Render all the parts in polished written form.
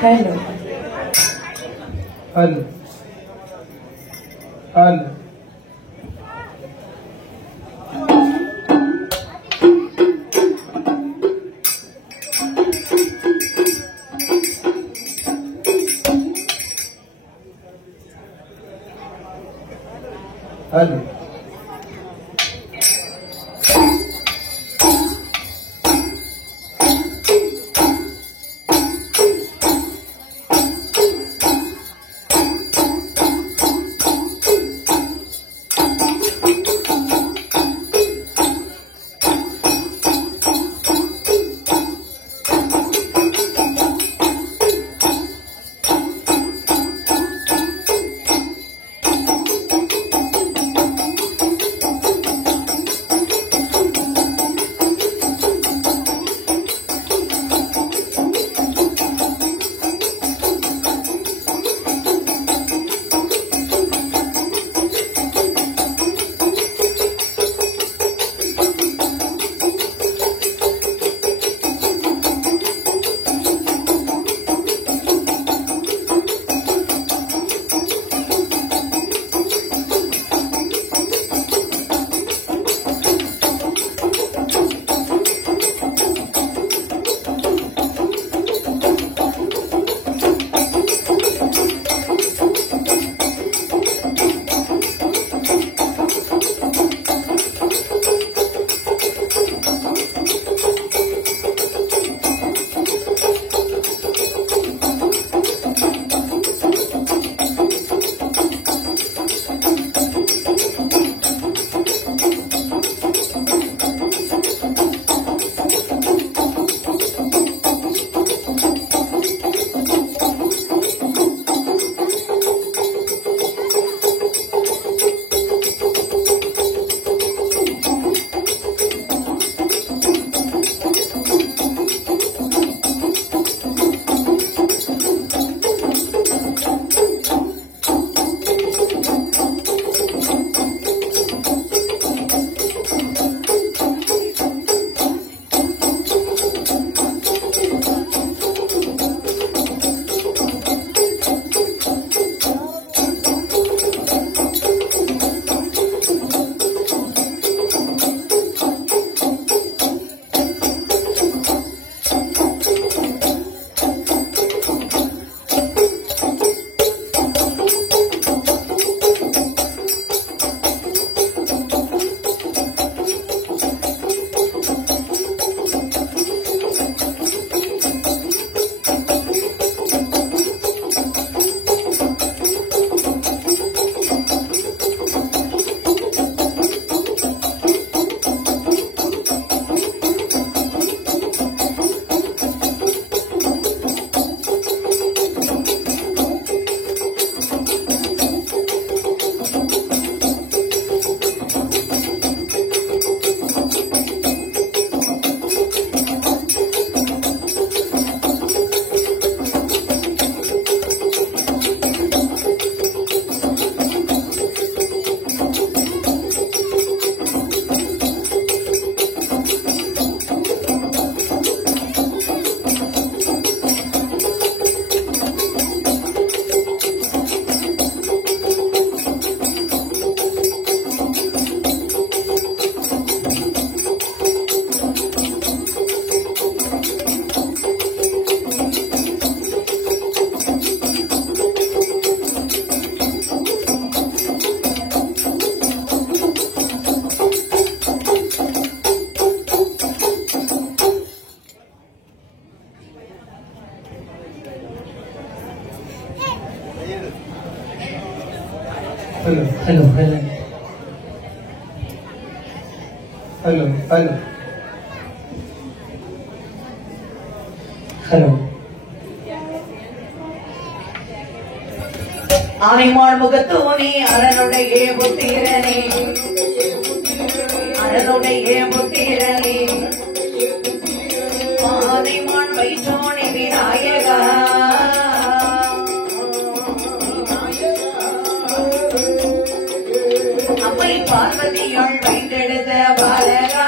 Hello. Hello. Hello. Hello. Hello. Hello. Hello. Hello. Hello. Hello. ஆனைமாள் முகத்தோனே அரணுடைய புத்திரனே அரணுடைய புத்திரனே ஆனைமாள் வைச்சோனே விநாயகா அம்மை பார்வதியாள் வைத்தெடுத்த பாலகா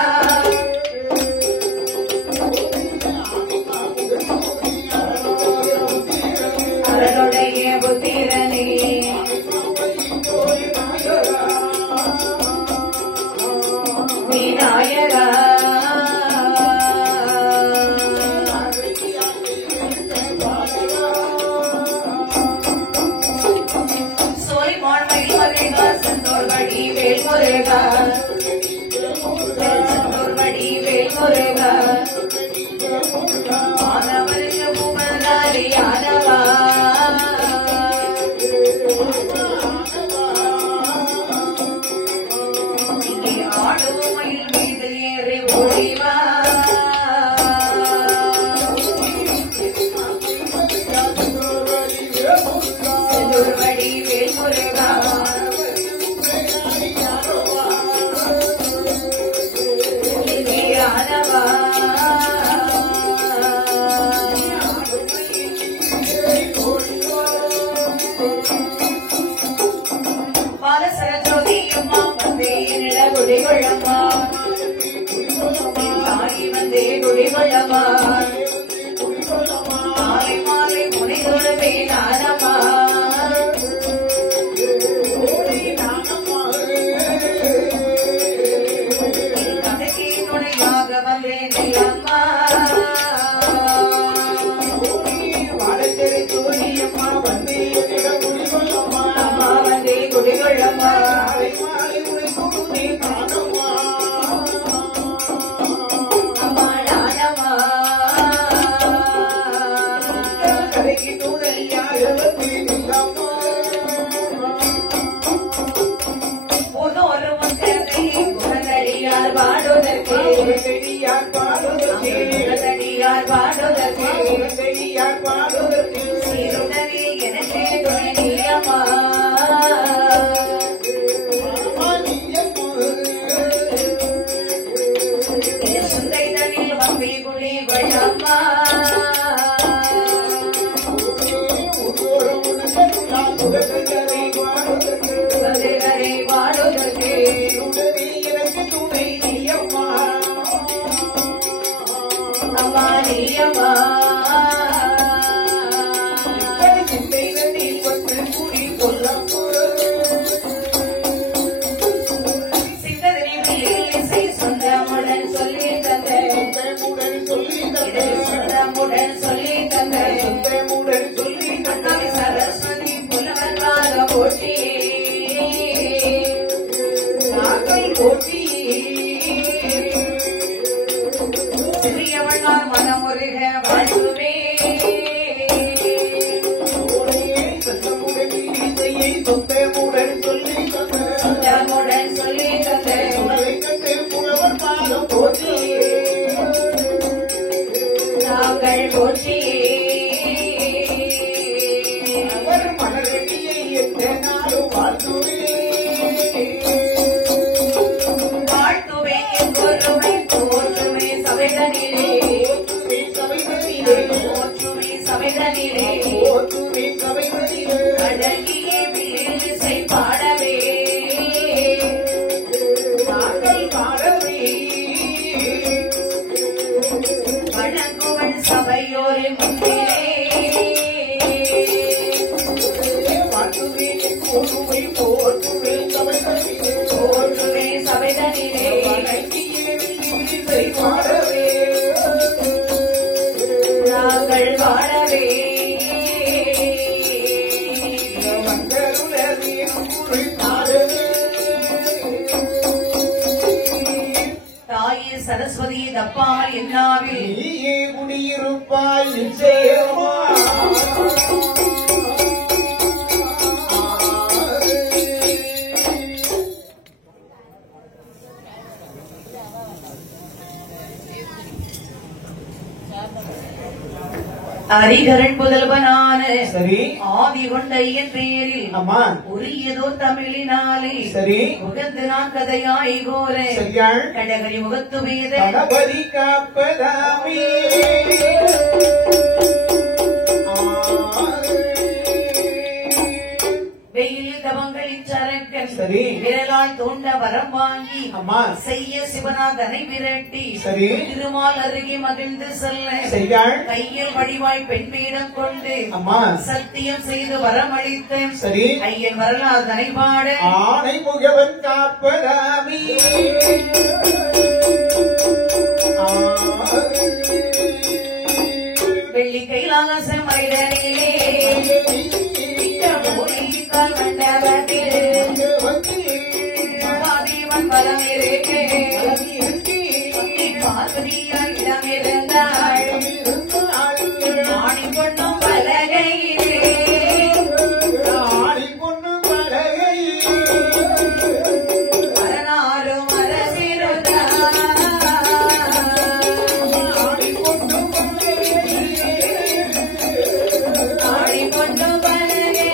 எனக்கு துணையாகவே நீயம்மா. புதோரு முத்தனை புகழடியார் பாடுதற்கே புகழடியார் பாடுதற்கே புகழடியார் பாடுதற்கே புகழடியார் பாடுதற்கே சீருடனே எனக்கு துணை நீயம்மா. சுந்தைதனில் வம்பி குடி கொள்ளம்மா. புகழரை பாடுதற்கே எனக்கு துணை நீயம்மா. அம்மா நீயம்மா. சிந்தைதனில் வந்து குடி கொள்ளம்மா. சொந்தமுடன் சொல்லி தந்த சொந்தமுடன் சொல்லி தந்த அன்னை சரஸ்வதி புலவர்காக போட்டி சிறியவனார் மனமுருக வாழ்த்துவே. சொந்தமுடன் சொல்லி தந்த நாங்கள் போற்றி வாழ்த்துவே பொருளை போற்றுமே சபைதனிலே போற்றுமே சபைதனிலே அழகிய வில்லிசை பாடவே வணங்குவன் சபையோரின் முன்னிலே போற்றுமே சபைதனிலே நாங்கள் வாழவே. தாயே சரஸ்வதி தப்பாமல் என்னாவில் நீயே குடியிருப்பாய் நிச்சயமா. அரிகரன் புதல்வனான சரி ஆதி கொண்ட என் பெயரில் அம்மா உரியதோ தமிழினாலே சரி உகந்து நான் கதையாய் கோர சரியாள் கடகரி முகத்து மீத கணபதி காப்பதாமே. வெயில் தவங்களின் சரக்கன் சரி விரலால் தோண்ட வரம் வாங்கி அம்மா செய்ய சிவநாதனை விரட்டி சரி திருமால் அருகே மகிழ்ந்து செல்ல சரியாள் கையில் வடிவாய் பெண் பீடம் கொண்டு அம்மா சத்தியம் செய்து வரமளித்த சரி ஐயன் வரலாதனை பாட ஆணை முகவன் காப்பதாமே. வெள்ளி கைலாச மனிதனிலே மூலிகால் மண்டபத்திலே மகாதேவன் பலம் இருக்கே பார்வதியார் இடமிருந்தாள் ஆணி பொண்ணும் பலகையிலே ஆடி பொண்ணு பலகையில் மரணாரும் அரசிருந்தாள் ஆடி பொண்ணு ஆணி பொண்ணும் பலகையிலே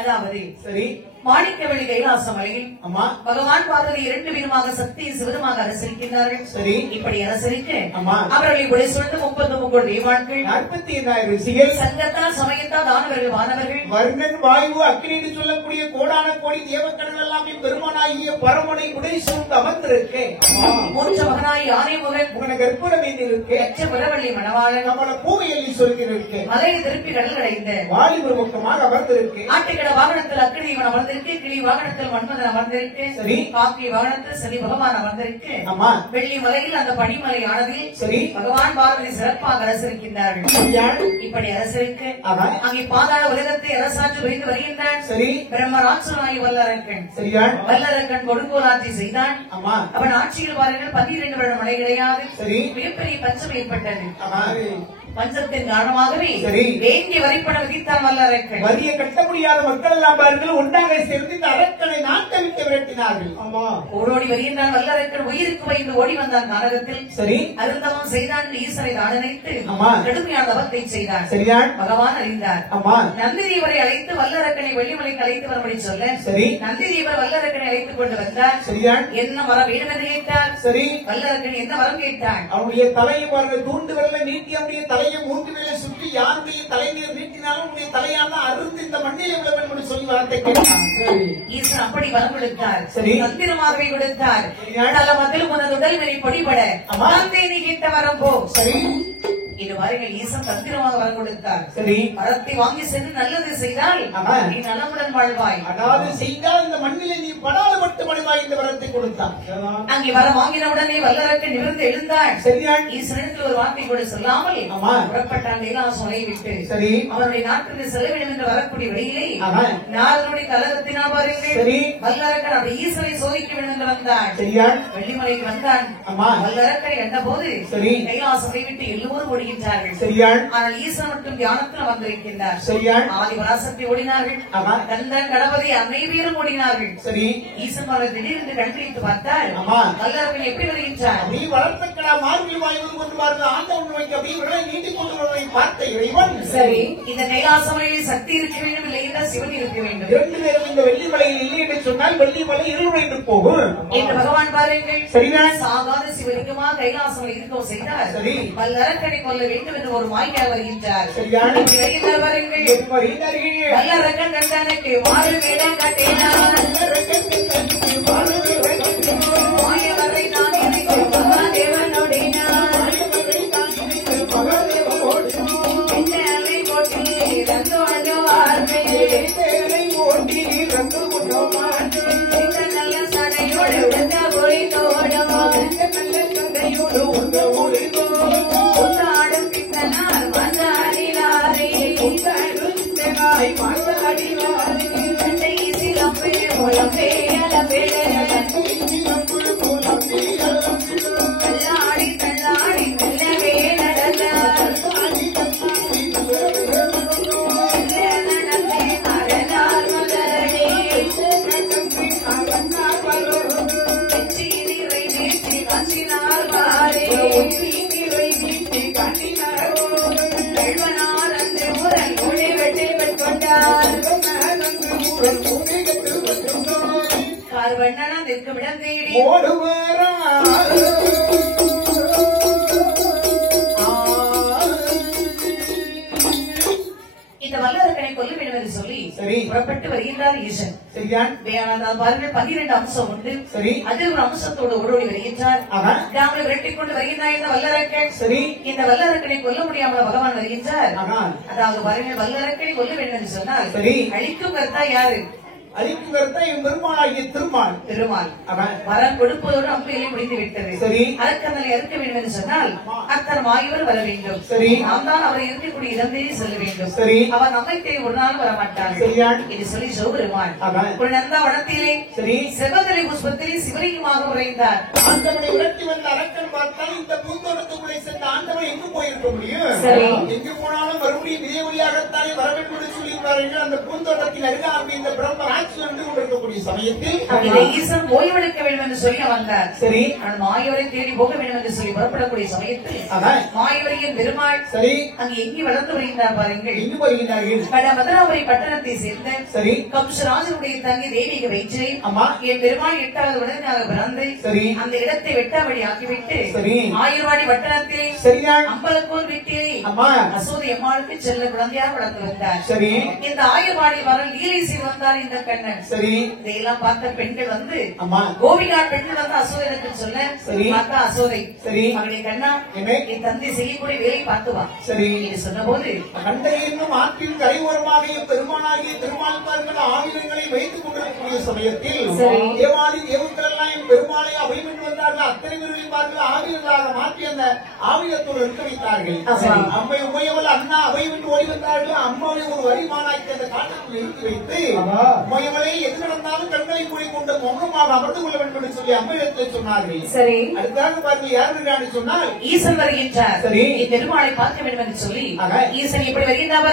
அதாவது சரி மாணிக்கவெளி கைலாச மலையில் அம்மா பகவான் பார்வதி இரண்டு விதமாக சக்தி சிவருமாக அரசரிக்கின்றார்கள். சரி இப்படி அரசரிக்க அம்மா அவர்களை உடை சொல்ந்து 39 தேவான்கள் 45,000 ரிஷிகள் சங்கத்தால் சமயத்தால் தானவர்கள் வானவர்கள் வர்ணன் வாயு அக்னி என்று சொல்லக்கூடிய கோடான கோடி தேவக்கடல் எல்லாம் பெருமானாகிய பரமனை உடை சூழ்ந்து அமர்ந்திருக்கேன். மூன்று மகனாய் யானை முகன் உன கற்பூரம் இருக்கேன் எச்ச புறவள்ளி மணவாளன் நம்மள பூவையல்லி சொல்கிறேன் மலையை திருப்பி கடல் அடைந்த வாலிபர் முகமாக அமர்ந்திருக்கேன். ஆட்டுக்கட வாகனத்தில் அக்கினி இவன் அமர்ந்திருக்கு, கிளி வாகனத்தில் மன்மதன் அமர்ந்திருக்கு, சரி. காக்கி வாகனத்தில் சனி பகவான் அமர்ந்திருக்கு. அம்மா வெள்ளி மலையில் அந்த பனிமலையானது சரி பகவான் பார்வதி சிறப்பாக அரசரிக்கின்றார்கள். சரியாள் இப்படி அரசருக்கு ஆமா அங்கே பாதாள உலகத்தை அரசாட்சி புரிந்து வருகின்றான். சரி பிரம்மராட்சனாய் வல்லரக்கன் சரியாள் வல்லரக்கன் வல்லரக்கன் கொடுங்கோல் ஆட்சி செய்தான். ஆமா. அவன் ஆட்சியில் பாருங்கள் 12 வருடம் மழை கிடையாது. சரி. மிகப்பெரிய பஞ்சம் ஏற்பட்டது. ஆமா. பஞ்சத்தின் காரணமாகவே சரி. வேண்டிய வரிப்பணம் விதித்தான் வல்லரக்கன். வரியை கட்ட முடியாத மக்கள் எல்லாம் பாருங்கள் ஒன்றாக சேர்ந்து இந்த அரக்கனை நாட்டை விட்டு விரட்டினார்கள். ஆமா. ஓடோடி வருகின்றான் வல்லரக்கன். உயிருக்கு பயந்து ஓடி வந்தான் நாடகத்தில். சரி. அருந்தவம் செய்தான். ஈசனை நாடனைத்து ஆமா. கடுமையான தவத்தை செய்தான். சரியான். பகவான் அறிந்தார். ஆமா. நந்திதேவரை அழைத்து வல்லரக்கனை வெள்ளிமலைக்கு அழைத்து வரும்படி சொல்ல சரி. நந்திதேவர் வல்லரக்கனை அழைத்துக் கொண்டு வந்தார். சரியான். என்ன வரம் வேண்டும் என்று கேட்டார். சரி. வல்லரக்கன் என்ன வரம் கேட்டான். அவனுடைய தலையை பாருங்கள் தூண்டு வரல நீட்டி அவனுடைய தலையை மூன்று வேலை சுற்றி யாருடைய தலைநீர் நீட்டினாலும் உன்னுடைய தலையான அருந்து இந்த மண்ணில் விட வேண்டும் என்று சொல்லி வரத்தை கேட்டான். ஈசன் அப்படி வரம் கொடுத்தார். சரி. தந்திரமாகவே கொடுத்தார். தலமதில் உனது உடல் மேலே பொடிபட நீ கேட்ட வரம் போ. சரி. இது பாருங்கள் ஈசன் தந்திரமாக வரம் கொடுத்தார். சரி. வரத்தை வாங்கி சென்று நல்லது செய்தால் நீ நலமுடன் வாழ்வாய். அதாவது செய்தால் இந்த மண்ணிலே நீ படாதப்பட்டு மடிவாய் இந்த வரத்தை கொடுத்தான். அங்கே வரம் வாங்கின உடனே வல்லரக்கன் நிமிர்ந்து எழுந்தாள். சரியான். ஈசனுக்கு ஒரு வார்த்தை கூட சொல்லாமல் புறப்பட்டான் கைலாசமலை விட்டு. சரி. அவனுடைய நாட்டுக்கு செல்ல வேண்டும் என்று வரக்கூடிய வழியிலே ஆமா. நாரதனுடைய கலகத்தினால் பாருங்கள். சரி. வல்லரக்கன் அந்த ஈசனை சோதிக்க வேண்டும் என்று வந்தான். சரியான். வெள்ளிமலைக்கு வந்தான். ஆமா. வல்லரக்கனை கண்ட போது சரி. கைலாசத்தை விட்டு எல்லோரும் ஓடுகின்றார்கள். சரியான். ஆனால் ஈசன் மட்டும் தியானத்தில் வந்திருக்கின்றார். சரியான். ஆதி பராசக்தி ஓடினார்கள். ஆமா. கந்தன் கணபதி அன்னை வீரும் ஓடினார்கள். சரி. ஈசன் அவரை திடீரென்று கண்டித்து பார்த்தால் ஆமா. வல்லரக்கன் எப்படி வருகின்றார். நீ வளர்த்தக்கடா மார்பில் வாய்வது கொண்டு பாருங்கள் ஆண்டவன் வைக்க அப்படி விரலை நீட்டிக் கொண்டு வருவதை பார்த்த இறைவன். சரி. இந்த கைலாசமலையில் சக்தி இருக்க வேண்டும், இல்லை என்றால் சிவன் இருக்க வேண்டும். இரண்டு பேரும் இந்த வெள்ளிமலையில் இல்லை என்று சொன்னால் வெள்ளிமலை இருளுடைந்து போகும் என்று பகவான் பாருங்கள். சரிதான். சாகாத சிவலிங்கமா கைலாசமலை இருக்கவும் செய்தார். சரி. வல்லரக்கனை கொல்ல வேண்டும் என்று ஒரு மாய்க்காக வருகின்றார். சரியான. இப்படி வருகின்றார் பாருங்கள். வல்லரக்கன் கண்டனுக்கு மாறு வேடம் கட்டினார். மாயவரை நான் எனக்கு மகாதேவனோடினார். என்னை போட்டி ரந்து வாழ்வார்கள். நல்ல சடையோடு உள்ள போய் தோடும் உண்டாடும் பித்தனார் மந்தாடினாரே. சிலம்பே முழம்பே அளவே தள்ளாடி தள்ளாடி மெல்லவே நடந்தார். நடந்தே அரணார் மலரே வெற்றியினை நீட்டி காட்சினார் வாரே. கல்வனார் அன்று முறை மொழி வெட்டி பெற்கொண்டார். கார்வண்ணனா நிற்கும் இடம் தேடி இந்த வல்லரக்கனை கொல்ல வேண்டும் என்று சொல்லி சரி. புறப்பட்டு வருகின்றார் ஈசன். சரியான். பாருங்கள் 12 அம்சம் உண்டு. சரி. அதில் ஒரு அம்சத்தோடு ஓடோடி வருகின்றார். ஆமா. கிராமங்களை விரட்டிக் கொண்டு வருகின்றார் இந்த வல்லரக்கன். சரி. இந்த வல்லரக்கனை கொல்ல முடியாமல் பகவான் வருகின்றார். ஆமா. அதாவது பாருங்கள் வல்லரக்கனை கொல்ல வேண்டும் என்று சொன்னால் சரி. அழிக்கும் கர்த்தா யாரு. அழிக்கும் கருத்தா என் பெருமாளாகிய திருமால். பெருமாள். அவன் வரம் கொடுப்பதோடு அம்பையிலே முடிந்து விட்டது. சரி. அரக்கந்தலை அறுக்க வேண்டும் என்று சொன்னால் அத்தர் மாயவர் வர வேண்டும். சரி. நாம் தான் அவரை இருக்கக்கூடிய இடம் தேடி செல்ல வேண்டும். சரி. அவர் நம்மை தேடி ஒரு நாள் வர மாட்டார்கள். சரியான். இது சொல்லி சிவபெருமான் அவன் ஒரு நந்தா வனத்திலே சரி. செவ்வதலை புஷ்பத்திலே சிவலிங்கமாக உறைந்தார். ஆண்டவனை விரட்டி வந்த அரக்கன் பார்த்தால் இந்த பூந்தோட்டத்துக்குள்ளே சென்ற ஆண்டவன் எங்கு போயிருக்க முடியும். சரி. எங்கு போனாலும் மறுபடியும் இதே வழியாகத்தானே வர வேண்டும் என்று சொல்லியிருப்பார்கள். அந்த பூந்தோட்டத்தில் அருகாமல் இந்த பிரம்ம ஆட்சி வந்து கொண்டிருக்கக்கூடிய சமயத்தில் இதை ஈசன் ஓய்வெடுக்க வேண்டும் என்று சொல்லி வந்தார். சரி. ஆனால் மாயவரை தேடி போக வேண்டும் என்று சொல்லி புறப்படக்கூடிய சமயத்தில் அவன் மாயவரையின் பெருமாள் சரி. அங்கு எங்கே வளர்ந்து வருகின்றார் பாருங்கள். எங்கு வருகின்றார்கள். மதுராபுரி பட்டணத்தை சேர்ந்த சரி. கம்சராஜனுடைய தங்கி தேவிக வயிற்றை ஆமா. என் பெருமாள் 8வது உடனாக பிறந்து சரி. அந்த இடத்தை வெட்டாவடி ஆக்கிவிட்டு சரி. ஆயிரவாடி பட்டணத்தில் சரியான். அம்பலக்கூர் வீட்டிலே அம்மா. அசோதை அம்மாளுக்கு செல்ல குழந்தையாக வளர்த்து வந்தார். சரி. இந்த ஆயிரவாடி வர லீலை செய்து வந்தார் இந்த கண்ணன். சரி. இதையெல்லாம் பார்த்த பெண்கள் வந்து அம்மா. கோபிகா பெண்கள் வந்து அசோதனுக்கு சொல்ல சரி. பார்த்தா அசோதை சரி. மகனே கண்ணா என்ன? என் தந்தை செய்யக்கூடிய வேலை பார்த்து வா. சரி. இது சொன்ன போது கண்டை என்னும் ஆற்றின் கரையோரமாக பெருமானாகிய திருமால்பார்கள் ஆயுதங்களை வைத்துக் கொண்டிருக்கக்கூடிய சமயத்தில் சரி. தேவாதி தேவர்கள் எல்லாம் என் பெருமாளை அபயம் என்று வந்தார்கள். அத்தனை பேர்களையும் பார்கள் ஆயுதங்களாக மாற்றி மாற்றி அந்த ஆவியத்தோடு இருக்க வைத்தார்கள். அம்மை உமையவள் அண்ணா அவை விட்டு ஓடி வந்தார்கள். அம்மாவை ஒரு வரிமானாக்கி அந்த காட்டுக்குள் நிறுத்தி வைத்து உமையவளை எது நடந்தாலும் கண்களை மூடிக்கொண்டு மௌனமாக அமர்ந்து கொள்ள வேண்டும் என்று சொல்லி அம்மையத்தை சொன்னார்கள். சரி, அதுக்காக பாருங்க யார் இருக்கான்னு சொன்னால் ஈசன் வருகின்றார். சரி, பெருமாளை பார்க்க வேண்டும் என்று சொல்லி ஈசன் இப்படி வருகின்றார்.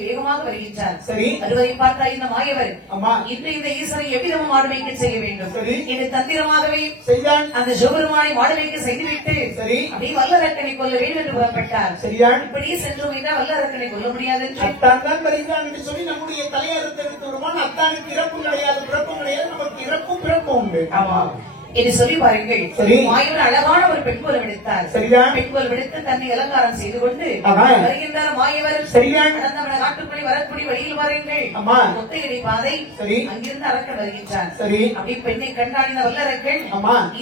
வேகமாக வருகின்றார். சரி, வருவதை பார்த்தா இந்த மாயவர் இன்று இந்த ஈசனை எவ்விதமும் மாடுமைக்கு செய்ய வேண்டும் என்று தந்திரமாகவே செய்தான். அந்த சிவபெருமானை மாடுமைக்கு செய்துவிட்டு சரி அப்படியே வல்லரக்கனை கொல்ல வேண்டும் என்று புறப்பட்டார். சரியா, இப்படி சென்று வல்லரக்கனை கொல்ல முடியாது அத்தான் வருகிறான் என்று சொல்லி நம்முடைய தலையறுத்தெடுத்து வருவான். அத்தானுக்கு இறப்பும் கிடையாது, பிறப்பும் கிடையாது, நமக்கு இறப்பும் பிறப்பும் உண்டு. ஆமா என்று சொல்லி பாருங்கள். மாயவர் அழகான ஒரு பெண்கோலம் எடுத்தார். சரியா, பெண்கோலம் எடுத்து தன்னை அலங்காரம் செய்து கொண்டு வருகின்றார் மாயவர். சரியா, காட்டுக்குள்ளே வரக்கூடிய வழியில் பாருங்கள் முத்தையடி பாதை. சரி, அங்கிருந்து அரக்கன் வருகின்றார். சரி, அப்படி பெண்ணை கண்டாடின வல்லரக்கன்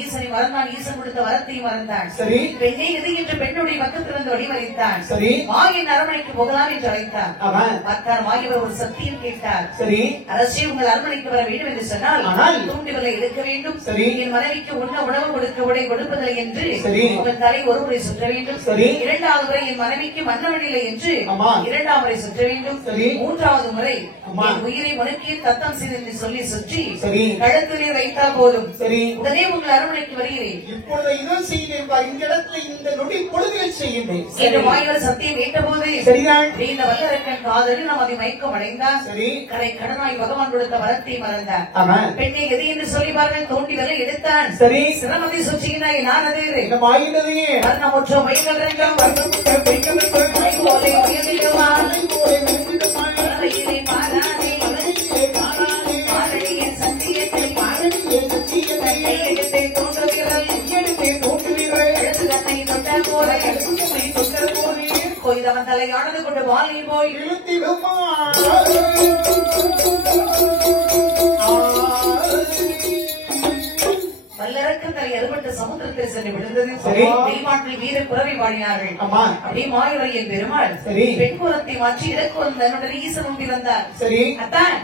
ஈசனை மறந்தான். ஈசன் கொடுத்த வரத்தையும் மறந்தான். சரி, பெண்ணை எதுகின்ற பெண்ணுடைய பக்கத்திலிருந்து வழிமறித்தான். சரி, மாயின் அரண்மனைக்கு போகலாம் என்று அழைத்தார். பார்த்தார் மாயவர் ஒரு சத்தியம் கேட்டார். சரி, அரசே உங்கள் அரண்மனைக்கு வர வேண்டும் என்று சொன்னால் தூண்டிவலை எடுக்க வேண்டும். சரி, மனைவிக்கு உண்ண உணவு கொடுக்க உடை கொடுப்பதில்லை என்று உங்கள் தலை ஒரு முறை சுற்ற வேண்டும். இரண்டாவது முறை என் மனைவிக்கு மன்னவனில்லை என்று இரண்டாம் முறை சுற்ற வேண்டும். மூன்றாவது முறை என் உயிரை உனக்கு தத்தம் செய்து என்று சொல்லி சுற்றி கழுத்திலே வைத்தால் போதும். சரி, உடனே உங்கள் அரண்மனைக்கு வருகிறேன். இப்பொழுது இதை செய்கிறேன். இந்த இடத்துல இந்த நொடி பொழுதில் செய்யுங்கள் என்று மாயவர் சத்தியம் கேட்டபோது இந்த வல்லரக்கன் காதலில் நாம் அதை மயக்கம் அடைந்தார். சரி, கரை கடனாய் பகவான் கொடுத்த வரத்தை மறந்தார். பெண்ணை எது என்று சொல்லிப்பார்கள் தோண்டிகளை எடுத்த சரி, சிரமத்தை சுற்றினாய் நான் அது வர்ணமுற்ற மயில்கள் ரெண்டும் கொய்தவன் தலையானது கொண்டு வாலில் போய் இழுத்தி வல்லரக்கன் தலை அறுபட்ட சமுத்திரத்தில் சென்று விழுந்தது. வெளிநாட்டில் வீர குறவை பாடினார்கள். அப்படியே மாயவரையன் பெருமாள் பெண் குலத்தை மாற்றி இலக்கு தன்னுடைய ஈசனும் பிறந்தார். சரி, அத்தான்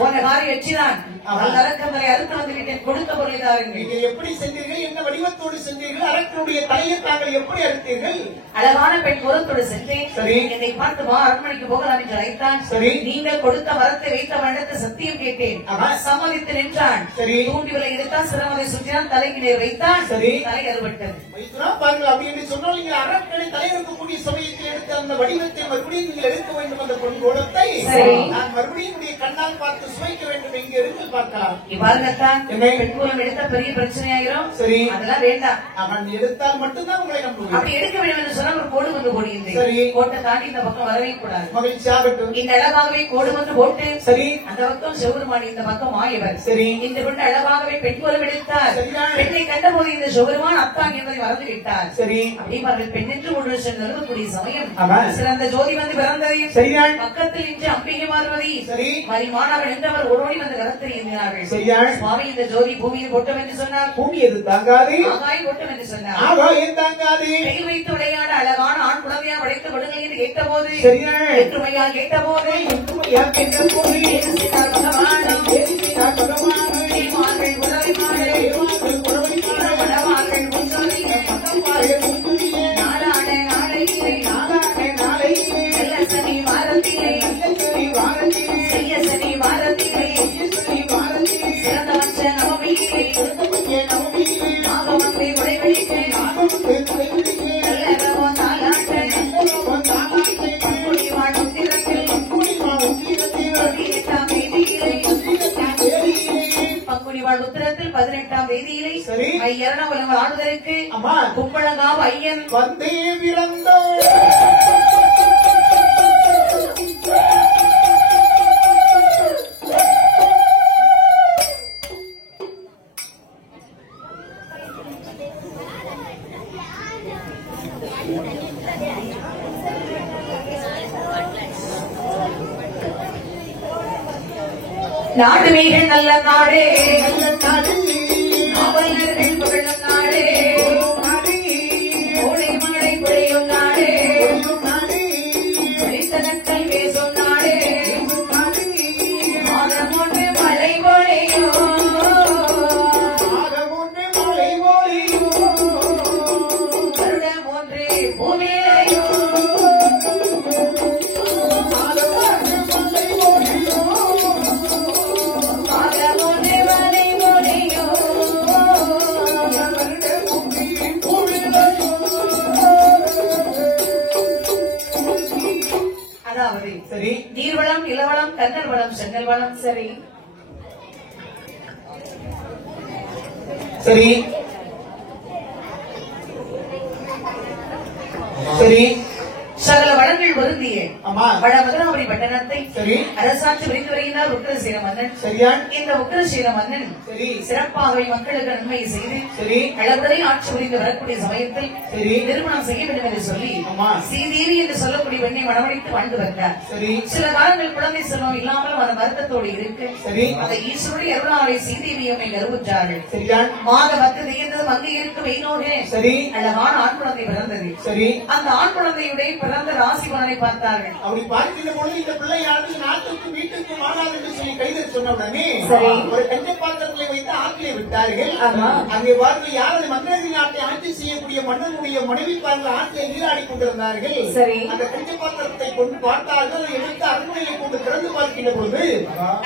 போன காரியம் வெற்றினான். வல்லரக்கன் தலை அறுத்து வந்து விட்டேன், கொடுத்த பொருளை தாருங்கள். நீங்கள் எப்படி சென்றீர்கள், என்ன வடிவத்தோடு சென்றீர்கள், அரக்கனுடைய தலையை தாங்கள் எப்படி அறுத்தீர்கள்? அழகான பெண் குலத்தோடு சென்றேன். சரி, என்னை பார்த்து வா அரண்மனைக்கு போகலாம் என்று அழைத்தான். சரி, நீங்கள் கொடுத்த வரத்தை வைத்த வண்ணத்து சத்தியம் கேட்டேன். சம்மதித்து நின்றான். சரி, தூண்டிவலை எடுத்தான், சிரமதை சுற்றினான், தலைக்கு நேர் வைத்தான். சரி, தலை அறுபட்டது. பாருங்கள், அப்படி என்று சொன்னால் நீங்கள் அரக்கனை தலையிறக்கக்கூடிய சமயத்தில் எடுத்த அந்த வடிவத்தை மறுபடியும் நீங்கள் எடுக்க வேண்டும். அந்த பொன் கோலத்தை நான் மறுபடியும் கண்ணால் பார்த்து சுவைக்க வேண்டும். இங்கே இருந்து பார்க்கலாம். இவ்வாறுதான் பெண் கோலம் எடுத்த பெரிய பிரச்சனையாயிரும். சரி, அதெல்லாம் வேண்டாம். அவன் எடுத்தால் மட்டும்தான் உங்களை நம்புவோம். அப்படி எடுக்க வேண்டும் என்று சொன்னால் ஒரு கோடு வந்து ஓடியிருந்தேன். சரி, கோட்டை தாண்டி இந்த பக்கம் வரவே கூடாது. மகிழ்ச்சியாகட்டும். இந்த அழகாகவே கோடு வந்து போட்டு சரி அந்த பக்கம் சிவபெருமான், இந்த பக்கம் மாயவர். சரி, இந்த கொண்டு அழகாகவே பெண் கோலம் எடுத்தார். பெண்ணை கண்டபோது இந்த சிவபெருமான் அத்தான் என்பதை மறந்து விட்டார். சரி, அப்படியே பெண் என்று ஒன்று நிறுவக்கூடிய சமயம் சிறந்த ஜோதி வந்து பிறந்தது. சரியான் பக்கத்தில் இன்று அம்பிகை பார்வதி. சரி, மரிமானவர் என்றவர் ஓடோடி வந்து கரத்தில் எண்ணினார்கள். சரியான் சுவாமி இந்த ஜோதி பூமியில் கொட்டும் என்று சொன்னார். பூமி எது தாங்காது, ஆகாயம் கொட்டும் என்று சொன்னார். ஆகாயம் தாங்காது. கையில் வைத்து விளையாட அழகான ஆண் குழந்தையா படைத்து விடுங்கள் என்று கேட்டபோது எற்றுமையா கேட்டபோது நாளான நாளையில் சரி ஐயரணவலம் ஆடுவதற்கு அம்மா கும்பழங்காவ் ஐயன் வந்தே பிறந்தோ நாடுமீகள் நல்ல நாடே நல்ல நாடு நாவலர்கள் புகழும் நாடே கோடை மழை பொழியும் நாடே வெளித்தனங்கள் பேசும் நாடே மாதம் ஒன்று மழை பொழியும் வருடம் ஒன்று பூமியிலையும் சரி நீர்வளம் நிலவளம் கண்ணல் வளம் செங்கல் வளம் சரி சரி சரி சகல வளங்கள் பொருந்திய அம்மா வட மதுராபுரி பட்டணத்தை சரி அரசாட்சி புரிந்து வருகிறார் உக்கிரசீல மன்னன். சரியான் இந்த உக்கிரசீல மன்னன் சரி சிறப்பாகவே மக்களுக்கு நன்மையை செய்து சரி அளவுரை ஆட்சி புரிந்து வரக்கூடிய சமயத்தில் சரி திருமணம் செய்ய வேண்டும் என்று சொல்லி அம்மா சீதேவி என்று சொல்லக்கூடிய பெண்ணை மணமடித்து வாழ்ந்து வந்தார். சரி சில காலங்கள் குழந்தை செல்வம் இல்லாமல் அந்த வருத்தத்தோடு இருக்கு. சரி அந்த ஈஸ்வருடைய அருளாவை சீதேவி அம்மை கருவுற்றார்கள். சரியான் மாக பத்து தேர்ந்தது அங்கே இருக்கு வெயிலோடு சரி அழகான ஆண் குழந்தை பிறந்தது. சரி அந்த ஆண் குழந்தையுடைய பிறந்த ராசி பலனை பார்த்தார்கள். அப்படி பார்க்கின்ற பொழுது இந்த பிள்ளையானது நாட்டுக்கு வீட்டுக்கு மாறாது என்று சொல்லி கைது சொன்ன உடனே சரி. ஒரு கஞ்ச பாத்திரங்களை வைத்து ஆற்றிலே விட்டார்கள். ஆமா. அங்கே பார்த்து யாரது மந்திரி நாட்டை ஆட்சி செய்யக்கூடிய மன்னனுடைய மனைவி பார்த்து ஆற்றிலே நீராடி கொண்டிருந்தார்கள். சரி. அந்த கஞ்ச பாத்திரத்தை கொண்டு பார்த்தார்கள். அதை எடுத்து அரண்மனையை கொண்டு திறந்து பார்க்கின்ற பொழுது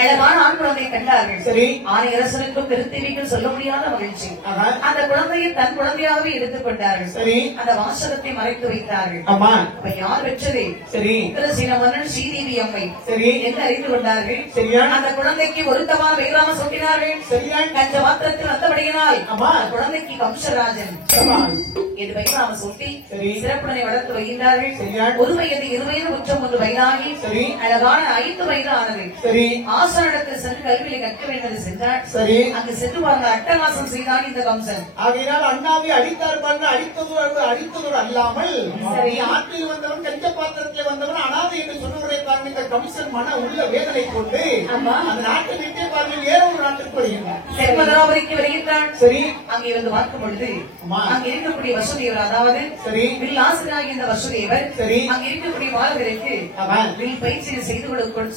அழகான ஆண் குழந்தையை கண்டார்கள். சரி ஆணை அரசனுக்கும் பெருத்தேவிக்கும் சொல்ல முடியாத மகிழ்ச்சி. ஆஹா. அந்த குழந்தையை தன் குழந்தையாகவே எடுத்துக் கொண்டார்கள். சரி அந்த வாசகத்தை மறைத்து வைத்தார்கள். ஆமா அப்ப யார் வெற்றதே சரி உக்கிரசீல மன்னன் ஸ்ரீதேவி அம்மை சரி என்று அறிந்து கொண்டார்கள். சரியான் அந்த குழந்தைக்கு ஒருத்தமா வேறாம சொட்டினார்கள். சரியான் கஞ்ச பாத்திரத்தில் வந்தபடியினால் ஆமா. அந்த குழந்தைக்கு கம்சராஜன் சபாஷ். என்று வைராம சொட்டி சரி. சிறப்புடனை வளர்த்து வருகின்றார்கள். சரியான் ஒரு வயது 20 வயது உச்சம் 1 வயதாகி சரி அழகான 5 வயது ஆனது. சரி ஆசானிடத்தில் சென்று கல்வியை கற்க வேண்டியது சென்றார். சரி அங்கு சென்று பார்த்த அட்டகாசம் செய்தான் இந்த கம்சன். ஆகையினால் அண்ணாவை அடித்தார் பாருங்க. அடித்ததோடு அல்லாமல் சரி. ஆற்றில் வந்தவன் கஞ்ச பாத்திரத்தில் வந்தவன் அனாதை என்று சொன்னவரை பாருங்க. இந்த கமிஷன் மன உள்ள வேதனை கொண்டு ஆமா. அந்த நாட்டை விட்டே பாருங்க வேற ஒரு நாட்டுக்கு வருகின்றார். செல்வதராவதிக்கு வருகின்றான். சரி அங்கே வந்து பார்க்கும் பொழுது ஆமா. அங்கே இருக்கக்கூடிய வசுதேவர், அதாவது சரி வில்லாசனாகிய இந்த வசுதேவர் சரி அங்கே இருக்கக்கூடிய பாலகருக்கு ஆமா. வில் பயிற்சியை செய்து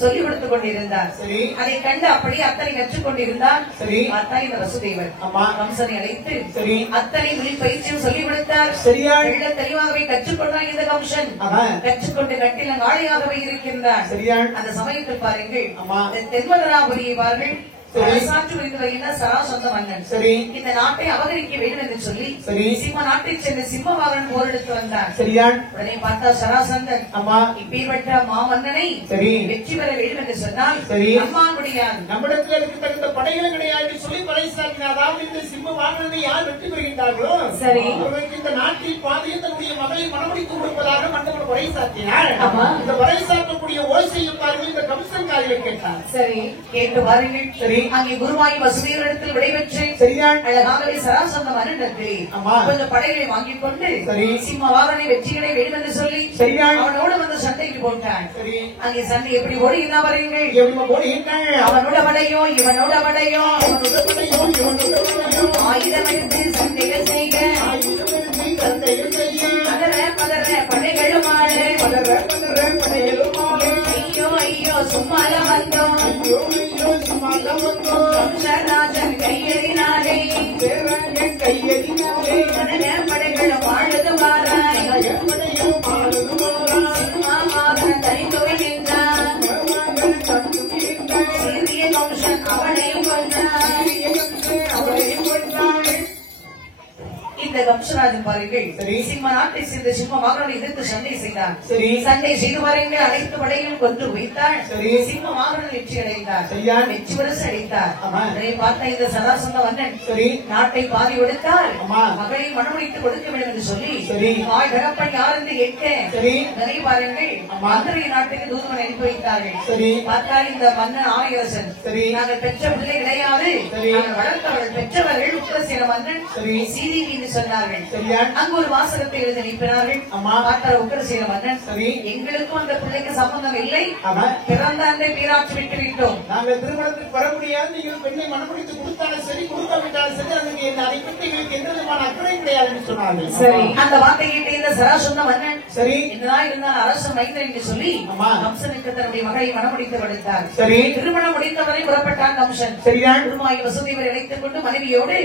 சொல்லிக் கொடுத்துக் கொண்டிருந்தார். சரி அதை கண்டு அப்படியே அத்தனை கற்றுக் கொண்டிருந்தார். சரி பார்த்தா இந்த வசுதேவர் ஆமா. கம்சனை அழைத்து சரி அத்தனை வில் பயிற்சியும் சொல்லிக் கொடுத்தார். சரியான் தெள்ள தெளிவாகவே கற்றுக்கொண்டார் இந்த கம்சன். ஆமா. கற்றுக்கொண்டு கட்டில நாளையாகவே இருக்கின்றார். சரியான் அந்த சமயத்தில் பாருங்கள் ஆமா. தென்மதுராபுரியை பாருங்கள். சரி. அரசாட்சி புரிந்து வருகின்ற சராசந்த மன்னன் சரி இந்த நாட்டை அபகரிக்க வேண்டும் என்று சொல்லி சரி சிம்ம நாட்டை சேர்ந்த சிம்மவாகன் போரெடுத்து வந்தார். சரியான் உடனே பார்த்தா சராசந்தன் ஆமா. இப்பேற்பட்ட மாமன்னனை சரி வெற்றி பெற வேண்டும் என்று சொன்னால் சரி. அம்மா முடியாது. நம்மிடத்தில் அதுக்கு தகுந்த படைகள் கிடையாது சொல்லி பறைசாற்றினார். அதாவது இந்த சிம்ம வாகனத்தை யார் வெற்றி பெறுகின்றார்களோ சரி. அவர்களுக்கு இந்த நாட்டில் பாதையில் தன்னுடைய மகளை மனமுடித்து கொடுப்பதாக மண்டபம் பறைசாற்றினார். ஆமா. இந்த பறைசாற்றக்கூடிய ஓசையும் பாருங்கள் இந்த கம்சன் காதில் கேட்டார். சரி கேட்டு வாருங்கள். சரி. அங்கே குருவாயி வசுதேவரிடத்தில் விடைபெற்று சரிதான் அழகாகவே சராசந்த மன்னனிடத்தில் ஆமா. கொஞ்சம் படைகளை வாங்கிக் கொண்டு சரி. சிம்ம வாகனை வெற்றிகளை வேண்டும் என்று சொல்லி சரிதான் அவனோடு வந்து சண்டைக்கு போட்டான். சரி அங்கே சண்டை எப்படி ஓடுகிறா பாருங்கள். எப்படி போடுகின்றாள் அவனோட படையோ இவனோட படையோ ஆயுதம் எடுத்து சண்டைகள் செய்க பதற பதற படைகளும் ஆடு. ஐயோ ஐயோ சும்மால வந்தோம் கம்சராஜன் கையெறினாரே மனத படைகளும் ஆடுது மாறாய் சிம்மாவாக தனித்து வருகின்றான். சிறிய கம்சன் அவனையும் கொன்றான். இந்த இந்த கம்சராஜன் பாருங்கள் சிம்ம நாட்டை சேர்ந்த சிம்ம வாகனம் எதிர்த்து சண்டை செய்தார். சண்டை செய்து பாருங்கள் அனைத்து படைகளும் கொன்று வைத்தார். சிம்ம வாகனம் வெற்றி அடைந்தார். வெற்றி பரிசு அடைத்தார். அதனை பார்த்த இந்த சதாசந்த மன்னன் நாட்டை பாதி கொடுத்தார். மகளை மனமுடித்து கொடுக்க வேண்டும் என்று சொல்லி தாய் தகப்பன் யார் என்று கேட்க அதனை பாருங்கள் மதுரை நாட்டுக்கு தூதுவன் அனுப்பி வைத்தார்கள். பார்த்தால் இந்த மன்னன் ஆணையரசன் நாங்கள் பெற்ற பிள்ளை கிடையாது, வளர்த்தவர்கள் பெற்றவர்கள் உத்தரசேன மன்னன் சீதி என்று சொன்னார்கள். அங்கு ஒரு வாசகத்தை எழுதி அனுப்பினார்கள். பார்த்தார் உத்தரசேன மன்னன் எங்களுக்கும் அந்த பிள்ளைக்கு சம்பந்தம் இல்லை, பிறந்த அந்த பேராட்சி விட்டு விட்டோம், நாங்கள் திருமணத்துக்கு வர முடியாது, நீங்கள் பெண்ணை மனமுடித்து கொடுத்தாலும் சரி கொடுக்காவிட்டாலும் சரி அதுக்கு அதை பற்றி எங்களுக்கு எந்த விதமான அக்கறை கிடையாது என்று சொன்னார்கள். சரி அந்த வார்த்தை கேட்ட இந்த சராசந்த மன்னன் என்னதான் இருந்தால் அரசு மைந்தன் என்று சொல்லி கம்சனுக்கு தன்னுடைய மகளை மனமுடித்து கொடுத்தார். திருமணம் முடித்தவரை புறப்பட்டான் கம்சன். திருமாய் வசுதேவரை அழைத்துக் கொண்டு மனைவியோடு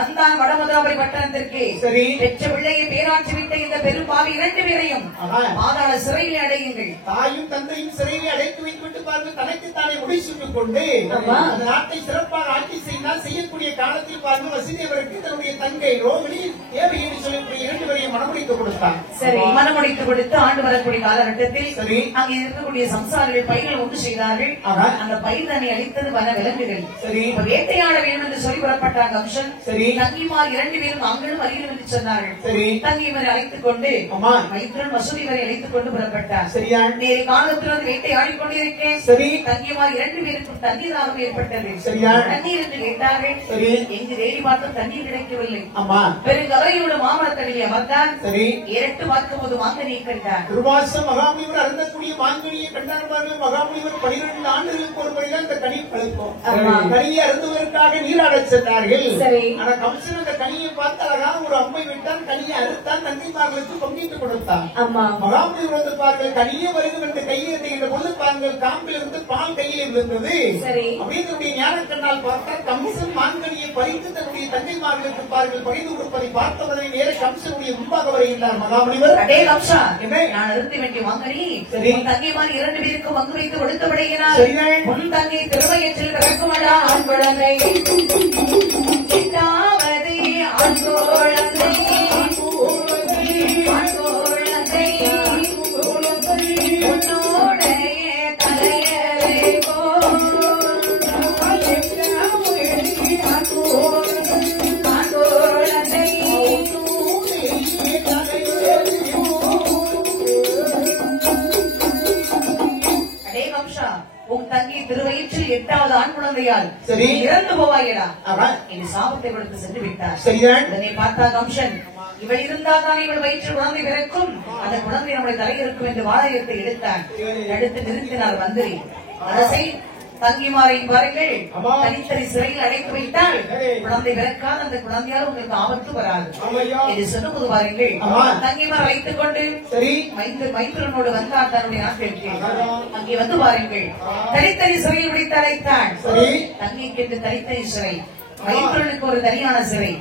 வந்தான் வடமதுராபுரி பட்டணத்திற்கு. பெற்ற பிள்ளையை பேராட்சி விட்ட இந்த பெரும்பாவி 2 பேரையும் பாதாள சிறையில் அடையுங்கள். தாயும் தந்தையும் சிறையில் அடைத்து வைத்துவிட்டு பாருங்கள் தனக்குத்தானே முடிச்சுட்டுக் கொண்டு அந்த நாட்டை சிறப்பாக ஆட்சி செய்தால் செய்யக்கூடிய காலத்தில் பாருங்கள் வசுதேவருக்கு தன்னுடைய தங்கை ரோகிணி தேவை என்று சொல்லக்கூடிய 2 பேரையும் மனமுடித்து கொடுத்தார். சரி மனமுடித்து கொடுத்து ஆண்டு வரக்கூடிய காலகட்டத்தில் அங்கே இருக்கக்கூடிய சம்சாரிகள் பயிர்கள் ஒன்று செய்தார்கள். அந்த பயிர் தன்னை அளித்தது வன விலங்குகள். வேட்டையாட வேண்டும் என்று சொல்லி புறப்பட்டார் கம்சன். தங்கிமார் 2 பேரும் நாங்களும் வருகிறோம் என்று சொன்னார்கள். தங்கிமாரை அழைத்துக் கொண்டு மைத்ரன் மசூதி வரை அழைத்துக் கொண்டு புறப்பட்டார். நேரே காலத்திலிருந்து வேட்டையாடிக் கொண்டிருக்கேன். தங்கிமார் 2 பேருக்கும் தண்ணீர் தாகம் ஏற்பட்டது. தண்ணீர் என்று கேட்டார்கள். எங்கு தேடி பார்த்தும் தண்ணீர் கிடைக்கவில்லை. பெருங்கவரையோடு மாமரத்தடியை அமர்ந்தான். இரட்டு பார்க்கும் போது மாங்கனியை கண்டார். துர்வாசம் மகாமுனிவர் அருந்தக்கூடிய மாங்கனியை கண்டார். மகாமுனிவர் 12 ஆண்டுகளுக்கு ஒரு முறைதான் இந்த கனி பழுக்கும். கனியை அருந்துவதற்காக நீராடச் சென்றார்கள். ஆனா கம்சன் அந்த கனியை பார்த்து அழகான ஒரு அம்பை விட்டான். கனியை அறுத்தான். தந்தைமார்களுக்கு பங்கிட்டு கொடுத்தான். மகாமுனிவர் வந்து பாருங்கள் கனியே வருகிறது என்று கையை என்ற பொழுது பாருங்கள் காம்பில் இருந்து பால் கையில் இருந்தது. அப்படியே ஞான கண்ணால் பார்த்தால் கம்சன் மாங்கனியை பறித்து தன்னுடைய தந்தைமார்களுக்கு பாருங்கள் பகிர்ந்து கொடுப்பதை பார்த்தவரை நேர கம்சனுடைய முன்பாக வருகின்றார் மகாமுனிவர். அதே கம்சா நான் அறுத்து வேண்டிய மாங்கனி தங்கைமார் 2 பேருக்கு பங்கு வைத்து கொடுத்தபடியினால் உன் தங்கை திருவையற்றில் பிறக்குமடா ஆண் குழந்தை எட்டாவதே ஆண் குழந்தை உன்னோடைய தலையரை உன் தங்கி திருவயிற்றில் 8வது ஆண் குழந்தையால் இறந்து போவாயடா என்று சாபத்தை கொடுத்து சென்று விட்டார். இதனை பார்த்தா கம்சன் இவள் இருந்தால்தான் இவள் வயிற்றில் குழந்தை பிறக்கும், அந்த குழந்தை நம்முடைய தலையில் இருக்கும் என்று வாழையத்தை எடுத்தார். எடுத்து நிறுத்தினார் மந்திரி. அரசை தங்கிமாரை பாருங்கள் தனித்தனி சிறையில் அடைத்து வைத்தால் குழந்தை பிறக்காத அந்த குழந்தையால் உங்களுக்கு ஆபத்து வராது என்று சொன்னபோது பாருங்கள் தங்கிமார் அழைத்துக் கொண்டு மைத்திரனோடு வந்தார் தன்னுடைய நாட்டிற்கு. அங்கே வந்து பாருங்கள் தனித்தனி சிறையில் விடுத்து அழைத்தான். தங்கிக்கு என்று தனித்தனி சிறை, மைத்திரனுக்கு ஒரு தனியான சிறை.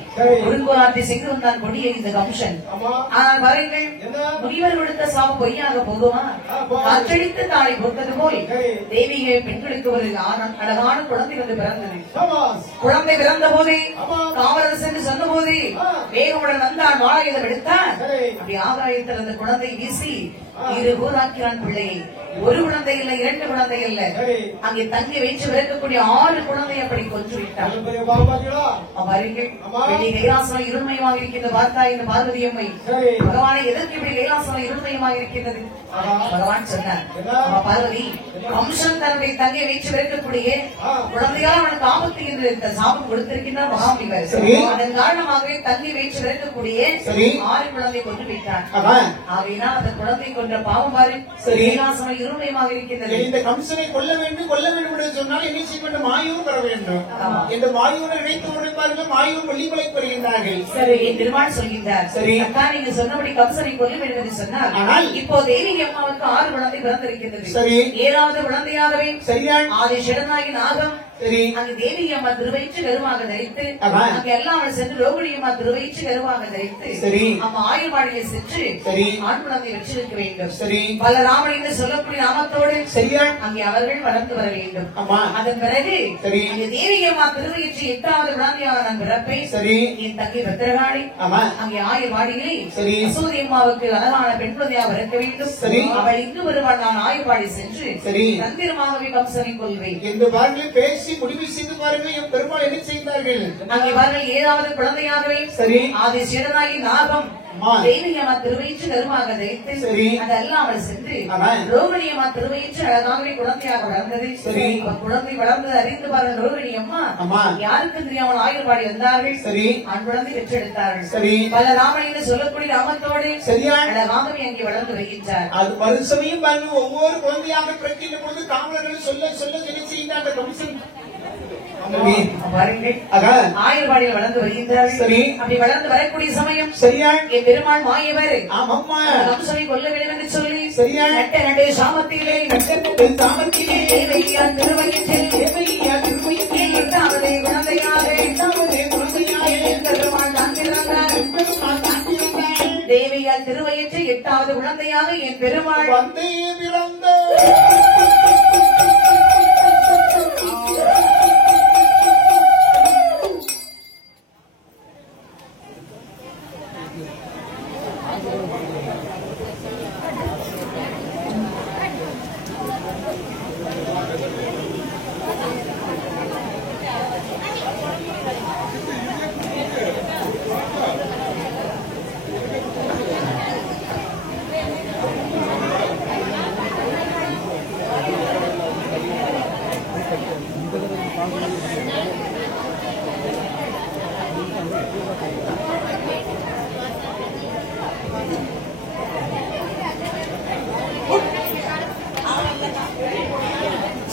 கொடுங்கோலாட்டை செய்து வந்தான் கொடிய இந்த கம்சன். ஆனால் பாருங்கள் முனிவர் கொடுத்த சாபம் பொய்யாக போகுமா? காற்றடித்து தாளை பொறுத்தது போல் தேவிய பெண்களுக்கு ஒரு அழகான குழந்தை வந்து பிறந்தது. குழந்தை பிறந்த போதே காவலரசு என்று சொன்ன போதே வேகமுடன் வந்தான் வாழையிடம் எடுத்தான். அப்படி ஆகாயத்தில் அந்த குழந்தை வீசி இரு ஊராக்கிறான் பிள்ளையை. ஒரு குழந்தை இல்ல, 2 குழந்தை இல்ல, அங்கே தங்கி வைத்து பிறக்கக்கூடிய 6 குழந்தை அப்படி கொன்று விட்டார். கைலாசம் இருள்மயமாக இருக்கின்ற பார்த்தா இந்த பார்வதி அம்மை பகவானை எதற்கு இப்படி கைலாசம் இருள்மயமாக இருக்கின்றது? பகவான் சொன்னார் பார்வதி கம்சன் தன்னுடைய தங்கை வைத்து பிறக்கக்கூடிய குழந்தையால் அவனுக்கு ஆபத்து என்று இந்த சாபம் கொடுத்திருக்கின்றார் மகாமுனிவர். அதன் காரணமாகவே தங்கி வைத்து பிறக்கக்கூடிய 6 குழந்தை கொன்று விட்டார். ஆகையினா அந்த குழந்தை கொன்ற பாவம் பாரு கைலாசம் இருள்மயமாக இருக்கின்றது. இந்த கம்சனை கொல்ல வேண்டும் என்று சொன்னால் என்ன செய்ய வேண்டும்? மாயூர் வர வேண்டும். இந்த மாயூரை நினைத்து உழைப்பார்கள். மாயூர் வெள்ளிமலை பெறுகின்றார்கள். சரி திருமால் சொல்கின்றார். சரி அக்கா நீங்க சொன்னபடி கம்சனை கொல்ல வேண்டும் என்று சொன்னால் ஆனால் இப்போ தேவி அம்மாவுக்கு 6 குழந்தை பிறந்திருக்கின்றது. 7வது குழந்தையாகவே சரிதான் ஆதி ஷடனாகி நாகம் சரி அங்கு தேவி அம்மா திருவயிற்று கருவாக தரித்து அங்கு எல்லாம் சென்று ரோகிணி அம்மா திருவயிற்று கருவாக தரித்து சரி அம்மா ஆயுள்வாடியை சென்று சரி ஆண் குழந்தை வச்சிருக்க வேண்டும். சரி பலராமன் என்று சொல்லக்கூடிய நாமத்தோடு சரியா அங்கே அவர்கள் வளர்ந்து வர வேண்டும். ஆமா அதன் பிறகு சரி அங்கு தேவி அம்மா திருவயிற்று 8வது குழந்தையாக நான் பிறப்பை சரி என் தங்கை பத்திரகாளி ஆமா அங்கே ஆயுள்வாடியிலே சரி யசோதை அம்மாவுக்கு அழகான பெண் குழந்தையாக இருக்க வேண்டும். சரி அவள் இங்கு வருவாள். நான் ஆயுள்வாடி சென்று சரி தந்திரமாகவே கம்சனை கொள்வேன். இந்த பாடலில் பேசி முடிவு செய்து பாருங்கள் என் பெருமாள் என்ன செய்தார்கள். அங்கே பாருங்கள் 7வது குழந்தையாகவே சரி ஆதி சேடனாகி நாகம் தேவி அம்மா திருவயிற்று கருமாக தைத்து சரி அதெல்லாம் அவள் சென்று ரோகிணி அம்மா திருவயிற்று அழகாகவே குழந்தையாக வளர்ந்தது. சரி குழந்தை வளர்ந்தது அறிந்து பாருங்கள் ரோகிணி அம்மா யாருக்கு தெரியாமல் ஆயுள்வாடி வந்தார்கள். சரி ஆண் குழந்தை பெற்றெடுத்தார்கள். சரி பலராமன் என்று சொல்லக்கூடிய நாமத்தோடு சரியா அழகாகவே அங்கே வளர்ந்து வருகின்றார். அது மறுசமயம் பாருங்க ஒவ்வொரு குழந்தையாக பிறக்கின்ற பொழுது காவலர்கள் சொல்ல சொல்ல என்ன செய்கின்ற கம்சன் ஆயுள்வாடியில் வளர்ந்து வருகின்றார்கள். சரி அப்படி வளர்ந்து வரக்கூடிய சமயம் சரியா என் பெருமாள் மாயவர் ஆமாம்மா கம்சனை கொல்ல வேண்டும் என்று சொல்லி சரியா நட்ட நடு சாமத்திலே சாமத்திலே தேவையா திருவயிற்றில் தேவையா திருவயிற்றில் 8வது குழந்தையாக 8வது குழந்தையாக என் பெருமாள் தான் பிறந்தார். தேவையால் திருவயிற்று 8வது குழந்தையாக என் பெருமாள் வந்தே பிறந்த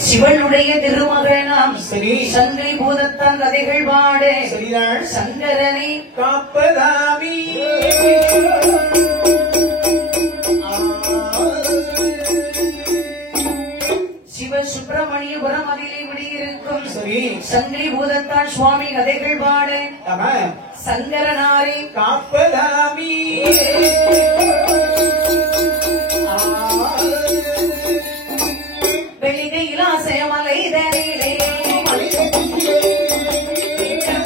சிவனுடைய திருமகனாம் சரி சங்கை பூதத்தான் கதைகள் பாடு சரிதான் சங்கரனை காப்பதாமி சிவ சுப்பிரமணியபுரம் அதிலே விடியிருக்கும் சரி சங்கை பூதத்தான் சுவாமி கதைகள் பாடு சங்கரனாரை காப்பதாமி வெளிகையிலா சேமலை தனிலே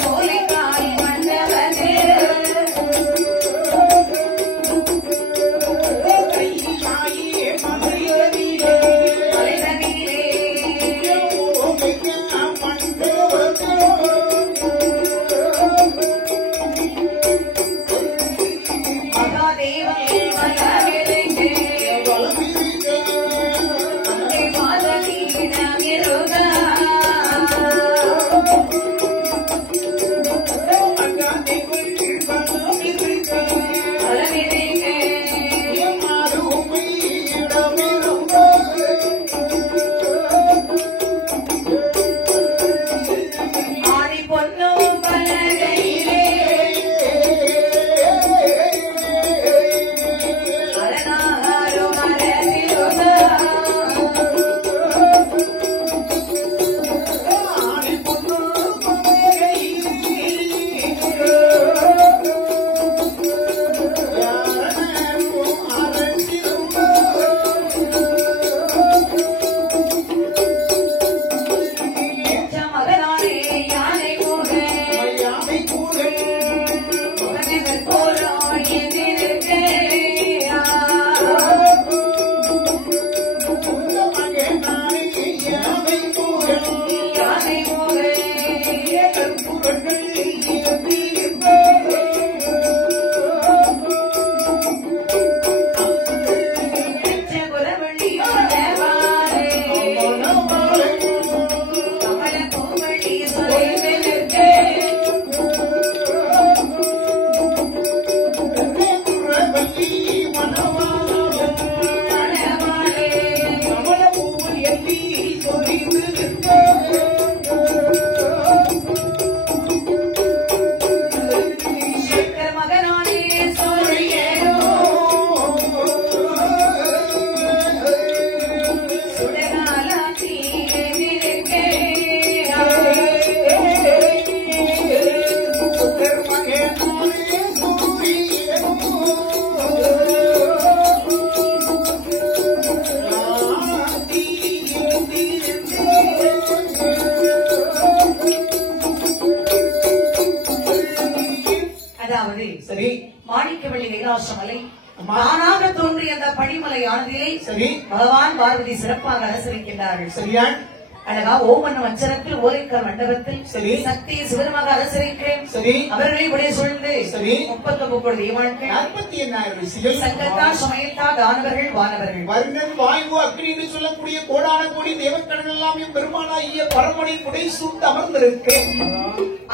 போலிக்காய் மண்டலனே மகாதேவன் மாணிக்கவள்ளி கைலாசமலை தானாக தோன்றிய அந்த படிமலையானதிலே சரி பகவான் பார்வதி சிறப்பாக அரசரிக்கின்றார்கள். சரியான் அழகா ஓமன்ன அச்சரத்தில் ஓலைக்கல் மண்டபத்தில் சரி சக்தி சிவருமாக அரசரிக்கிறேன். சரி அவர்களை உடைய சூழ்ந்து சரி 39 தெய்வான்கள் 48,000 ரிஷிகள் சங்கத்தார் சமயத்தா தானவர்கள் வானவர்கள் வருணன் வாயு அக்னி என்று சொல்லக்கூடிய கோடான கோடி தேவக்கடல் எல்லாம் பெருமானாகிய பரமனை புடை சூழ்ந்து அமர்ந்திருக்கு.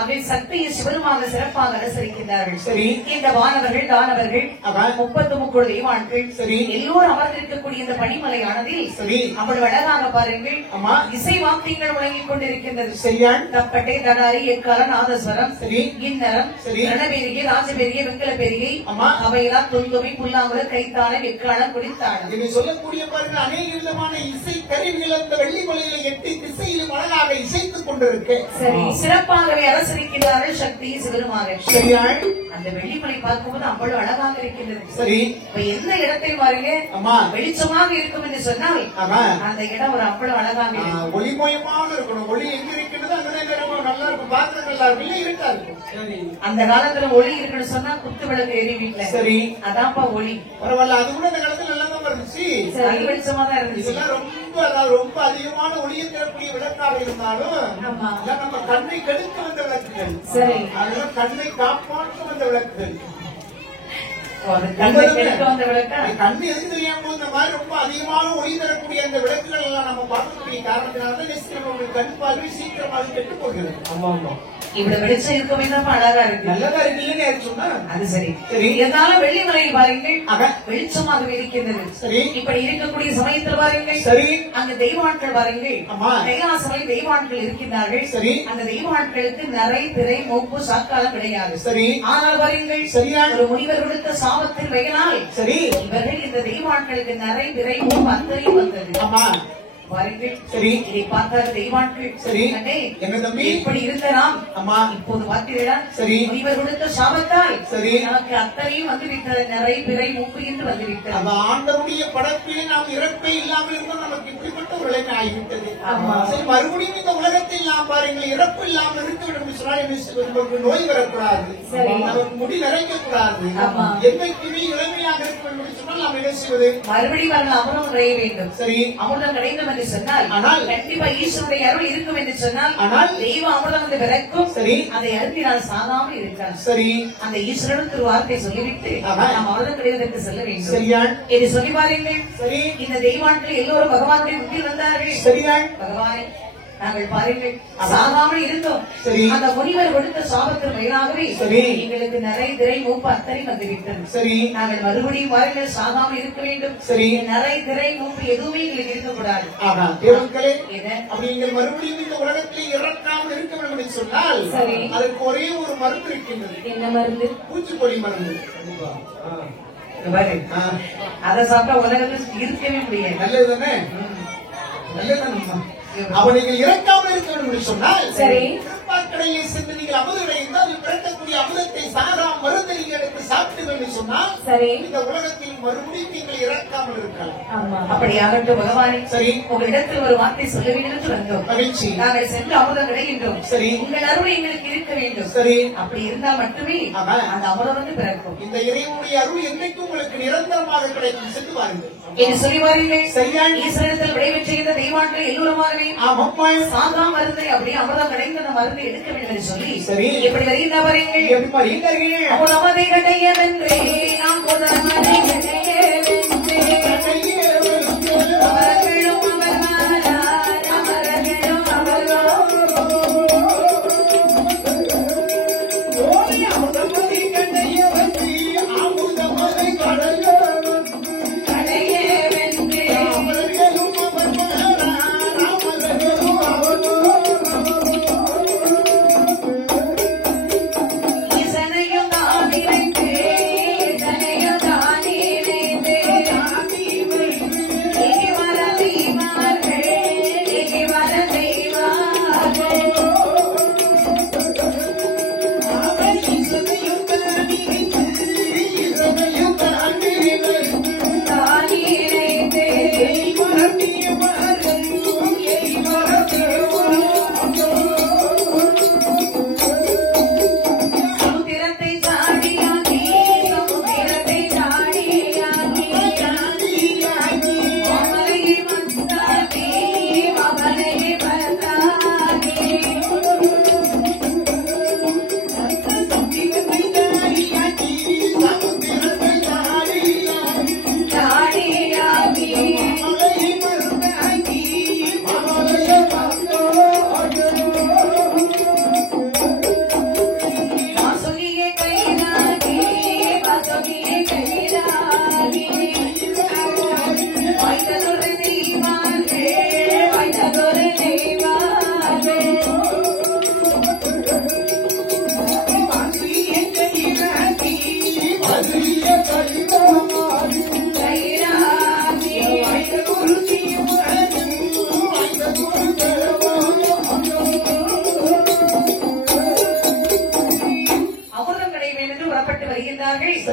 அவை சக்தியை சிவருமாக சிறப்பாக அரசரிக்கின்றார்கள். சரி இந்த வானவர்கள் தானவர்கள் 39 தெய்வான்கள் சரி எல்லோரும் அமர்ந்திருக்கக்கூடிய இந்த படிமலையானதில் சரி அவ்வளவு அழகாக பாருங்கள். ஆமா இசை வாக்கியங்கள் முழங்கிக் கொண்டிருக்கின்றது. சரியான் தப்பட்டை தடாரி எக்கால நாதஸ்வரம் சரி இன்னரம் சரி ரணபேரிகை ராஜபேரிகை வெங்கல பேரிகை ஆமா அவையெல்லா துந்துமை புல்லாங்குழ கைத்தான வெக்காலம் குடித்தான இதை சொல்லக்கூடிய பாருங்க அநேக விதமான இசை கருவிகள் அந்த வெள்ளிமலையில 8 திசையிலும் அழகாக இசைத்துக் கொண்டிருக்கு. சரி சிறப்பாகவே அரசரிக்கிறார்கள் சக்தி சிவருமாக. சரியான் அந்த வெள்ளிமலை பார்க்கும்போது அவ்வளவு அழகாக இருக்கின்றது. சரி இப்ப எந்த இடத்தை பாருங்க ஆமா வெளிச்சமாக இருக்கும் என்று சொன்னால் ஆமா அந்த இடம் ஒரு அவ்வளவு அழகாக இருக்கும். ஒளிமயமாக இருக்கணும். ஒளி எங்க இருக்கின்றது அங்கதான் இந்த இடம் நல்லா இருக்கும். பார்க்க நல்லா இருக்கும். இல்லை இருக்கா இருக்கும். சரி அந்த காலத்துல ஒளி இருக்குன்னு சொன்னா குத்து விளக்கு எரி வீட்டுல சரி அதான்ப்பா ஒளி. பரவாயில்ல. அது கூட அந்த காலத்துல நல்லா தான் இருந்துச்சு. சரி வெளிச்சமா தான் இருந்துச்சு. இதெல்லாம் ரொம்ப அதிகமான ஒளியை தரக்கூடிய விளக்காக இருந்தாலும் ஆமா. இதெல்லாம் நம்ம கண்ணை கெடுக்க வந்த விளக்குகள். சரி அதெல்லாம் கண்ணை காப்பாற்ற வந்த விளக்குகள். கண்ணை கெடுக்க வந்த விளக்கா கண்ணு எதுவும் தெரியாம இந்த மாதிரி ரொம்ப அதிகமான ஒளி தரக்கூடிய அந்த விளக்குகள் எல்லாம் நம்ம பார்க்கக்கூடிய காரணத்தினால்தான் நம்மளுடைய கண் பார்வை சீக்கிரமாக கெட்டு போகிறது. ஆமா ஆமா இவ்வளவு வெளிச்சம் இருக்கவே தான் அழகா இருக்கு. நல்லதா இருக்குன்னு சொன்னா அது சரி சரி இருந்தாலும் வெள்ளிமலை பாருங்கள் ஆக வெளிச்சமாக இருக்கின்றது. சரி இப்படி இருக்கக்கூடிய சமயத்தில் பாருங்கள் சரி அங்க தெய்வாட்கள் பாருங்கள் ஆமா கைலாசமலை தெய்வாட்கள் இருக்கின்றார்கள். சரி அந்த தெய்வாட்களுக்கு நிறை திரை மூப்பு சாக்காலம் கிடையாது. சரி ஆனால் பாருங்கள் சரியான ஒரு முனிவர் கொடுத்த சாபத்தில் வைகனால் சரி இவர்கள் இந்த தெய்வாட்களுக்கு நிறை திரை மூப்பு அத்தனையும் வந்தது. ஆமா பாருங்கள் சரி இதை பார்த்தார் தெய்வாட்கள். சரி அண்ணே, என்ன தம்பி இப்படி இருந்த நாம் ஆமா இப்போது பார்த்தீர்களா சரி முனிவர் கொடுத்த சாபத்தால் சரி நமக்கு அத்தனையும் வந்துவிட்டது நிறை பிறை மூப்பு என்று வந்துவிட்டது. அந்த ஆண்டவருடைய படத்திலே நாம் இறப்பே இல்லாமல் இருந்தால் நமக்கு இப்படிப்பட்ட ஒரு நிலைமை ஆகிவிட்டது. ஆமா. சரி மறுபடியும் இந்த உலகத்தில் நாம் பாருங்கள் இறப்பு இல்லாமல் இருக்க வேண்டும் சொன்னால் நமக்கு நோய் வரக்கூடாது. சரி. நமக்கு முடி நிறைக்க கூடாது. ஆமா. என்னைக்குமே இளமையாக இருக்க வேண்டும் என்று சொன்னால் நாம் என்ன செய்வது? மறுபடியும் அவர்கள் அமுதம் நிறைய வேண்டும். சரி அமுதம் கிடைக்கும் என்று சொன்னால் ஆனால் கண்டிப்பா ஈஸ்வருடைய அருள் இருக்கும் என்று சொன்னால் ஆனால் தெய்வ அமுதம் வந்து விளக்கும். சரி அதை அருந்தினால் சாதாமல் இருக்காது. சரி அந்த ஈஸ்வரன் திரு வார்த்தை சொல்லிவிட்டு ஆமா. நாம் அமுதம் கிடைவதற்கு செல்ல வேண்டும். சரியான் என்று சொல்லி பாருங்கள். சரி இந்த தெய்வான்கள் எல்லோரும் பகவானுடைய முன்னில் வந்தார்கள். சரியான் பகவானே நாங்கள் பாருங்கள் சாகாமல் இருந்தோம். சரி அந்த முனிவர் கொடுத்த சாபத்தின் மேலாகவே சரி எங்களுக்கு நிறை திரை மூப்பு அத்தனை வந்துவிட்டது. சரி நாங்கள் மறுபடியும் பாருங்கள் சாகாமல் இருக்க வேண்டும். சரி நிறை திரை மூப்பு எதுவுமே எங்களுக்கு இருக்கக்கூடாது. ஆனா தேவர்களே எதை? அப்படி நீங்கள் மறுபடியும் இந்த உலகத்தில் இறக்காமல் இருக்க வேண்டும் என்று சொன்னால் சரி. அதற்கு ஒரே ஒரு மருந்து இருக்கின்றது. என்ன மருந்து? பூச்சிக்கொல்லி மருந்து. அதை சாப்பிட்டா உலகத்தில் இருக்கவே முடியாது. நல்லது தானே? நல்லதுதானே? அவ நீங்கள் இறக்காமல் இருக்க வேண்டும் என்று சொன்னால் சரி. திருப்பாக்கடையை சென்று நீங்கள் அமுதம் இருந்தால் பிறக்கக்கூடிய அமுதத்தை சாரா மருந்து நீங்கள் எடுத்து சாப்பிட்டு என்று சொன்னால் சரி. இந்த உலகத்தில் மறுபடியும் நீங்கள் இறக்காமல் இருக்கலாம். அப்படியாகட்டும் பகவானே. சரி உங்களிடத்தில் ஒரு வார்த்தை சொல்ல வேண்டும் என்று வந்தோம். மகிழ்ச்சி. நாங்கள் சென்று அமுதம் கிடைக்கின்றோம். சரி. உங்கள் அருள் எங்களுக்கு இருக்க வேண்டும். சரி அப்படி இருந்தால் மட்டுமே ஆமா. அந்த அமுதம் வந்து பிறக்கும் இந்த இறைவனுடைய அருள் என்றைக்கும் உங்களுக்கு நிரந்தரமாக கிடைக்கும். சென்று வாருங்கள் என்று சொல்லி வாருங்கள். சரியான ஈஸ்வரத்தில் விடைபெற்ற இந்த தெய்வான்கள் எல்லோருமாகவே ஆமாப்பா சாகா மருந்தை அப்படியே அமுதம் கிடைந்த அந்த மருந்து எடுக்க வேண்டும் என்று சொல்லி சரி. எப்படி வருகின்ற பாருங்கள். எப்படி பாருங்கள் அமுதமதை கட்டையவென்றே நாம் முதமதை கட்டையவென்றே அவர்களும் அவர்களார் அவர்களும் அவர்களோ ஈசனையும் தாவிரைக்கு ஈசனையும்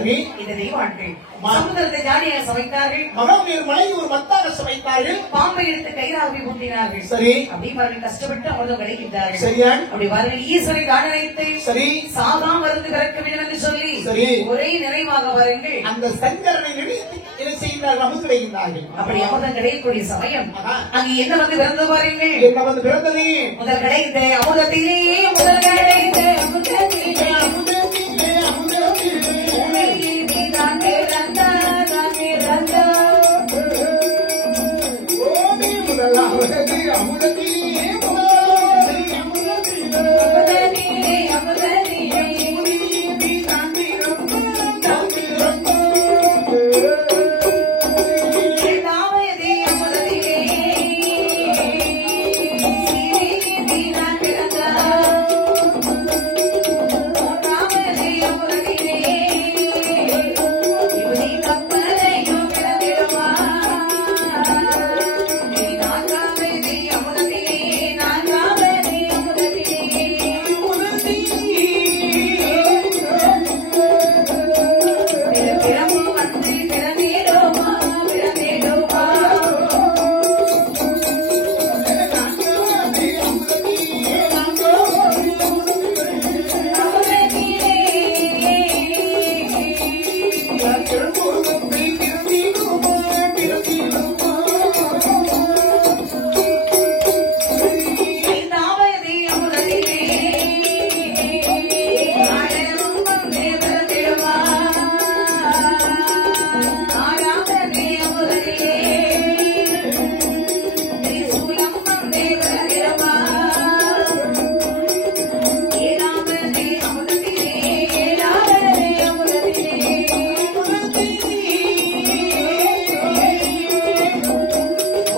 சரி. இந்த தெய்வாட்கள் சமுதிரத்தை ஜாடியாக சமைத்தார்கள். மகாவீர் மலை ஒரு மத்தாக சமைத்தார்கள். பாம்பை எடுத்து கயிறாக ஊட்டினார்கள். சரி. அப்படி அவர்கள் கஷ்டப்பட்டு அமிர்தம் கிடைக்கின்றார்கள். சரியான். அப்படி அவர்கள் ஈஸ்வரை காணனைத்து சரி. சாகாம் மருந்து பிறக்க வேண்டும் என்று சொல்லி சரி. ஒரே நிறைவாக வருங்கள் அந்த சங்கரனை நினைத்து என்ன செய்கிறார்கள்? அமுது கிடைக்கின்றார்கள். அப்படி அமிர்தம் கிடைக்கக்கூடிய சமயம் அங்கு என்ன வந்து பிறந்து பாருங்கள். என்ன வந்து பிறந்தது? முதல் கிடைத்த அமுதத்திலே முதல் கிடைத்த அமுதத்திலே அமுதத்திலே உன்னை தான் பிறந்தா ஓடி முதலாவது அமுதத்திலே முதலாவது அமுதத்திலே அமுதத்திலே உன்னை தான் பிறந்தா இரண்டாவது அமுதத்திலே சீதை தான் பிறந்தா மூன்றாவது அமுதத்திலே இவனை கப்பலையும் பிறந்திடுவா நான்காவது அமுதத்திலே நான்காவது அமுதத்திலே பிறப்பு வந்து பிறந்தேடோமா பிறந்தேடோமா ஐந்தாவது அமுதத்திலே ஆயிரம் வந்து பிறந்திடுவா ஆறாவது அமுதத்திலே திரிசூலம் வந்து பிறந்திடுவா ஏழாவது அமுதத்திலே ஏழாவது அமுதத்திலே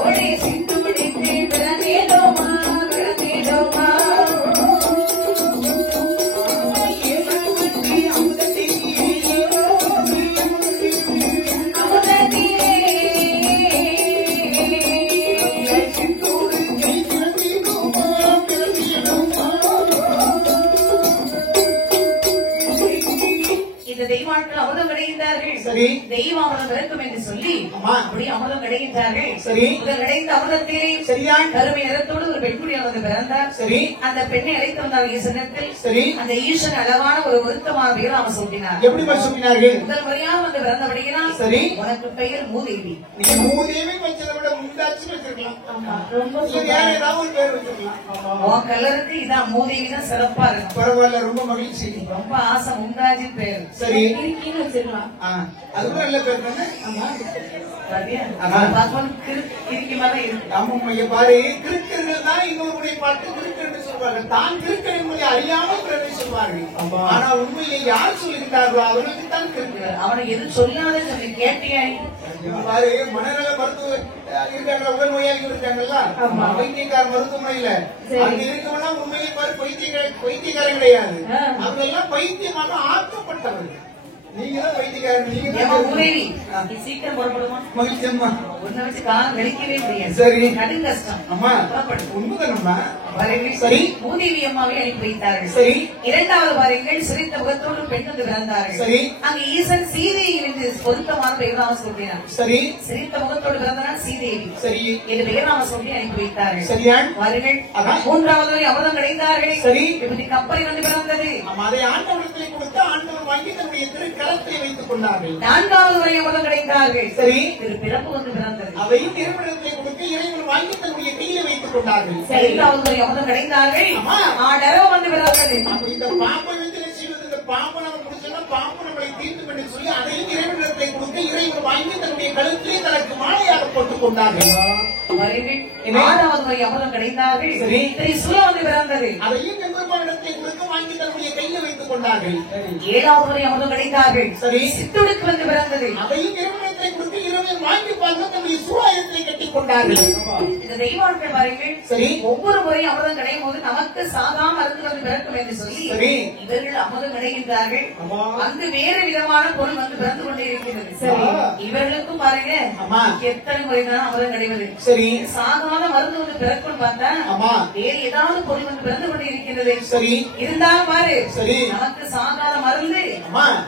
ஒரே சிந்து பிடித்து பிறந்தேடோமா பிறந்தேடோமா இந்த தெய்வாட்கள் அமுதம் கிடைக்கின்றார்கள். சரி. தெய்வ அமுதம் இருக்கும் என்று சொல்லி ஆமா. அப்படி அமுதம் கிடைக்கின்றார்கள். சரி. முதல் கிடைத்த அமுதத்திலே சரியான். கருமை நிறத்தோடு ஒரு பெண்குடி வந்து பிறந்தார். சரி. அந்த பெண்ணை அழைத்து வந்தார் ஈசனத்தில். சரி. அந்த ஈசன் அழகான ஒரு வருத்தமான பெயர் அவன் சூட்டினார். எப்படி சொல்லினார்கள்? முதல் முறையாக வந்து பிறந்தபடியினால் சரி. உனக்கு பெயர் மூதேவி. நீங்க மூதேவி வச்சதை விட முந்தாச்சு வச்சிருக்கலாம். ரொம்ப நீங்க வேற ஏதாவது ஒரு பேர் வச்சிருக்கலாம். உன் கலருக்கு இதான் மூதேவி தான் சிறப்பா இருக்கும். பரவாயில்ல, ரொம்ப மகிழ்ச்சி. ரொம்ப ஆசை முந்தாஜி பேர். சரி. இருக்கீன்னு வச்சிருக்கலாம். அது கூட நல்ல பேர் தானே? பாத்தியா? ஆமா. பார்க்கும்போது கிறுக்கி மாதிரி இருக்கு. ஆமாம் ஐயா, பாரு, கிறுக்கர்கள் தான் இன்னொரு முறை பார்த்து கிறுக்கு சொல்வார்கள். தான் கிறுக்கு என்பதை அறியாமல் பிறரை சொல்வார்கள். ஆனா உண்மையை யார் சொல்லுகிறார்களோ அவர்களுக்கு தான் கிறுக்கு. அவனை எதுவும் சொல்லாத சொல்லி கேட்டியா? பாரு, மனநல மருத்துவ இருக்காங்களா, உடல் நோயாளிகள் இருக்காங்கல்ல, வைத்தியக்கார மருத்துவமனையில அங்க இருக்கவனா உண்மையை பாரு பைத்தியக்காரன் கிடையாது. அவங்க எல்லாம் பைத்தியமாக ஆக்கப்பட்டவர்கள். நீங்க தான் வைத்தியக்காரன். நீங்க ஏமா தான் உதவி நீ சீக்கிரம் புறப்படுமா? மகிழ்ச்சியம்மா. ஒன்ன வச்சு காலம் வெளிக்கவே முடியாது. சரி. கடும் கஷ்டம். அம்மா, புறப்படு. உண்மைதானம்மா? பாருங்கள். சரி. மூதேவி அம்மாவை அனுப்பி வைத்தார்கள். சரி. இரண்டாவது பாருங்கள், சிரித்த முகத்தோடு பெண் வந்து பிறந்தார்கள். சரி. அங்கு ஈசன் சீதையில் என்று பொருத்தமான பெயராம சொல்லினார். சரி. சிரித்த முகத்தோடு பிறந்தனால் சீதேவி சரி. என்று பெயராம சொல்லி அனுப்பி வைத்தார்கள். சரியான். பாருங்கள். அதான். மூன்றாவது அமுதம் கிடைத்தார்கள். சரி. இப்படி கப்பலை வந்து பிறந்தது. ஆமா, அதை ஆண்டவரத்திலே கொடுத்து ஆண்டவர் வாங்கி தன்னுடைய திருக்கரத்தை வைத்துக் கொண்டார்கள். நான்காவது வரை அமுதம் கிடைத்தார்கள். சரி. திரு பிறப்பு வந்து பிறந்தது. அதையும் இறைவனிடத்தை கொடுத்து இறைவன் வாங்கி தன்னுடைய கையில வைத்துக் கொண்டார்கள். ஐந்தாவது வரை அமுதம் கிடைத்தார்கள். ஆமா. ஆடரவு வந்து பிறந்தது. அப்ப இந்த பாம்பை வைத்து என்ன செய்வது? இந்த பாம்பை நம்ம முடிச்சோம்னா பாம்பு நம்மளை தீர்த்து பண்ணி சொல்லி அதையும் இறைவனிடத்தை கொடுத்து இறைவன் வாங்கி தன்னுடைய கழுத்திலே தனக்கு மாலையாக போட்டுக் கொண்டார்கள். பாருங்கள். ஆறாவது வரை அமுதம் கிடைத்தார்கள். சரி. திரிசூல வந்து பிறந்தது. அதையும் கந்தர்பானிடத்தை கொடுத்து வாங்கி தன்னுடைய கையில வைத்துக் கொண்டார்கள். ஏழாவது வரை அமுதம் கிடைத்தார்கள். சரி. சித்துடுக்கு வந்து பிறந்தது. அதையும் இறைவனிடத்தை கொடுத்து இறைவன் மறுபடியும் வாங்கி பார்த்து தன்னுடைய சூழாயத்தை கட்டிக் கொண்டார்கள். இந்த தெய்வாட்கள் பாருங்கள், சரி, ஒவ்வொரு முறையும் அமிர்தம் கிடையும் போது நமக்கு சாதா மருந்து வந்து பிறக்கும் என்று சொல்லி இவர்கள் அமிர்தம் கிடைக்கின்றார்கள். அங்கு வேறு விதமான பொருள் வந்து பிறந்து கொண்டே இருக்கிறது. சரி, இவர்களுக்கும் பாருங்க எத்தனை முறைதான் அமிர்தம் கிடைவது. சரி, சாதாரண மருந்து வந்து பிறக்கும் பார்த்தா வேறு ஏதாவது பொருள் வந்து பிறந்து கொண்டே இருக்கிறது. சரி, இருந்தாலும் பாரு, சரி, நமக்கு சாதாரண மருந்து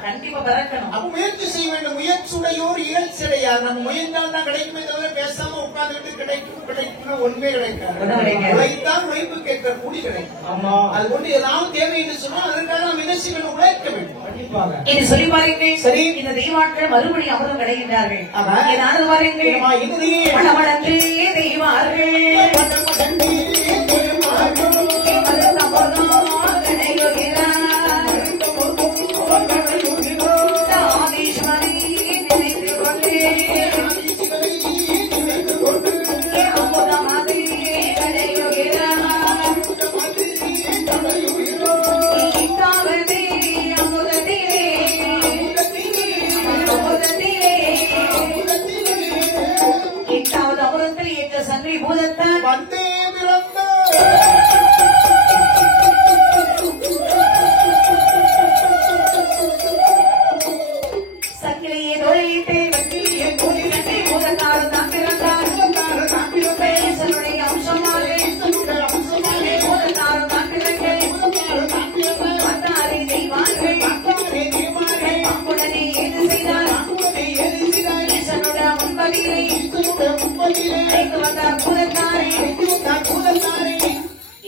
கண்டிப்பா பிறக்கணும். அப்ப முயற்சி செய்ய வேண்டும். முயற்சியுடையோர் இயற்சிடையார். நம்ம முயன்றால் தான் கிடைக்குமே தவிர பேசாம உட்கார்ந்துட்டு கிடைக்கும் ஒன்றே கிடைக்காது. உழைத்தான் உழைப்பு கேட்கிற கூடி கிடைக்கும். அது கொண்டு ஏதாவது தேவை என்று சொன்னால் அதற்காக நம்ம என்ன செய்யணும்? உழைக்க வேண்டும். கண்டிப்பாக இது சொல்லி பாருங்கள். சரி, இந்த தெய்வாட்கள் மறுபடியும் அமிர்தம் கிடைக்கின்றார்கள். ஏதாவது பாருங்கள், மணமளந்து தெய்வார்கள்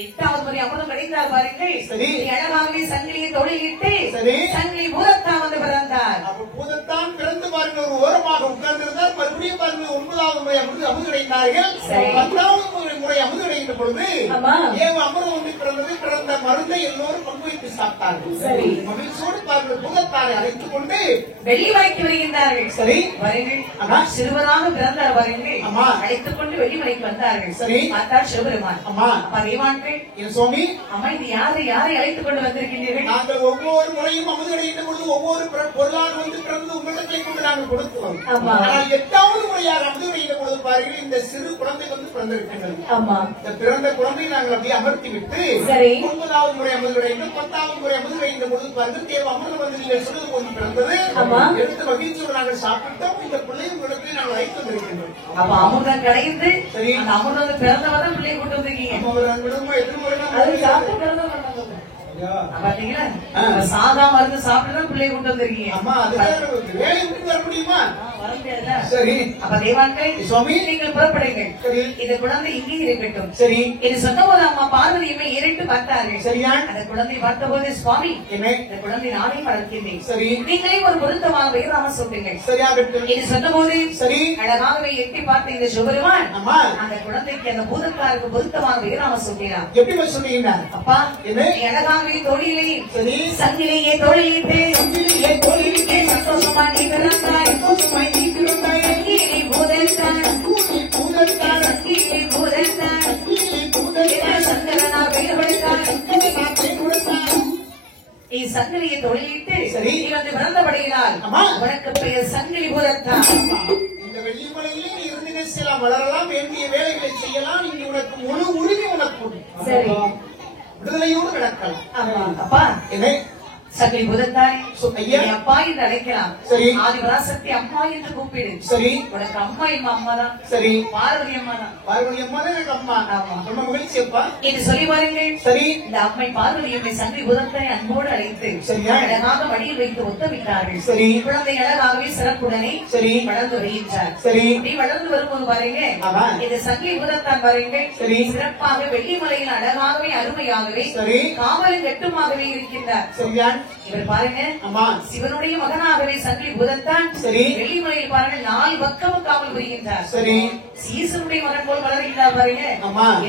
எட்டாவது முறை அமிர்தம் கிடைத்தார் பாருங்கள். அழகாகவே சங்கிலியை தொழிலிட்டு சங்கிலி பூதத்தான் வந்து பிறந்தார். பூதத்தான் பிறந்து பாருங்கள் ஒரு ஓரமாக உட்கார்ந்திருந்தார். மறுபடியும் பாருங்கள் 9வது முறை அமிர்தம் கிடைத்தார்கள். 10வது முறை அமிர்தம் கிடைத்த பொழுது ஏன் அமிர்தம் வந்து பிறந்தது? பிறந்த மருந்தை எல்லோரும் பங்கு வைத்து சாப்பிட்டார்கள். மகிழ்ச்சியோடு பாருங்கள் பூதத்தாரை அழைத்துக் கொண்டு வெளிமலைக்கு வருகின்றார்கள். சரி, வருங்கள். சிறுவராக பிறந்தார் பாருங்கள். அழைத்துக் கொண்டு வெளிமலைக்கு வந்தார்கள். சரி, பார்த்தார் சிவபெருமான். அப்பா தெய்வான்கள், சுவாமி, அம்மா இது யாரை அழைத்துக் கொண்டு வந்திருக்கின்றீர்கள்? நாங்கள் ஒவ்வொரு முறையும் அமுது கிடைத்த பொழுது ஒவ்வொரு பொருளாக வந்து பிறந்து உங்களிடத்தை கொண்டு நாங்கள் கொடுக்கிறோம். ஆனால் 8வது முறையாக அமுது கிடைத்த பொழுது பாருங்கள், இந்த சிறு குழந்தை வந்து பிறந்திருக்கின்றது. இந்த பிறந்த குழந்தையை நாங்கள் அப்படியே அமர்த்தி விட்டு 9வது முறை அமுது கிடைத்து 10வது முறை அமுது கிடைத்த பொழுது பாருங்கள், தேவ அமிர்தம் வந்து நீங்கள் சொன்னது கொண்டு பிறந்தது. எடுத்து மகிழ்ச்சியோடு நாங்கள் சாப்பிட்டோம். இந்த பிள்ளையை உங்களிடத்தை நாங்கள் வைத்து வந்திருக்கின்றோம். அப்ப அமிர்தம் கிடைந்து அந்த அமிர்தம் பிறந்தவதான் பிள்ளையை கொண்டு வந்திருக்கீங்க. சாதா மருந்து சாப்பிட்டுதான் பிள்ளையை கொண்டு வந்திருக்கீங்க. வர முடியுமா? சரி, அப்ப தேவான்கள் சுவாமி நீங்கள் புறப்படுங்கள். இந்த குழந்தை இங்கே இருக்கட்டும். சரி, இது சொன்னபோது அம்மா பார்வதியுமே இரண்டு பார்த்தார்கள். சரியா? அந்த குழந்தை பார்த்தபோது சுவாமி இந்த குழந்தை நானே வளர்க்கின்றேன். சரி, நீங்களே ஒரு பொருத்தமாக வேறாம சொல்லுங்கள். சரியாகட்டும். இது சொன்னபோது சரி அழகாகவே எட்டி பார்த்த இந்த சிவபெருமான் அந்த குழந்தைக்கு அந்த பூதத்தாருக்கு பொருத்தமாக வேறாம சொல்கிறார். எப்படி சொல்றீங்க? அப்பா அழகாகவே தோழிலே சரி சங்கிலேயே தோழிலிட்டு சந்தோஷமா நீ பிறந்தாய். சங்கிலியை தொழிலிட்டு வந்து பிறந்தபடியினால் உனக்கு பெயர் சங்கிலி பூதத்தான். இந்த வெள்ளிமலையிலே இருந்து நிச்சயம் வளரலாம், வேண்டிய வேலைகளை செய்யலாம். இங்கு உனக்கு முழு உரிமை உனக்கு சரி விடுதலையோடு நடக்கலாம். அப்பா என்ன சங்கிலி பூதத்தாய் அப்பா என்று அழைக்கலாம். சரி, ஆதிபராசக்தி அம்மா என்று கூப்பிடு. சரி, உனக்கு அம்மா எம்மா அம்மாதான். சரி, பார்வதி அம்மா தான். பார்வதி அம்மா தான் எனக்கு அம்மா. ரொம்ப மகிழ்ச்சி அப்பா என்று சொல்லி பாருங்கள். சரி, இந்த அம்மை பார்வதி அம்மை சங்கிலி பூதத்தாய் அன்போடு அழைத்து அழகாக வழியில் வைத்து ஒத்தவிட்டார்கள். சரி, குழந்தை அழகாகவே சிறப்புடனே சரி வளர்ந்து வருகின்றார். சரி, இப்படி வளர்ந்து வரும்போது பாருங்க இந்த சங்கிலி பூதத்தான் பாருங்கள். சரி, சிறப்பாக வெள்ளிமலையில் அழகாகவே அருமையாகவே சரி காவலும் கட்டுமாகவே இருக்கின்றார். சரியா? இவர் பாருங்க சிவனுடைய மகனாகவே சங்கிலி பூதத்தான். சரி, வெள்ளிமலையில் பாருங்கள் 4 பக்கமும் காவல் புரிகின்றார். சரி, சீசனுடைய மகன் போல் வளர்கின்றார் பாருங்க.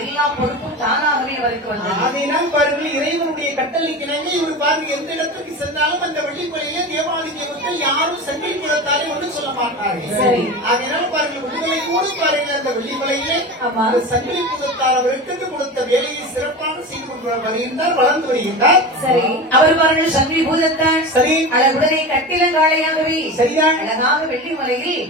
எல்லா பொறுப்பும் தானாகவே அவருக்கு வந்தது. அதனால் பாருங்கள் இறைவனுடைய கட்டளைக்கு இணங்கி இவர் பாருங்க எந்த இடத்துக்கு சென்றாலும் அந்த வெள்ளிமலையிலே தேவாதி தேவர்கள் யாரும் சங்கிலி பூதத்தாரை ஒன்று சொல்ல மாட்டார்கள். சரி, அதனால பாருங்கள் விடுதலை கூட பாருங்கள் அந்த வெள்ளிமலையிலே சங்கிலி பூதத்தார் அவருக்கு கொடுத்த வேலையை சிறப்பாக செய்து கொண்டு வருகின்றார், வளர்ந்து வருகின்றார். சரி, அவர் பாருங்கள் சங்கிலி பூதத்தான் சரி அழகுடனே கட்டிலங்காளையாகவே சரிதான் அழகாக வெள்ளிமலையில்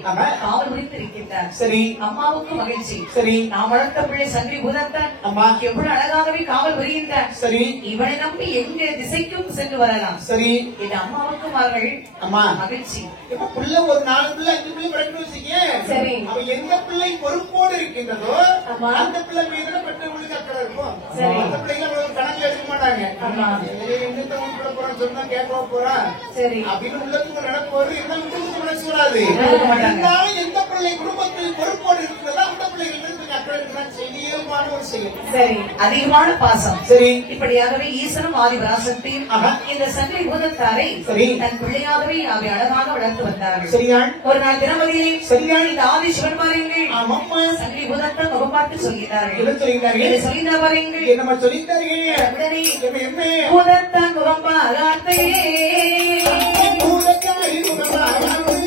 காவல் முடித்திருக்கின்றார். சரி, அம்மாவுக்கு மகிழ்ச்சி. சரி, நாம் வளர்த்த பிள்ளை சங்கிலி பூதத்தான் அம்மா எவ்வளவு அழகாகவே காவல் வருகின்றார். சரி, இவனை நம்பி எங்க திசைக்கும் சென்று வரலாம். சரி, இது அம்மாவுக்கும் அவர்கள் அம்மா மகிழ்ச்சி. இப்ப பிள்ளை ஒரு 4 பிள்ளை 5 பிள்ளை பிறகு வச்சுக்க, சரி, அவ எந்த பிள்ளை பொறுப்போடு இருக்கின்றதோ ஆமா. அந்த பிள்ளை மீது பெற்றவங்களுக்கு அக்கறை இருக்கும். சரி. அந்த பிள்ளைகளை கணக்கில் எடுக்க மாட்டாங்க. ஆமா. எந்த கூட போறான் சொன்னா கேட்க போறான் சரி அப்படின்னு உள்ளதுக்கு நடப்பு வரும். என்ன விட்டு மனசு வராது. மாட்டாங்க. இருந்தாலும் எந்த பிள்ளை குடும்பத்தில் பொறுப்போடு இருக்கிறதோ அந்த பிள்ளைகளுக்கு கொஞ்சம் அக்கறை இருக்கிறான். இயல்பான ஒரு செயல். சரி, அதிகமான பாசம். சரி, இப்படியாகவே ஈசனும் ஆதிபராசக்தியும் இந்த சங்கிலி பூதத்தாரை சரி தன் பிள்ளையாகவே அவை அழகாக வளர்த்து வந்தார்கள். சரியான் ஒரு நாள் தினமதியிலே சரியான் இந்த ஆதி சிவன் பாருங்கள் ஆமாம்மா சங்கிலி பூதத்தை முகப்பாட்டு சொல்கிறார்கள். என்ன சொல்லிட்டார்கள்? சொல்லினா பாருங்கள் என்னம்மா சொல்லிட்டார்கள்? உடனே என்ன பூதத்தான் முகப்பாகத்தே பூதத்தாய் முகப்பாகத்தே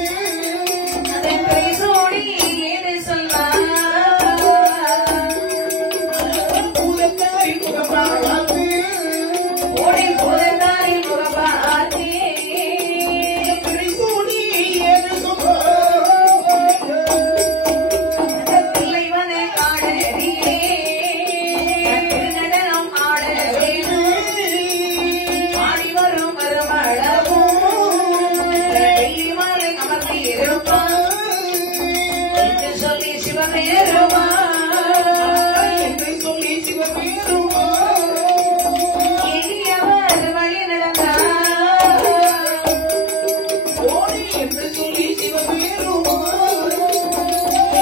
அதன் பரிசோடி ஏது சொன்னார். பூதத்தாய் முகப்பாகத்தே ஓடி பூதத்தாய் முகப்பாகத்தே பரிசோடி ஏது சொன்னார். பிள்ளைவனை ஆடறியே நடனம் ஆடவே ஆடி வரும் மறுமளவும் வெள்ளிமலை அமர்ந்திருப்பான் என்று சொல்லி சிவபெருமா என்று சொல்லி சிவபெருமா எளியவர் வழி நடந்தார் ஓடி என்று சொல்லி சிவபெருமா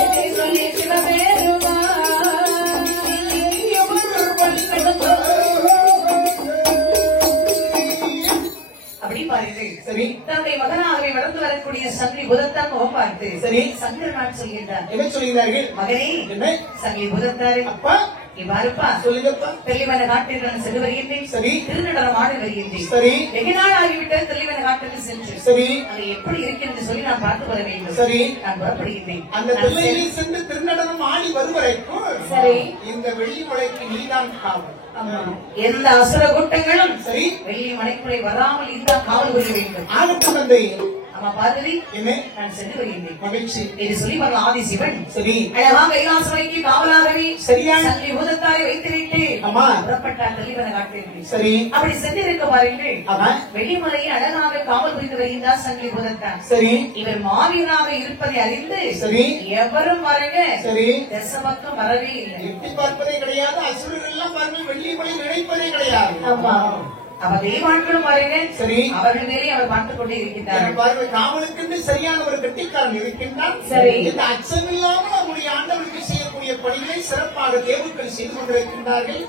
என்று சொல்லி சிவபெருமா எவர் வழி நடந்தார். அப்படி பாருங்கள். சரி தன்னுடைய மகனாகவே வளர்ந்து வரக்கூடிய சங்கிலி புதத்தான் முகம் பார்த்து சரி சங்கரநாட் சொல்கின்றார். என்ன சொல்கிறார்கள்? மகனே என்ன சங்கிலி புதத்தாரு அப்பா இவ்வாறுப்பா சொல்லுங்கப்பா. தெளிவன காட்டில் நான் சென்று வருகின்றேன். சரி திருநடனம் ஆட வருகின்றேன். சரி வெகு நாள் ஆகிவிட்ட தெளிவன காட்டுக்கு சென்று சரி அங்கு எப்படி இருக்கிறது சொல்லி நான் பார்த்து வர வேண்டும். சரி நான் புறப்படுகின்றேன். அந்த பிள்ளையில் சென்று திருநடனம் ஆடி வருவரைக்கும் சரி இந்த வெள்ளிமலைக்கு நீதான் காவல். எந்த அசுர கூட்டங்களும் சரி வெள்ளி மலைக்குள்ளே வராமல் இருந்தால் காவல் புரிய வேண்டும். ஆகட்டும் தந்தை. அம்மா பார்வதி என்ன நான் சென்று வருகின்றேன் மகிழ்ச்சி. என்று சொல்லி வர ஆதிசிவன் சரி அழகா கைலாசமைக்கு காவலாகவே சரியான சங்கிலி பூதத்தாரை வைத்துவிட்டு அம்மா புறப்பட்டார் தெளிவன காட்டிற்கு. சரி அப்படி சென்றிருக்க பாருங்கள். அவன் வெள்ளிமலையை அழகாக காவல் புரிந்து வருகின்றார் சங்கிலி பூதத்தான். சரி இவர் மாவீரனாக இருப்பதை அறிந்து சரி எவரும் பாருங்க சரி தசமக்கம் வரவே இல்லை. எட்டி பார்ப்பதே கிடையாது. அசுரர்கள் எல்லாம் பாருங்கள் வெள்ளிமலை நினைப்பதே கிடையாது. ஆமா. அவ தெய்வான்களும் பாருங்க சரி அவர்கள் மேலே அவர் பார்த்துக் கொண்டே இருக்கின்றார். பார்வை காவலுக்கு சரியான ஒரு கட்டிக்காரன் இருக்கின்றான். சரி. இந்த அச்சமில்லாமல் நம்முடைய ஆண்டவனுக்கு செய்யக்கூடிய பணிகளை சிறப்பாக தேவர்கள் செய்து கொண்டிருக்கின்றார்கள்.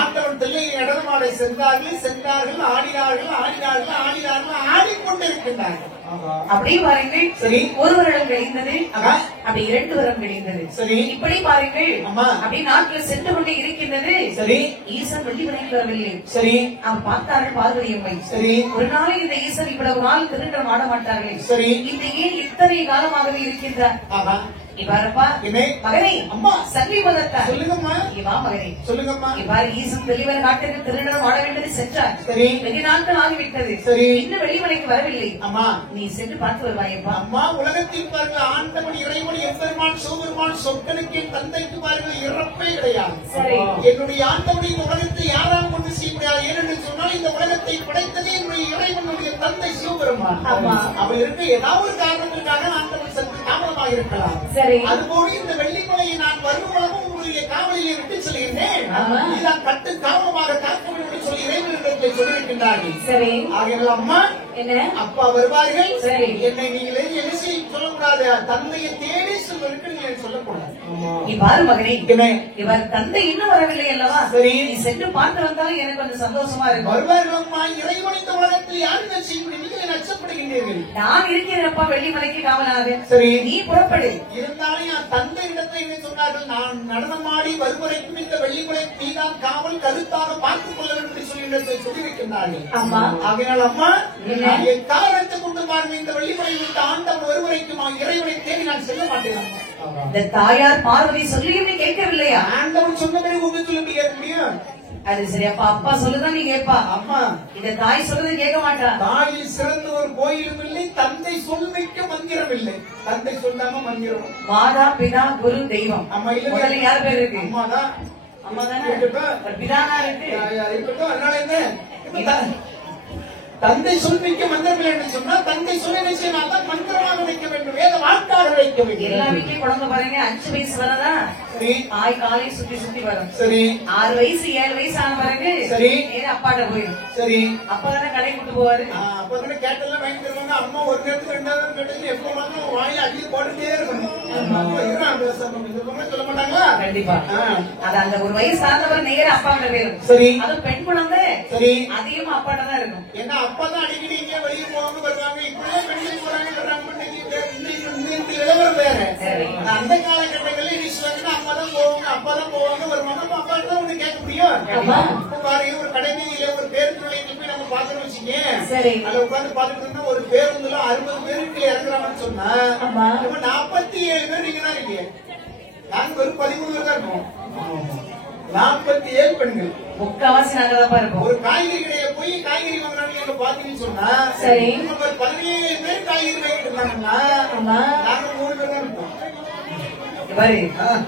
ஆண்டவன் பிள்ளையை நடனமாட சென்றார்கள் ஆடினார்கள் ஆடிக்கொண்டிருக்கின்றார்கள். அப்படி பாருங்கள். சரி ஒரு வருடம் கழிந்தது. அப்படி 2 வருடம் கழிந்தது. சரி இப்படி பாருங்கள். அம்மா அப்படி நாட்கள் சென்று கொண்டே இருக்கின்றது. சரி ஈசன் வெள்ளிமலைக்கு வரவில்லை. சரி அவர் பார்த்தார்கள் பார்வதி அம்மை. சரி ஒரு நாளை இந்த ஈசன் இவ்வளவு நாள் திருநடனம் ஆட மாட்டார்கள். சரி இந்த ஏன் இத்தனை காலமாகவே இருக்கின்றார். ஆஹா இவ்வாறப்பா என்ன மகனே அம்மா சங்கிலி பூதத்தார் சொல்லுங்கம்மா இவா மகனே சொல்லுங்கம்மா. இவ்வாறு ஈசன் தெளிவன காட்டுக்கு திருநடனம் ஆட வேண்டும் சென்றார். சரி வெகு நாட்கள் ஆகிவிட்டது. சரி இன்னும் வெள்ளிமலைக்கு வரவில்லை. அம்மா நீ சென்று பார்த்து வருவாயப்பா. அம்மா உலகத்தில் பாருங்கள் ஆண்டவன் இறைவன் எம்பெருமான் சிவபெருமான் சொற்களுக்கு என் தந்தைக்கு பாருங்கள் இறப்பே கிடையாது. சரி என்னுடைய ஆண்டவன் இந்த உலகத்தை யாரால் கொண்டு செய்ய முடியாது. ஏனென்று சொன்னால் இந்த உலகத்தை படைத்ததே என்னுடைய இறைவனுடைய தந்தை சிவபெருமான். ஆமா. அவன் இருக்க ஏதாவது ஒரு காரணத்திற்காக ஆண்டவன் சற்று தாமதமாக இருக்கலாம். சரி அதுபோல இந்த வெள்ளிமலையை நான் வருவதாக உங்களுடைய காவலிலே விட்டு செல்கின்றேன். ஆமா. இதான் கட்டு காவலமாக காக்க வேண்டும் என்று சொல்லி இறைவனிடத்தில் சொல்லியிருக்கின்றார்கள். சரி ஆகையால் அம்மா என்ன அப்பா வருவார்கள். சரி. என்னை நீங்களே என்ன செய்ய சொல்லக்கூடாது. தந்தையை தேடி சொல்வதற்கு நீங்க சொல்லக்கூடாது. இவ்வாறு மகனே என்ன இவர் தந்தை இன்னும் வரவில்லை அல்லவா. சரி நீ சென்று பார்த்து வந்தாலும் எனக்கு கொஞ்சம் சந்தோஷமா இருக்கும். வருவார்கள் அம்மா. இறைவன் இந்த உலகத்தில் யாருமே செய்ய முடியும். நீங்கள் அச்சப்படுகின்றீர்கள். நான் இருக்கிறேன்ப்பா வெள்ளிமலைக்கு காவலாக. சரி நீ புறப்படு. இருந்தாலும் என் தந்தை இடத்தை என்ன சொன்னார்கள். நான் நடனமாடி வருவரைக்கும் இந்த வெள்ளிமலை நீதான் காவல் கருத்தாக பார்த்துக் கொள்ள வேண்டும் என்று சொல்லி இடத்தை சொல்லி வைக்கின்றார்கள். அம்மா ஆகையால் அம்மா என் காரணத்தை கொண்டு பாருங்கள் இந்த வெள்ளிமலை விட்டு ஆண்டவன் ஒருவரைக்கும் இறைவனை தேடி நான் செல்ல மாட்டேன். இந்த தாயார் பார்வதி சொல்லியும் நீ கேட்கவில்லையா? ஆண்டவன் சொன்னதை உங்களுக்கு சொல்லி கேட்க முடியும். அது சரி, அப்பா அப்பா சொல்லுதான் நீ கேட்பா. அம்மா இந்த தாய் சொல்றது கேட்க மாட்டா. தாயில் சிறந்த ஒரு கோயிலும் இல்லை, தந்தை சொல்மிக்க மந்திரம் இல்லை. தந்தை சொல்லாம மந்திரம். மாதா பிதா குரு தெய்வம். அம்மா இல்ல, முதல்ல யார் பேர் இருக்கு? அம்மாதான். அம்மா தானே. பிதானா இருக்கு. இருக்கட்டும். அதனால என்ன, தந்தை சொல்மிக்க மந்திரம் இல்லை என்று சொன்னா தந்தை சொல்ல நிச்சயமாக மந்திரமாக வைக்க வேண்டும், வேத வாக்காக வைக்க வேண்டும். எல்லா வீட்லயும் குழந்தை பாருங்க 5 வயசு வரதா சரி, தாய் காலை சுத்தி சுத்தி வரும். சரி, 6 வயசு 7 வயசு ஆன பிறகு சரி, அப்பாட்ட போயிடும். சரி, அப்பா தானே கடை கூட்டு போவாரு. அப்ப தானே கேட்டெல்லாம் வாங்கி தருவாங்க. அம்மா ஒரு நேரத்துக்கு 2வது கேட்டு எப்ப வாங்க வாயில அள்ளி போட்டுட்டே இருக்கணும். சொல்ல மாட்டாங்களா? கண்டிப்பா. அது அந்த ஒரு வயசு ஆனவர் நேர அப்பாட்ட போயிடும். சரி, அது பெண் குழந்தை. சரி, அதிகமா அப்பாட்ட தான் இருக்கும். ஏன்னா அப்பா தான் அடிக்கடி இங்கே வெளியே போவாங்க வருவாங்க. இப்படியே பெண்கள் போறாங்க வர்றாங்க. இளவரம் வேற. அந்த காலகட்டங்களில் நீ சொல்லுங்கன்னா அம்மா தான் போவாங்க, அப்பா தான் போவாங்க வருவாங்க. அப்ப அப்பா தான் ஒண்ணு கேட்க முடியும். இப்ப பாருங்க, ஒரு கடைமையில ஒரு பேருந்து நிலையத்தில் போய் நம்ம பாக்கணும் வச்சுங்க. சரி, அதுல உட்கார்ந்து பாத்துட்டு இருந்தா ஒரு பேருந்துல 60 பேருக்கு இறங்குறாங்கன்னு சொன்னா 47 பேர் நீங்க தான் இருக்கீங்க. நாங்க ஒரு 13 பேர் தான் இருக்கோம். 47 பெண்கள். முக்காவாசி நாங்கதான் இருப்போம். ஒரு காய்கறி கடையை போய் காய்கறி வாங்குறாங்க பாத்தீங்கன்னு சொன்னா சரி, 17 பேர் காய்கறி வாங்கிட்டு இருந்தாங்கன்னா நாங்க 3 பேர் தான் இருப்போம். பாரு,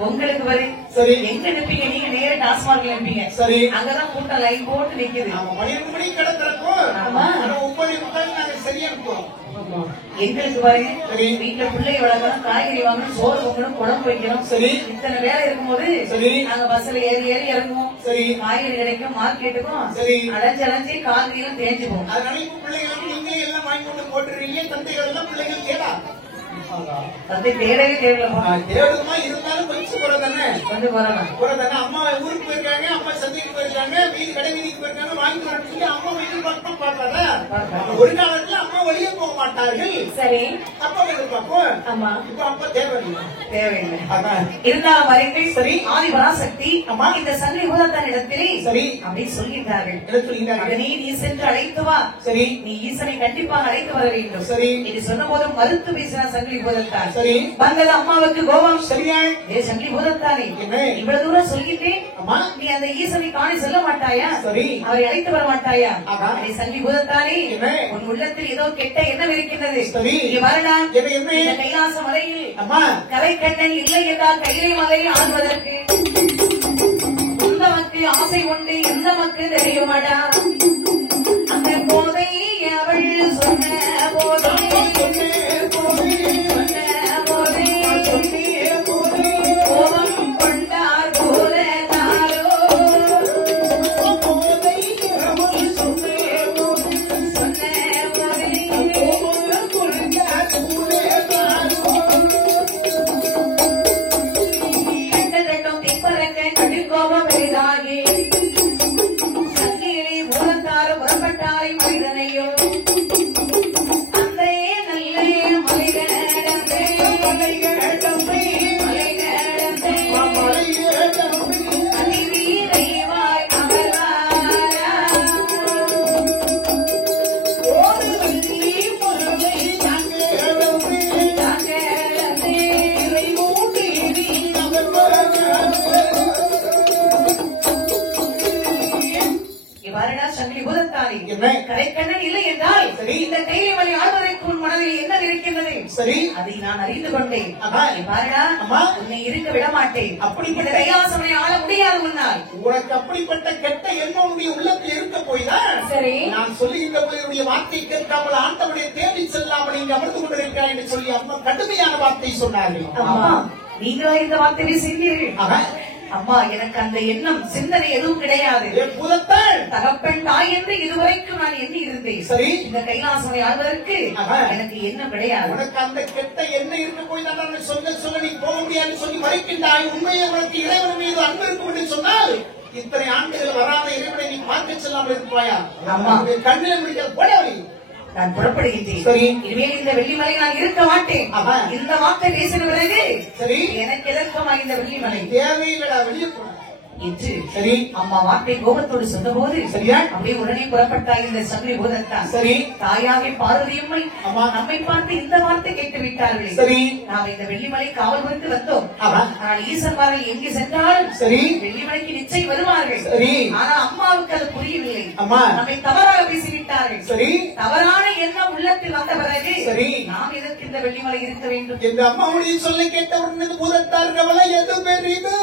உங்களுக்கு பாரு. சரி, எங்க நிப்பீங்க? நீங்க நேர டாஸ்மார்க்ல நிப்பீங்க. சரி, அங்கதான் கூட்டம் லைன் போட்டு நிக்குது. 12 மணிக்கு கடை திறக்கும். 9:45 நாங்க சரியா இருப்போம். எங்களுக்கு பாருங்க, வீட்டுல பிள்ளை வளர்க்கணும், காய்கறி வாங்கணும், சோறு பொங்கணும், குழம்பு வைக்கணும். சரி, இத்தனை வேலை இருக்கும்போது சரி, நாங்க பஸ்ல ஏறி ஏறி இறங்குவோம். சரி, காய்கறி கிடைக்கும், மார்க்கெட்டுக்கும் சரி, அலைஞ்சு காய்கறியும் தேஞ்சு போகும். அதனால இப்ப பிள்ளைகளுக்கு நீங்களே எல்லாம் வாங்கி கொண்டு போட்டுறீங்க. தந்தைகள் எல்லாம் பிள்ளைகள் கேடா தந்தை தேடவே தேவையில்லை. தேவதுமா இருந்தாலும் கொஞ்சம் குறை தானே, கொஞ்சம் வரலாம். குறை தானே. அம்மா ஊருக்கு போயிருக்காங்க, அம்மா சந்தைக்கு போயிருக்காங்க, வீடு கடை வீதிக்கு போயிருக்காங்க, வாங்கி வரணும்னு சொல்லி அம்மா எதிர்பார்ப்போம். பார்க்காத ஒரு காலத்துல அம்மா வெளியே போக மாட்டார்கள். சரி, அப்பா எதிர்பார்ப்போம். ஆமா, இப்ப அப்பா தேவையில்லை. தேவையில்லை. அதான் இருந்தாலும் வரைக்கும் சரி, ஆதிபராசக்தி அம்மா இந்த சங்கை பூதத்தான் இடத்திலே சரி அப்படின்னு சொல்கின்றார்கள். என்ன சொல்லிட்டாங்க? நீ சென்று அழைத்து வா. சரி, நீ ஈசனை கண்டிப்பாக அழைத்து வர வேண்டும். சரி, இது சொன்ன போது மறுத்து பேசின சங்கை பூதத்தான். சரி, வந்தது அம்மாவுக்கு கோபம். சரியா? ஏ சங்கை பூதத்தானே, என்ன இவ்வளவு தூரம் சொல்லிட்டேன், அம்மா நீ அந்த ஈசனை காணி சொல்ல மாட்டாயா? சரி, அவரை அழைத்து வர மாட்டாயா? அதான். அடே சங்கை பூதத்தானே, என்ன உன் உள்ளத்தில் ஏதோ கெட்ட எண்ணம் இருக்கின்றது. சரி, நீ வரடா. என்ன இந்த கைலாச மலையில் அம்மா கரைக்கண்ணன் இல்லை என்றால் கைலை மலையை ஆள்வதற்கு உந்தமக்கு ஆசை உண்டு, எந்தமக்கு தெரியுமாடா? அந்த போதை அவள் சொன்ன போதை கோபம் கொண்டார் போதனாரோ கண்டதட்டும் திப்பரக்க கடுங்கோபம் பெரிதாகி சங்கிலி மூலத்தாறு புறப்பட்டாரை மனிதனையோ அந்த நல்ல அதிவீரைவாய் அமர்வாரா இவ்வாறுடா சங்கிலி பூதத்தாரி கரைக்கண்ணன் இல்லை என்றால் இந்த கைலை மலை ஆழ்வதற்கு உன் மனதில் என்ன இருக்கின்றது? சரி, அதை நான் அறிந்து கொண்டேன். இவ்வாறுடா அம்மா உன்னை இருக்க விட மாட்டேன். அப்படி இந்த கைலாசமனை ஆள முடியாது முன்னால். உனக்கு அப்படிப்பட்ட கெட்ட எண்ணம் உன்னுடைய உள்ளத்தில் இருக்க போய்தான் சரி, நான் சொல்லுகின்ற போய் வார்த்தை கேட்காமல் ஆண்டவனை தேடி செல்லாமல் இங்கு அமர்ந்து கொண்டிருக்கிறார் என்று சொல்லி அம்மா கடுமையான வார்த்தை சொன்னார்கள். அம்மா நீங்களா இந்த வார்த்தையை செய்தீர்கள்? அம்மா எனக்கு அந்த எண்ணம் சிந்தனை எதுவும் கிடையாது. தகப்பன் தாய் என்று இதுவரைக்கும் நான் எண்ணி இருந்தேன். சரி, இந்த கைலாசனை ஆள்வதற்கு எனக்கு எண்ணம் கிடையாது. உனக்கு அந்த கெட்ட எண்ணம் இருக்க போய் தான் சொல்ல நீ போக முடியாதுன்னு சொல்லி மறைக்கின்றாய். உண்மையை உனக்கு இறைவன் மீது அன்பு இருக்கும் என்று சொன்னால் இத்தனை ஆண்டுகள் வராத இறைவனை நீ பார்க்க செல்லாமல் இருப்பாயா? அம்மா கண்ணில் முடிக்கிற போடவை நான் புறப்படுகின்றேன். சரி, இனிமேல் இந்த வெள்ளிமலை நான் இருக்க மாட்டேன். இந்த வார்த்தை பேசின பிறகு சரி, எனக்கு எதற்கமா இந்த வெள்ளிமலை தேவையில்லடா, வெளியே போன என்று சரி அம்மா வார்த்தை கோபத்தோடு சொன்னபோது சரியா அப்படியே உடனே புறப்பட்டாய் இந்த சங்கரி பூதத்தான். சரி தாயாகி பார்வதியம்மை அம்மா நம்மை பார்த்து இந்த வார்த்தை கேட்டு விட்டார்களே. சரி நாம் இந்த வெள்ளிமலை காவல் புரிந்து வந்தோம். ஆமா ஆனால் ஈசன்மார்கள் எங்கே சென்றால் சரி வெள்ளிமலைக்கு நிச்சயம் வருவார்கள். சரி ஆனா அம்மாவுக்கு அது புரியவில்லை. அம்மா நம்மை தவறாக பேசிவிட்டார்கள். சரி தவறான எண்ணம் உள்ளத்தில் வந்த பிறகு சரி நாம் எதற்கு இந்த வெள்ளிமலை இருக்க வேண்டும்? எங்க அம்மாவுடைய சொல்லை கேட்ட உடனே பூதத்தார் கவலை எது பெரிது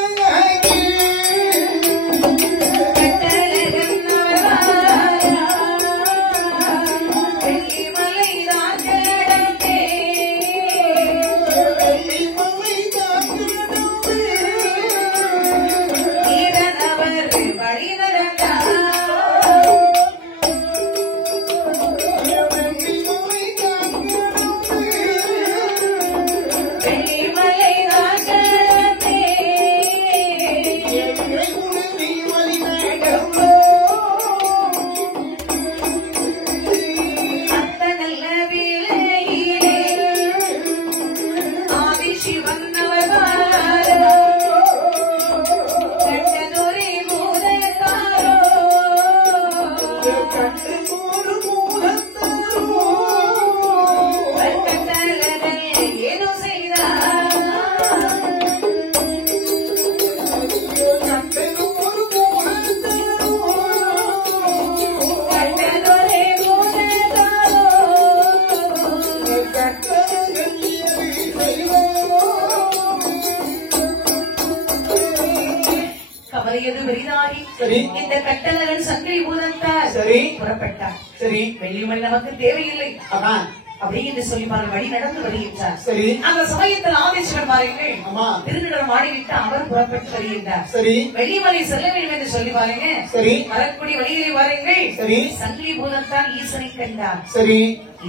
இந்த கட்டளர்கள் சங்கரி பூதத்தார் சரி புறப்பட்டார். சரி வெள்ளிமலை நமக்கு தேவையில்லை அதான் அப்படி என்று சொல்லி வழி நடந்து வருகின்றார். சரி அந்த சமயத்தில் ஆதிசிவன் பாருங்கள் ஆமா திருநகரம் ஆடிவிட்டு அவர் புறப்பட்டு வருகின்றார். சரி வெள்ளிமலை செல்ல வேண்டும் என்று சொல்லி பாருங்க. சரி வரக்கூடிய வழிகளை பாருங்கள். சரி சங்கரி பூதத்தான் ஈசனை கண்டார். சரி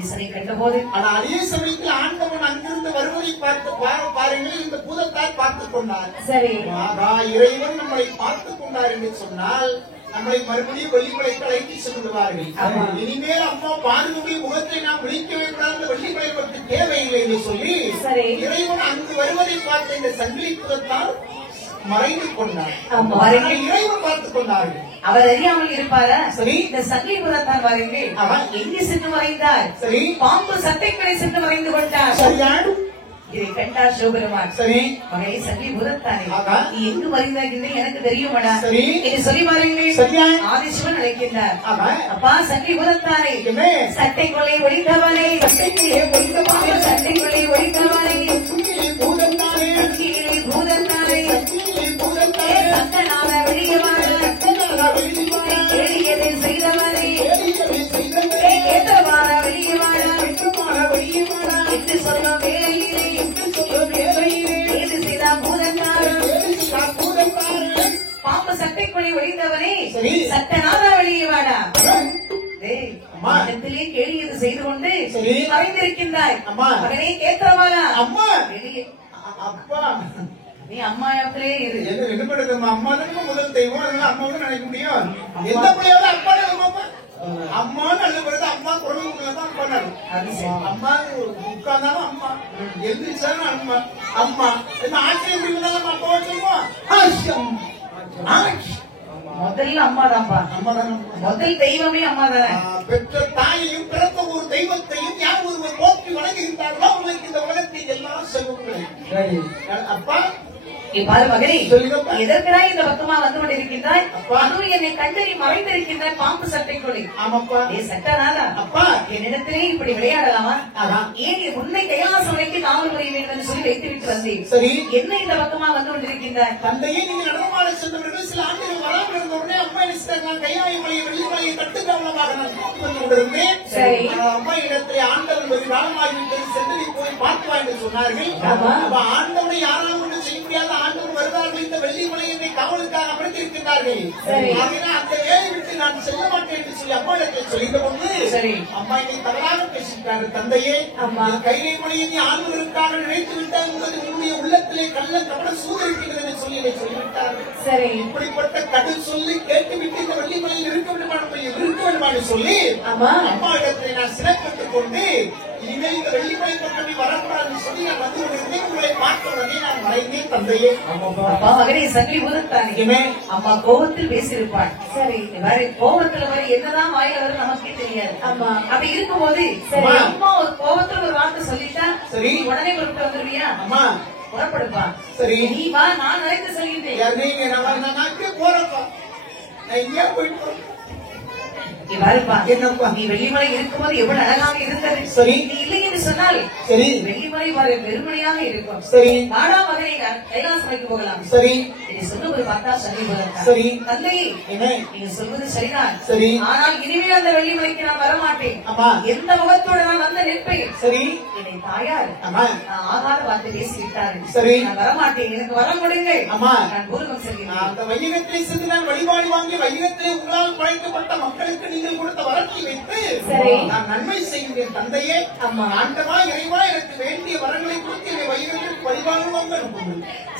ஈசனை கண்டபோது ஆனா அதே சமயத்தில் ஆண்டவன் அங்கிருந்து வருவதை பார்த்து பாருங்கள் இந்த பூதத்தார் பார்த்துக் கொண்டார். சரி இறைவன் நம்மளை பார்த்துக் கொண்டார் என்று சொன்னால் நம்மளை மறுபடியும் வெள்ளிமலைக்கு அழைத்து செல்லுவார்கள். இனிமேல் அம்மா பார்வதி முகத்தை நாம் விழிக்கவே கூடாது, வெள்ளிமலை பற்றி தேவையில்லை என்று சொல்லி இறைவன் அங்கு வருவதை பார்த்த இந்த சங்கிலி புதத்தால் மறைந்து கொண்டார். இறைவன் பார்த்துக் கொண்டார்கள். அவர் அறியாமல் இருப்பாரா? சரி இந்த சங்கிலி புதத்தால் வாருங்கள். அவன் எங்கே சென்று மறைந்தார்? சரி பாம்பு சட்டைகளை சென்று மறைந்து கொண்டார். சரியான இதை கண்டார் சிவபெருமான். சரி மகனே சங்கி பூதத்தானே ஆகா. நீ எங்கு மறைந்தாகின்ற எனக்கு தெரியுமடா. சரி என்று சொல்லி பாருங்கள். சரியா ஆதிசிவன் அழைக்கின்றார். ஆமா அப்பா சங்கி பூதத்தானே சட்டை கொலை ஒழித்தவனே சட்டைக்குள்ளே ஒழித்தவனே சட்டைக்குள்ளே ஒழித்தவனே பூதத்தானே சங்கிலி பூதத்தானே பூதத்தானே சத்தனால வெளியவான எளியதை செய்தவனே ஏற்றவான வெளியவான என்று சொல்லும் வேலையிலே பாம்பு சட்டைக்குள்ளே ஒழிந்தவனே சட்டனாக வெளியே வாடா. மகத்திலே கேளியது செய்து கொண்டு மறைந்திருக்கின்றாய். மகனே கேட்கிறவாளா அம்மா வெளியே அப்பா நீ அம்மா இடத்திலே இரு. என்ன பண்ணுறது அம்மா தான் முதல் தெய்வம், அதனால அம்மாவும் நினைக்க முடியும். எந்த பிள்ளையோட அப்பா அம்மா நல்ல பிறகு அம்மா குழந்தை தான் பண்ணாரு. அம்மா உட்கார்ந்தாலும் அம்மா, எந்திரிச்சாலும் அம்மா அம்மா என்ன ஆட்சியம் இருந்தாலும் அப்பா வச்சுருவோம். முதல்ல அம்மா தான்ப்பா. அம்மா தான் முதல் தெய்வமே அம்மா தானே. பெற்ற தாயையும் பிறந்த ஒரு தெய்வத்தையும் யார் ஒருவர் போற்றி வணங்குகின்றார்களோ அவங்களுக்கு இந்த உலகத்தில் எல்லாம் செல்வம். அப்பா பாரு மகனே, எதற்காக இந்த பக்கமா வந்து கொண்டிருக்கின்றாய்? அதுவும் என்னை கண்டறி மறைந்திருக்கின்றாய் பாம்பு சட்டைக்குள்ளே. ஆமாப்பா சட்டனாதா அப்பா என்னிடத்திலே இப்படி விளையாடலாமா? ஏன் உன்னை கைலாச உடைக்கு காவல் புரிய வேண்டும் என்று சொல்லி வைத்து விட்டு வந்தேன். சரி என்ன இந்த பக்கமா வந்து கொண்டிருக்கின்றாய்? தந்தையே நீங்க நடனமாட சென்றவர்கள் சில ஆண்டுகள் வராமல் இருந்த உடனே அம்மா நினைச்சிட்டாங்க கையாய மலையை வெள்ளிமலையை கட்டுக்கவலமாக நான் கூட்டி வந்து கொண்டிருந்தேன். சரி அம்மா இடத்திலே ஆண்டவன் ஒரு காலமாகிவிட்டது சென்று போய் பார்த்து என்று சொன்னார்கள். ஆண்டவனை யாராலும் ஒன்று செய்ய முடியாத ஆண்டவர் வருவார்கள், இந்த வெள்ளிமலை என்னை காவலுக்காக அமர்த்திருக்கின்றார்கள். அந்த வேலை விட்டு நான் செல்ல மாட்டேன் என்று சொல்லி அம்மா இடத்தை சொல்லித்த போது அம்மா என்னை தவறாக பேசிட்டார்கள். தந்தையே கைலை மொழியை நீ ஆண்டவருக்காக நினைத்து விட்டால் உன்னுடைய உள்ளத்திலே மனதிலே கள்ள கபட சூது இருக்கிறது என்று சொல்லிவிட்டார்கள். சரி, இப்படிப்பட்ட கடும் சொல்லி கேட்டுவிட்டு இந்த வெள்ளிமலையில் இருக்க வேண்டுமானு சொல்லி ஆமா அம்மா இடத்தை நான் சிறப்பித்துக் கொண்டு இனிமேல் இந்த வெள்ளிமலை பக்கம் வரக்கூடாதுன்னு சொல்லி நான் வந்து கொண்டிருந்தேன். உங்களை பார்த்த உடனே நான் மறைந்தேன் தந்தையே. அப்பா மகனே சங்கி ஊதத்தானே அம்மா கோபத்தில் பேசியிருப்பாள். சரி, கோபத்துல வரை என்னதான் வாயில வரும் நமக்கே தெரியாது. ஆமா, அப்படி இருக்கும்போது சரி அம்மா ஒரு கோபத்துல ஒரு வார்த்தை சொல்லிட்டா சரி உடனே கொடுத்து வந்துருவியா? அம்மா புறப்படுப்பா. சரி நீ வா, நான் அழைத்து சொல்லிட்டேன். நீங்க நான் போறப்பா நான் எங்கேயா போயிட்டு என்னப்பா நீ வெள்ளிமலை இருக்கும்போது எவ்வளவு அழகாக இருந்தது. சரி நீ இல்லை என்று சொன்னால் சரி வெள்ளிமலை வெறுமனையாக இருக்கும். சரி நாடா மகனை கைலாசமைக்கு போகலாம். சரி நீ சொல்லுவது பார்த்தா சரி சரி தந்தை நீங்க சொல்வது சரிதான். சரி ஆனால் இனிமேல் அந்த வெள்ளிமலைக்கு நான் வரமாட்டேன். ஆமா எந்த முகத்தோட நான் வந்து நிற்பேன். சரி என்னை தாயார் ஆகாத வார்த்தை பேசிவிட்டார்கள். சரி நான் வரமாட்டேன், எனக்கு வர கொடுங்க. ஆமா நான் பூர்வம் செல்கிறேன். அந்த வையகத்தை சென்று நான் வழிபாடு வாங்கி வையகத்திலே உங்களால் படைக்கப்பட்ட மக்களுக்கு நீங்கள் கொடுத்த வரத்தை வைத்து நான் நன்மை செய்கிறேன் தந்தையே. அம்மா ஆண்டவா இறைவா எனக்கு வேண்டிய வரங்களை கொடுத்து என்னை வையகத்திற்கு வழிபாடுவாங்க.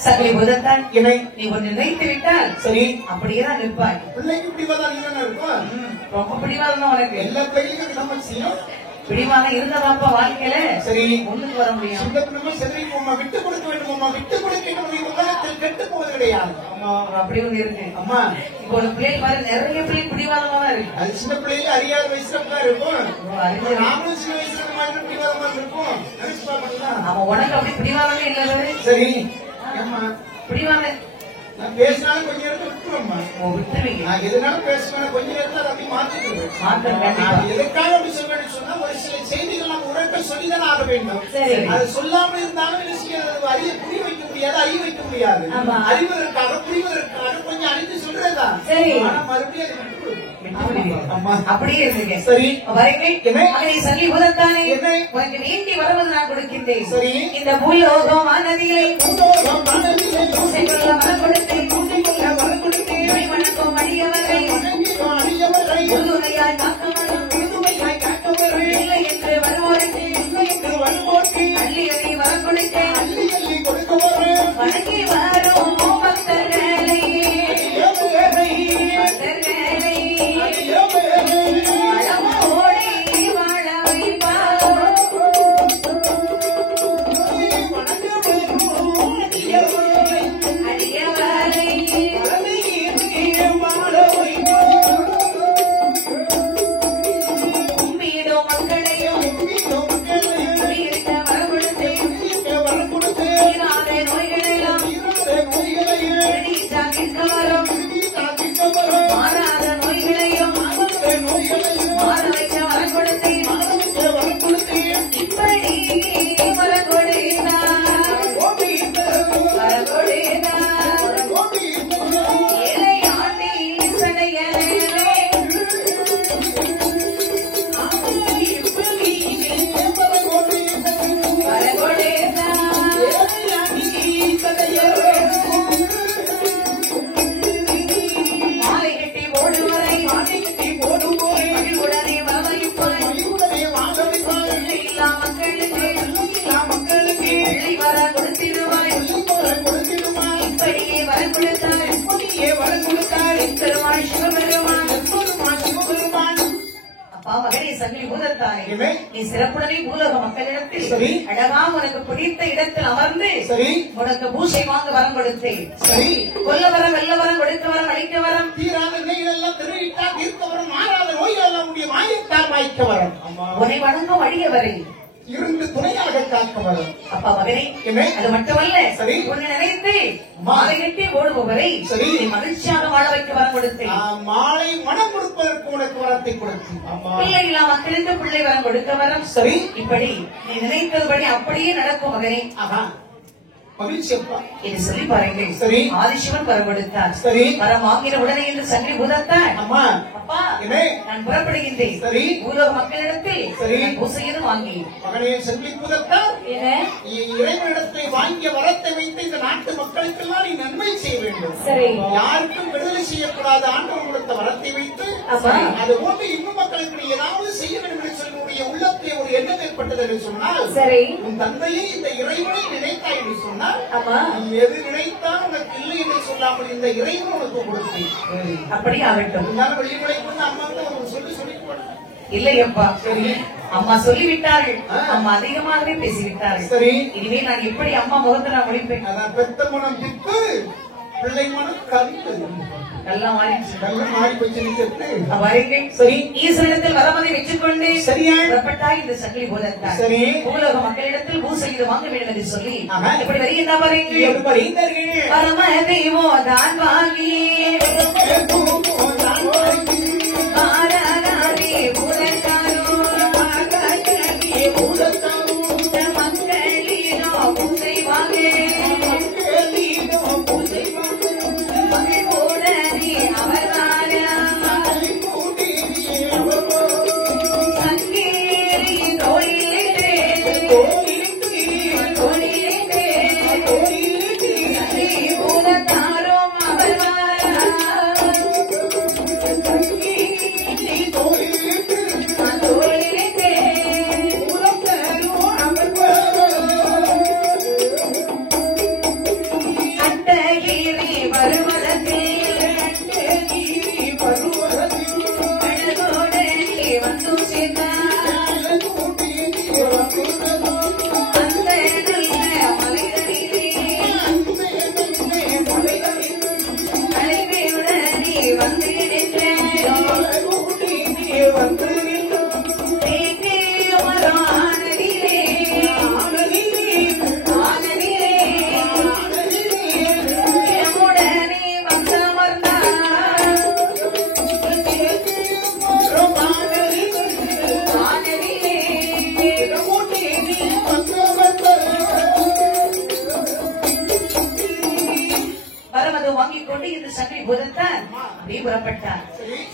சகலை முதத்தான் என்னை நீ ஒன்று நினைத்து விட்டால் சரி அப்படியேதான் நிற்பாய். பிள்ளைக்கு பிடிவாதம் இருக்கும். ரொம்ப பிடிவாதம் தான் உனக்கு. எல்லா பிள்ளைகளுக்கும் நம்ம செய்யும் பிடிவாதம் இருந்ததாப்பா வாழ்க்கையில சரி முன்னுக்கு வர முடியும். செதறி போமா விட்டு கொடுக்க வேண்டுமா? விட்டு கொடுக்க உலகத்தில் கெட்டு போவது கிடையாது. அப்படி ஒண்ணு இருக்கு. அம்மா இப்போ ஒரு பிள்ளை பாரு நிறைய பிள்ளை பிடிவாதமா தான் இருக்கு. அது சின்ன பிள்ளைங்க அறியாத வயசுல தான் இருக்கும். நாமளும் சின்ன வயசுல மாதிரி பிடிவாதமா இருக்கும். அவன் உனக்கு அப்படி பிடிவாதமே இல்லை. சரி பிடிவாதம் நான் பேசினாலும் கொஞ்ச நேரத்தை விட்டுருவோம்மா. நான் எதுனாலும் பேசுவேன் கொஞ்ச நேரத்தில் அப்படி மாற்றிடுவேன். எதுக்காக அப்படி சொல்வேன்னு சொன்னா ஒரு சில செய்திகள் நம்ம உடனே சொல்லிதான் ஆக வேண்டும். அது சொல்லாமல் இருந்தாலும் அறிய புரிய வைக்க முடியாது, அறிய வைக்க முடியாது. அறிவதற்காக புரிவதற்காக கொஞ்சம் அறிந்து சொல்றதுதான். ஆனா மறுபடியும் அதை விட்டு கொடுக்கும். அப்படியே இருக்கு. சரி மகனை சொல்லி உதத்தானே உனக்கு வேண்டி வருவது நான் கொடுக்கின்றேன். சரி இந்த பூலோகம் வானதிகளை வரம் கொடுத்தேன், வரம் கொடுத்தேன் வணக்கம் அடியவரை உறுதுணையாய் காக்கவரும் இல்லை என்று வருவோருக்கு அள்ளி அள்ளி வரம் கொடுத்தேன். வணங்கி வரும் பக்தர்களை நீ சிறப்புடனே பூலோக மக்களிடத்தில் அழகா உனக்கு பிடித்த இடத்தில் அமர்ந்து உனக்கு பூசை வாங்க வரம் கொடுத்தேன். சரி கொல்ல வரம், வெல்ல வரம், கொடுக்க வரம், அழிக்க வரம், தீராத நோய்களெல்லாம் திருவிட்டா தீர்க்க வரம், மாறாத நோய்கள் எல்லாம் உடைய மாயத்தால் வாய்க்க வரம், உன்னை வணங்கும் அடியவரை இருந்து துணையாக காக்க வரும். அப்பா மகனே அது மட்டுமல்ல சரி உன்னை நினைத்து மாலை கட்டி ஓடுபவரை சரி மகிழ்ச்சியாக வாழ வைக்க வரம் கொடுத்தேன். மாலை மனம் கொடுப்பதற்கு உனக்கு வரத்தை கொடுத்தேன். பிள்ளை இல்லா மக்களுக்கு பிள்ளை வரம் கொடுக்க வரம். சரி இப்படி நீ நினைத்தபடி அப்படியே நடக்கும் மகனே. என்று சொல்லி பாருங்க. சரி ஆதிசிவன் வரம் கொடுத்தார். சரி வரம் வாங்கின உடனே என்று சங்கி பூதத்தார் அம்மா அப்பா நான் புறப்படுகின்றேன். சரி பூலோக மக்களிடத்தில் சரி பூசையும் வாங்கி மகனே சங்கி பூதத்தார் இறைவனிடத்தை வாங்கிய வரத்தை வைத்து இந்த நாட்டு மக்களுக்கெல்லாம் நீ நன்மை செய்ய வேண்டும். சரி யாருக்கும் விடுதலை செய்யக்கூடாது. ஆண்டவன் கொடுத்த வரத்தை வைத்து அது போன்று இன்னும் மக்களுக்கு நீ ஏதாவது செய்ய வேண்டும் என்று சொல்லி உள்ளத்திலே ஒரு எண்ணம் ஏற்பட்டது. என்று சொன்னால் சரி உன் தந்தையை இந்த இறைவனை நினைத்தாய் என்று சொன்னால் ஆமா நீ எது நினைத்தால் உனக்கு இல்லை என்று சொல்லாமல் இந்த இறைவன் உனக்கு கொடுத்தேன். அப்படி ஆகட்டும். வெளிமுறை அம்மா சொல்லி சொல்லி இல்லையப்பா சரி அம்மா சொல்லிவிட்டார்கள். அம்மா அதிகமாகவே பேசிவிட்டார்கள். சரி இனிமே நான் எப்படி அம்மா முகத்தை நான் முடிப்பேன்? அதான் பெத்த மனம் பித்து பிள்ளை மனம் கவித்தது. நல்லா மாறிடுச்சு. நல்லா மாறி போச்சு. வருங்கள். சரி ஈஸ்வரத்தில் வரமதை வச்சுக்கொண்டு சரியா புறப்பட்டாய் இந்த சங்கிலி போதத்தார். சரி பூலோக மக்களிடத்தில் பூசையில் வாங்க வேண்டும் என்று சொல்லி எப்படி வருகின்றா பாருங்கள். எப்படி வருகின்றார்கள்? பரமதேவோ தான் வாங்கி பாராதே பூதத்தாரோ மக்களினோ பூசை வாங்க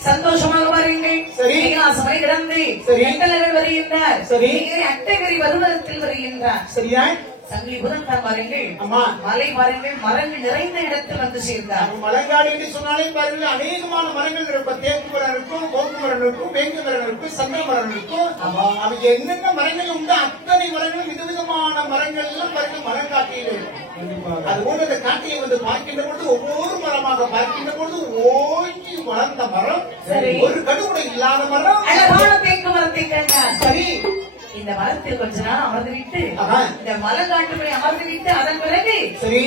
சந்தோஷமாக வருங்கள். கைலாசமலை கிடந்து எட்டலகள் வருகின்றார். அட்டகிரி வருவதத்தில் வருகின்றார். சரியா சங்கிலி புதன்தான் பாருங்கள். அம்மா மலை பாருங்கள். மரங்கள் நிறைந்த இடத்தில் வந்து சேர்ந்தார். மலைக்காடு என்று சொன்னாலே பாருங்கள் அநேகமான மரங்கள் இருக்கும். தேக்கு மரம் இருக்கும், கோக்கு மரம் இருக்கும், வேங்கு மரம் இருக்கும், சந்தன மரம் இருக்கும். அவை என்னென்ன மரங்கள் உண்டு அத்தனை மரங்களும் விதவிதமான மரங்கள் எல்லாம் பாருங்கள் மரங்காட்டியில் இருக்கும். அதுபோல அந்த காட்டியை வந்து பார்க்கின்ற பொழுது ஒவ்வொரு மரமாக பார்க்கின்ற பொழுது ஓங்கி வளர்ந்த மரம், ஒரு கடுமுறை இல்லாத மரம், அழகான தேக்கு மரத்தை கண்டார். சரி இந்த மரத்தில் கொஞ்ச நாள் அமர்ந்து விட்டு இந்த மலங்காட்டுகளை அமர்ந்து விட்டு அதன் பிறகு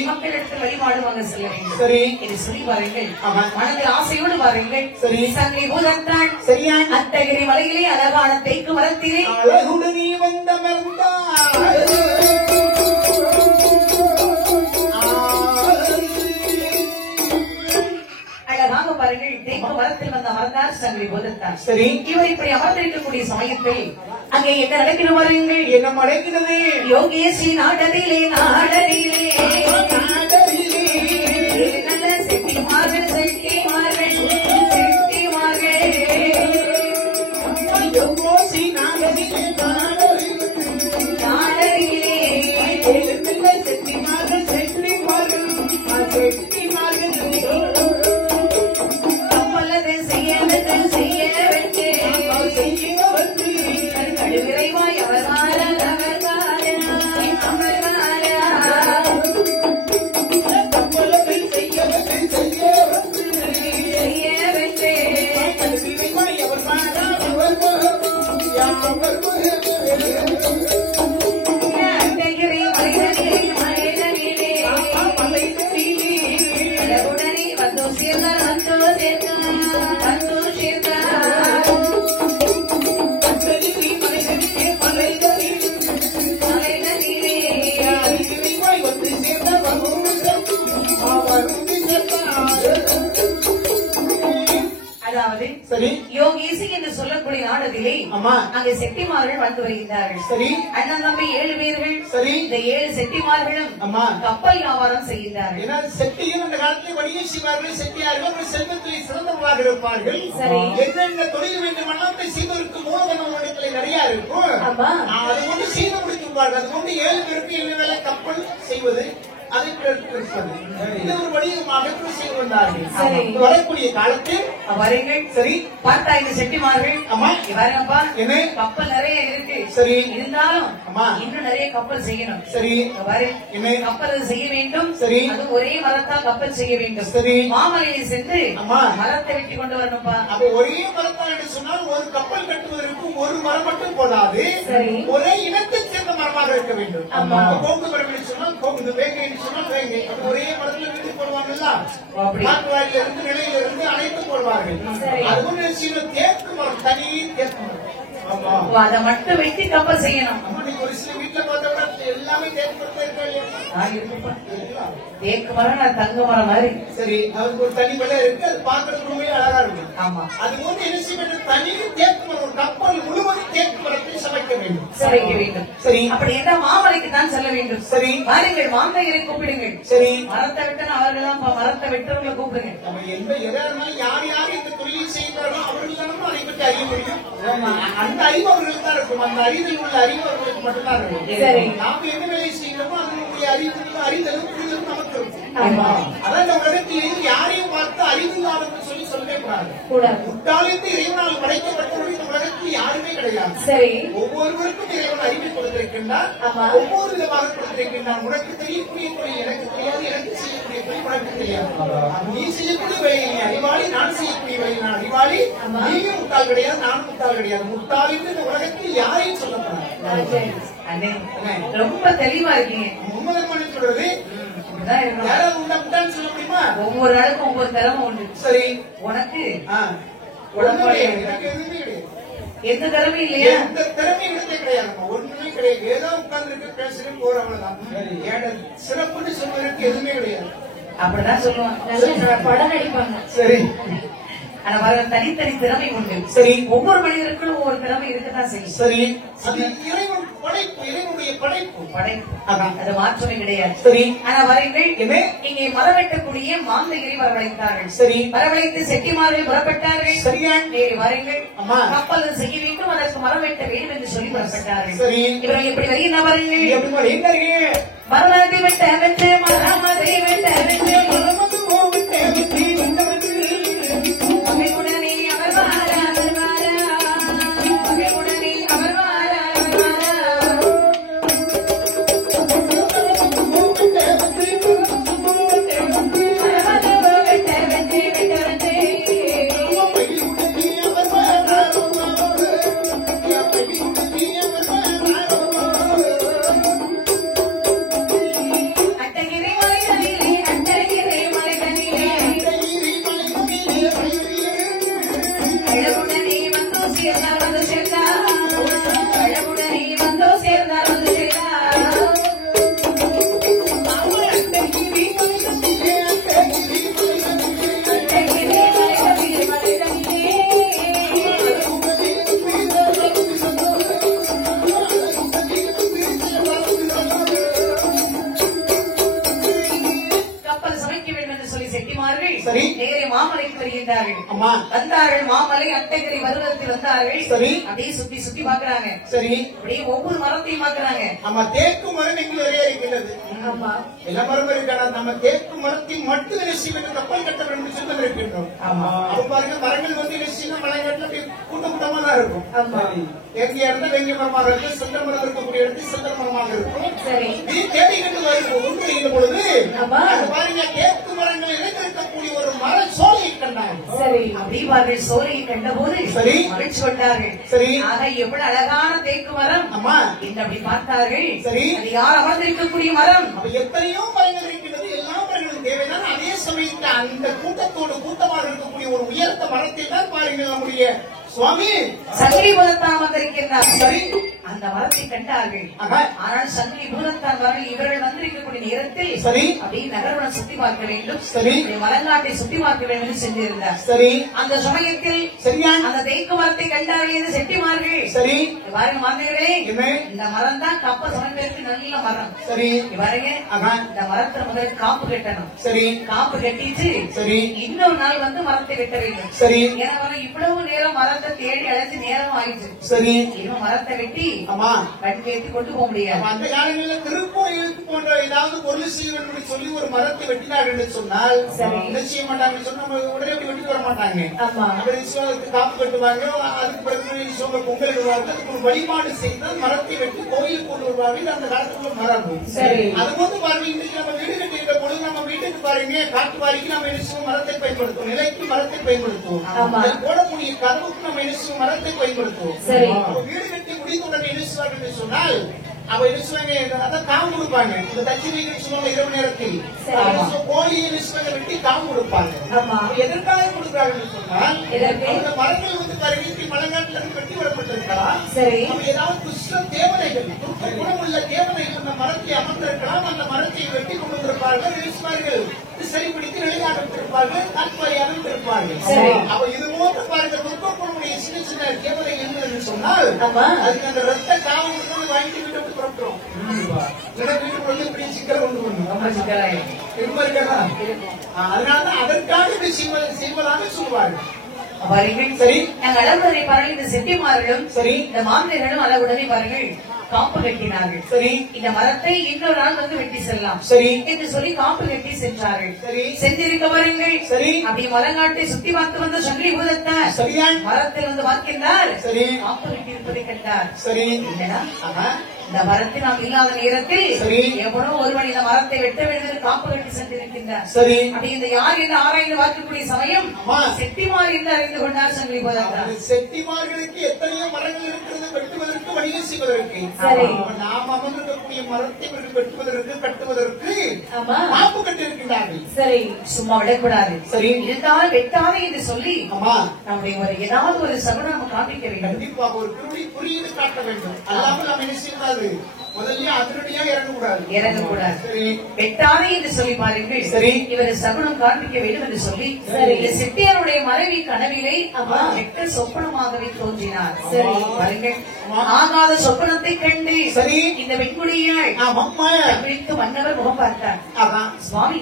மக்களிடத்தில் வழிபாடுவாங்க செல்ல வேண்டும். சரி இது சொல்லி பாருங்கள். மனதில் ஆசையோடு பாருங்கள். சரி சங்கை பூதத்தான் சரியா அத்தகிரி மலையிலே அழகான தேக்கு மரத்திலே அழகுடனே வந்த அழகாக பாருங்கள். தேக்கு மரத்தில் வந்த அமர்ந்தார் சங்கை பூதத்தான். சரி இவர் இப்படி அமர்ந்திருக்கக்கூடிய சமயத்தில் அங்கே என்ன நடக்கிறது பாருங்கள். என்ன நடக்கிறது? யோகேஷி நாடரிலே நாடரிலே நல்ல செட்டிமார்கள் செட்டிமார்கள் செட்டிமார்கள் யோகேஷி நாடரிலே நாடரிலே செட்டிமார்கள் செட்டிமார்கள் செட்டிமார்கள் அப்பல்லது செய்யவது செய்ய வச்சு விரைவாய் அவர்வாரா யோகேசி என்று சொல்லக்கூடிய நாடகத்திலே அங்கே செட்டிமார்கள் வாழ்ந்து வருகின்றார்கள். சரி அண்ணன் தம்பி 7 பேர்கள். சரி இந்த 7 செட்டிமார்களும் கப்பல் வியாபாரம் செய்கின்றார்கள். ஏன்னா செட்டியும் அந்த காலத்தில் வணிகம் செய்வார்கள். செட்டியார்கள் செல்வத்தில் சிறந்தவர்களாக இருப்பார்கள். சரி என்னென்ன தொழில் வேண்டுமானால் செய்வதற்கு மூலதனம் இடத்துல நிறைய இருக்கும். அது கொண்டு செய்து முடித்துவார்கள். அது கொண்டு 7 பேருக்கு என்ன வேலை கப்பல் செய்வது அதை பிறப்பிப்பது. இது ஒரு வடிவமாக செய்து வந்தார்கள். வரக்கூடிய காலத்தில் வரீங்கள் சரி பார்த்தா இந்த செட்டிமார்கள் அம்மா வரப்பா என்ன கப்பல் நிறைய இருக்கு. சரி இருந்தாலும் அம்மா இன்னும் நிறைய கப்பல் செய்யணும். சரி வரை என்ன கப்பல் செய்ய வேண்டும். சரி அது ஒரே மரத்தால் கப்பல் செய்ய வேண்டும். சரி மாமலையை சென்று அம்மா மரத்தை வெட்டி கொண்டு வரணும்பா. அப்ப ஒரே மரத்தால் என்று சொன்னால் ஒரு கப்பல் கட்டுவதற்கு ஒரு மரம் மட்டும் போதாது. சரி ஒரே இனத்தை சேர்ந்த மரமாக இருக்க வேண்டும். கோங்கு மரம் என்று சொன்னால் கோங்கு, வேங்கை என்று சொன்னால் வேங்கை. ஒரே மரத்தில் இருந்து போடுவாங்கல்ல, நாட்டுவாரில இருந்து நிலையில இருந்து அனைத்து போடுவார்கள். அதுவும் தேக்கு மரம், தனி தேக்கு மரம். அதை மட்டும் வெட்டி கப்பல் செய்யணும். நீங்க ஒரு சில வீட்டுல பார்த்தா எல்லாமே தேக்கு மரத்தை இருக்காங்க. தேக்கு மரம் நான் தங்க மரம் மாதிரி. சரி அதுக்கு ஒரு தனி விலை இருக்கு. அது பார்க்கறதுக்கு ரொம்ப அழகா இருக்கும். ஆமா அது வந்து என்ன செய்ய வேண்டும்? தனி தேக்கு மரம், ஒரு கப்பல் முழுவதும் தேக்கு மரத்தை சமைக்க வேண்டும். சமைக்க வேண்டும். சரி அப்படி என்றால் மாமலைக்கு தான் செல்ல வேண்டும். சரி வாருங்கள் மாந்தையரை கூப்பிடுங்கள். சரி மரத்தை வெட்டணும் அவர்கள்லாம் மரத்தை வெட்டுறவங்களை கூப்பிடுங்க. நம்ம எந்த எதா இருந்தாலும் யார் யார் இந்த தொழில் செய்கிறார்களோ அவர்கள் தானே அதை பற்றி அறிய முடியும். அந்த அறிவு அவர்களுக்கு தான் இருக்கும். அந்த அறிவில் உள்ள அறிவு அவர்களுக்கு மட்டும்தான் இருக்கும். நாம என்ன வேலை செய்கிறோமோ அதனுடைய அறிதலும் புரிதலும் நமக்கு இருக்கும். அதான் இந்த உலகத்தில் யாரையும் பார்த்து அறிவு இல்லாதவர்கள் சொல்லி சொல்லவே கூடாது. முட்டாளித்து இறைவனால் படைக்கப்பட்டவர்கள் இந்த உலகத்தில் யாருமே கிடையாது. சரி ஒவ்வொருவருக்கும் இறைவன் அறிவை கொடுத்திருக்கின்றார். ஒவ்வொரு விதமாக கொடுத்திருக்கின்றார். உனக்கு தெரியக்கூடிய தொழில் எனக்கு தெரியாது, எனக்கு செய்யக்கூடிய தொழில் உனக்கு தெரியாது. நீ செய்யக்கூடிய வேலையை நீ அறிவாளி, நான் செய்யக்கூடிய வேலையை நான் அறிவாளி. நீயும் முட்டாள் கிடையாது, நானும் முட்டாள் கிடையாது. முட்டாள் என்று இந்த உலகத்தில் யாரையும் சொல்லப்படாது. ரொம்ப தெளிவா இருக்கீங்க. உண்மைதான் சொல்றது. யாராவது உண்டான்னு சொல்ல முடியுமா? ஒவ்வொரு நாளுக்கும் ஒவ்வொரு திறமை உண்டு. சரி உனக்கு எனக்கு எதுவுமே கிடையாது. எந்த திறமை இல்லையா? எந்த திறமை இடத்தே கிடையாது. ஒண்ணுமே கிடையாது. ஏதோ உட்கார்ந்து இருக்க பேசுறேன் போற அவ்வளவுதான். சிறப்புன்னு சொல்வதற்கு எதுவுமே கிடையாது. அப்படிதான் சொல்லுவாங்க. படம் நடிப்பாங்க. சரி ஆனா வர தனித்தனி திறமை உண்டு. சரி ஒவ்வொரு மனிதருக்கும் ஒவ்வொரு திறமை இருக்கதான் செய்யும். சரி அது இறைவன் படைப்பு, இறைவனுடைய படைப்பு. அது மாற்றமே கிடையாது. சரி ஆனா வரீங்கள் இங்கே மரம் வெட்டக்கூடிய மாந்தையரை வரவழைத்தார்கள். சரி வரவழைத்து செட்டிமார்கள் புறப்பட்டார்கள். சரியா வரீங்கள் கப்பல் செய்ய வேண்டும், அதற்கு மரம் வெட்ட வேண்டும் என்று சொல்லி புறப்பட்டார்கள். சரி இவர்கள் எப்படி வருகின்ற வரீங்கள் மரத்தை வெட்ட வெட்டு மரமதை வெட்ட வெட்டு மரமது போவிட்டு உடனே அவர் வார அவர் வார உடனே அவர் வார அவர் வார வெட்ட வெட்டு வெட்ட வெட்டு அட்டகிரி மலை தனிலே அட்டகிரி மலை தனிலே அழகுடனே வந்தோ சேர்ந்தார் வந்து சேர்ந்தார் அழகுடனே வந்தோ சேர்ந்தார் வந்து சேர்ந்தார் அட்டகிரி மலை தனிலே மலை தனிலே கப்பல் சமைக்க வேண்டும் என்று சொல்லி செட்டிமார்கள் சரி நேரே மாமலைக்கு வருகின்றார்கள். அம்மா வந்தார்கள் மாமலை அட்டகிரி பருவத்தில் வந்தார்கள். சரி அப்படியே சுத்தி சுத்தி பாக்குறாங்க. சரி அப்படியே ஒவ்வொரு மரத்தையும் பாக்குறாங்க. நம்ம தேக்கு மரம் எங்கு நிறைய இருக்கின்றது. ஆமா எல்லா மரமும் இருக்கிறார். நம்ம தேக்கு மரத்தின் மட்டும் நிச்சயம் கப்பல் கட்ட வேண்டும் சொல்லி இருக்கின்றோம். அப்ப பாருங்க மரங்கள் வந்து நிச்சயம் மலைநாட்டில் கூட்டம் கூட்டமா தான் இருக்கும். எங்க இடத்துல வெங்க மரமாக இருக்கும், செந்த மரம் இருக்கக்கூடிய இடத்தில் செந்த மரமாக இருக்கும். சரி இது தேடிக்கிட்டு வருகிற பொழுது ஆமா பாருங்க தேக்கு மரங்கள் இணைந்திருக்கக்கூடிய ஒரு மர சோலையை கண்டாங்க. சரி அப்படி பாருங்கள் சோலையை கண்ட போது சரி மகிழ்ச்சி கொண்டார்கள். சரி ஆக எவ்வளவு அழகான தேக்கு மரம் அம்மா என்று அப்படி பார்த்தார்கள். சரி அது யார் அமர்ந்திருக்கக்கூடிய மரம்? அப்ப எத்தனையோ மரங்கள் இருக்கின்றது. எல்லா மரங்களும் தேவைதான். அதே சமயத்தில் அந்த கூட்டத்தோடு கூட்டமாக இருக்கக்கூடிய ஒரு உயர்ந்த மரத்தில் தான் பாருங்கள் நம்முடைய சுவாமி சங்கிலி பூதத்தான் அமர்ந்திருக்கின்றார். சரி அந்த மரத்தை கண்டார்கள். ஆஹா. ஆனால் சங்கிலி பூதத்தான் வரல் இவர்கள் வந்திருக்கக்கூடிய நேரத்தில் சரி அப்படியே நகர்வனம் சுத்தி பார்க்க வேண்டும். சரி அப்படி மலங்காட்டை சுத்தி பார்க்க வேண்டும் என்று சென்றிருந்தார். சரி அந்த சமயத்தில் சரியா அந்த தேக்கு மரத்தை கண்டார்கள் என்று செட்டிமார்கள். சரி பாருங்க மாந்தர்களே, என்ன இந்த மரம் தான் கப்பல் சமைப்பதற்கு நல்ல மரம். சரி பாருங்க ஆஹா. இந்த மரத்தை முதல்ல காப்பு கட்டணும். சரி காப்பு கட்டிட்டு சரி இன்னொரு நாள் வந்து மரத்தை வெட்ட வேண்டும். சரி ஏன்னா இவ்வளவு நேரம் மரத்தை தேடி அழைத்து நேரம் ஆயிடுச்சு. சரி இன்னும் மரத்தை வெட்டி ஆமா வண்டி ஏற்றி கொண்டு போக முடியாது. அந்த காலங்களில் திருக்கோயிலுக்கு போன்ற ஏதாவது பொருள் செய்ய வேண்டும் என்று சொல்லி ஒரு மரத்தை வெட்டினார்கள் என்று சொன்னால் என்ன செய்ய மாட்டாங்கன்னு சொன்னா உடனே வெட்டி வர மாட்டாங்க. அதுக்கு காப்பு கட்டுவாங்க. அதுக்கு பிறகு பொங்கல் இடுவார்கள். அதுக்கு ஒரு வழிபாடு செய்தால் மரத்தை வெட்டி கோயிலுக்கு கொண்டு வருவார்கள். அந்த காலத்துல மரபு. அது போது பாருங்க, இன்னைக்கு நம்ம வீடு கட்டி இருக்க பொழுது நம்ம வீட்டுக்கு பாருங்க காட்டு வாரிக்கு நம்ம என்ன செய்வோம், மரத்தை பயன்படுத்துவோம். நிலைக்கு மரத்தை பயன்படுத்துவோம். போடக்கூடிய கதவுக்கு நம்ம என்ன செய்வோம், மரத்தை பயன்படுத்துவோம். வீடு கட்டி முடிந்தவுடன் என்ன செய்வார்கள் சொன்னால் அவ என்ன சொல்லுவாங்க, அதான் காவு கொடுப்பாங்க. இந்த தச்சிரிகள் சொல்லுவாங்க இரவு நேரத்தில் கோழியை வெட்டி காவு கொடுப்பாங்க. எதற்காக கொடுக்குறாங்க சொன்னால் அந்த மரங்கள் வந்து பரவீட்டி மலங்காட்டில் இருந்து வெட்டி வரப்பட்டிருக்கலாம். ஏதாவது துஷ்ட தேவதைகள் குணமுள்ள தேவதைகள் அந்த மரத்தை அமர்ந்திருக்கலாம். அந்த மரத்தை வெட்டி கொண்டு வந்திருப்பார்கள். நினைச்சுவார்கள் சரிபிடித்து வெளியாகப்பட்டிருப்பார்கள். காட்பாயாக இருப்பார்கள். அவ இது போன்று பாருங்க துர்க்கக்கூடிய சின்ன சின்ன தேவதைகள் என்று சொன்னால் அதுக்கு அந்த ரத்த காவல் வாங்கிட்டு விட்டு புறப்பட்டுரும். வீட்டுக்குள்ள இப்படி சிக்கல் கொண்டு வரணும். அதனால அதற்காக செய்வதாக சொல்வார்கள். சரி, நாங்கள் அளவுடனே பாருங்கள். இந்த செட்டிமார்களும் சரி, இந்த மாமியர்களும் அளவுடனே பாருங்கள் காப்பு கட்டினார்கள். சரி, இந்த மரத்தை இன்னொரு நாள் வந்து வெட்டி செல்லலாம் சரி என்று சொல்லி காப்பு கட்டி சென்றார்கள். சரி, சென்றிருக்க பாருங்கள். சரி, அப்படி மலங்காட்டை சுத்தி பார்த்து வந்த சங்கிலி பூதத்தார் சரியான மரத்தில் வந்து பார்க்கின்றார். சரி, காப்பு கட்டி இருப்பதை கண்டார். சரி, என்னன்னா இந்த மரத்தை நாம் இல்லாத நேரத்தில் சரி எவனோ ஒருவன் இந்த மரத்தை வெட்ட வேண்டும் காப்பு கட்டி சென்றிருக்கின்றார். சரி, அப்படி இந்த யார் என்று ஆராய்ந்து பார்க்கக்கூடிய சமயம் செட்டிமார் என்று அறிந்து கொண்டார் சங்கிலி பூதத்தார். செட்டிமார்களுக்கு எத்தனையோ மரங்கள் இருக்கிறது வெட்டுவதற்கு வணிகம் செய்வதற்கு. நாம் அமர்ந்திருக்கக்கூடிய மரத்தை வெட்டுவதற்கு கட்டுவதற்கு காப்பு கட்டி இருக்கின்றார்கள். சரி, சும்மா விடக்கூடாது. சரி, இருந்தால் வெட்டாது என்று சொல்லி நம்முடைய ஒரு ஏதாவது ஒரு சகுனம் நம்ம காண்பிக்க வேண்டும். கண்டிப்பாக ஒரு குறியீடு காட்ட வேண்டும். அல்லாமல் நாம் என்ன செய்யக்கூடாது, முதல்ல அதிரடியாக இறங்கக்கூடாது. சரி, வெட்டாதே என்று சொல்லி பாருங்கள். சரி, இவர் சகுனம் காண்பிக்க வேண்டும் என்று சொல்லி இந்த செட்டியாருடைய மனைவி கனவிலை வெட்ட சொப்பனமாகவே தோன்றினார். சரி, பாருங்கள் ஆகாத சொப்பனத்தை கண்டு சரி இந்த வெண்குடியாள் விழித்து மன்னவர் முகம் பார்த்தார். சுவாமி,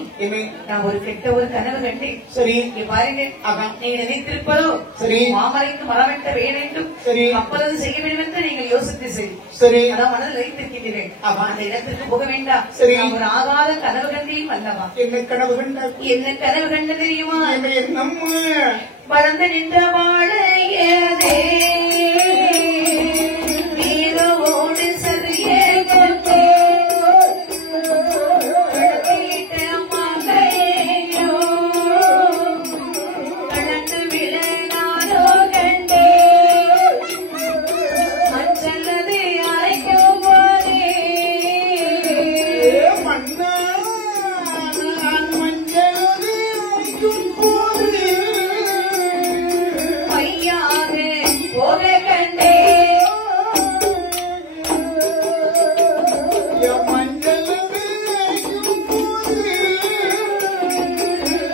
நான் ஒரு கெட்ட ஒரு கனவு கண்டேன். சரி, பாருங்க நீங்க நினைத்திருப்பதோ சரி மாமரைக்கு மரம் வெட்ட வேண்டும். சரி, அப்பொழுது செய்ய வேண்டும் என்று நீங்கள் யோசித்து சரி அதான் மனதில் வைத்திருக்கிறீர்கள். அந்த இடத்திற்கு போக வேண்டாம். சரி, ஒரு ஆகாத கனவு கண்டையும் அல்லவா. என்ன கனவு கண்ட தெரியுமா? வளர்ந்து நின்ற வாழையதே வீரோடு சரிய கொண்டே மகையோ கடந்து விளையாடோ கண்டே மச்சல்லது அரைக்கும் போதே மன்னா மஞ்சள் போது பையாக போக கண்டே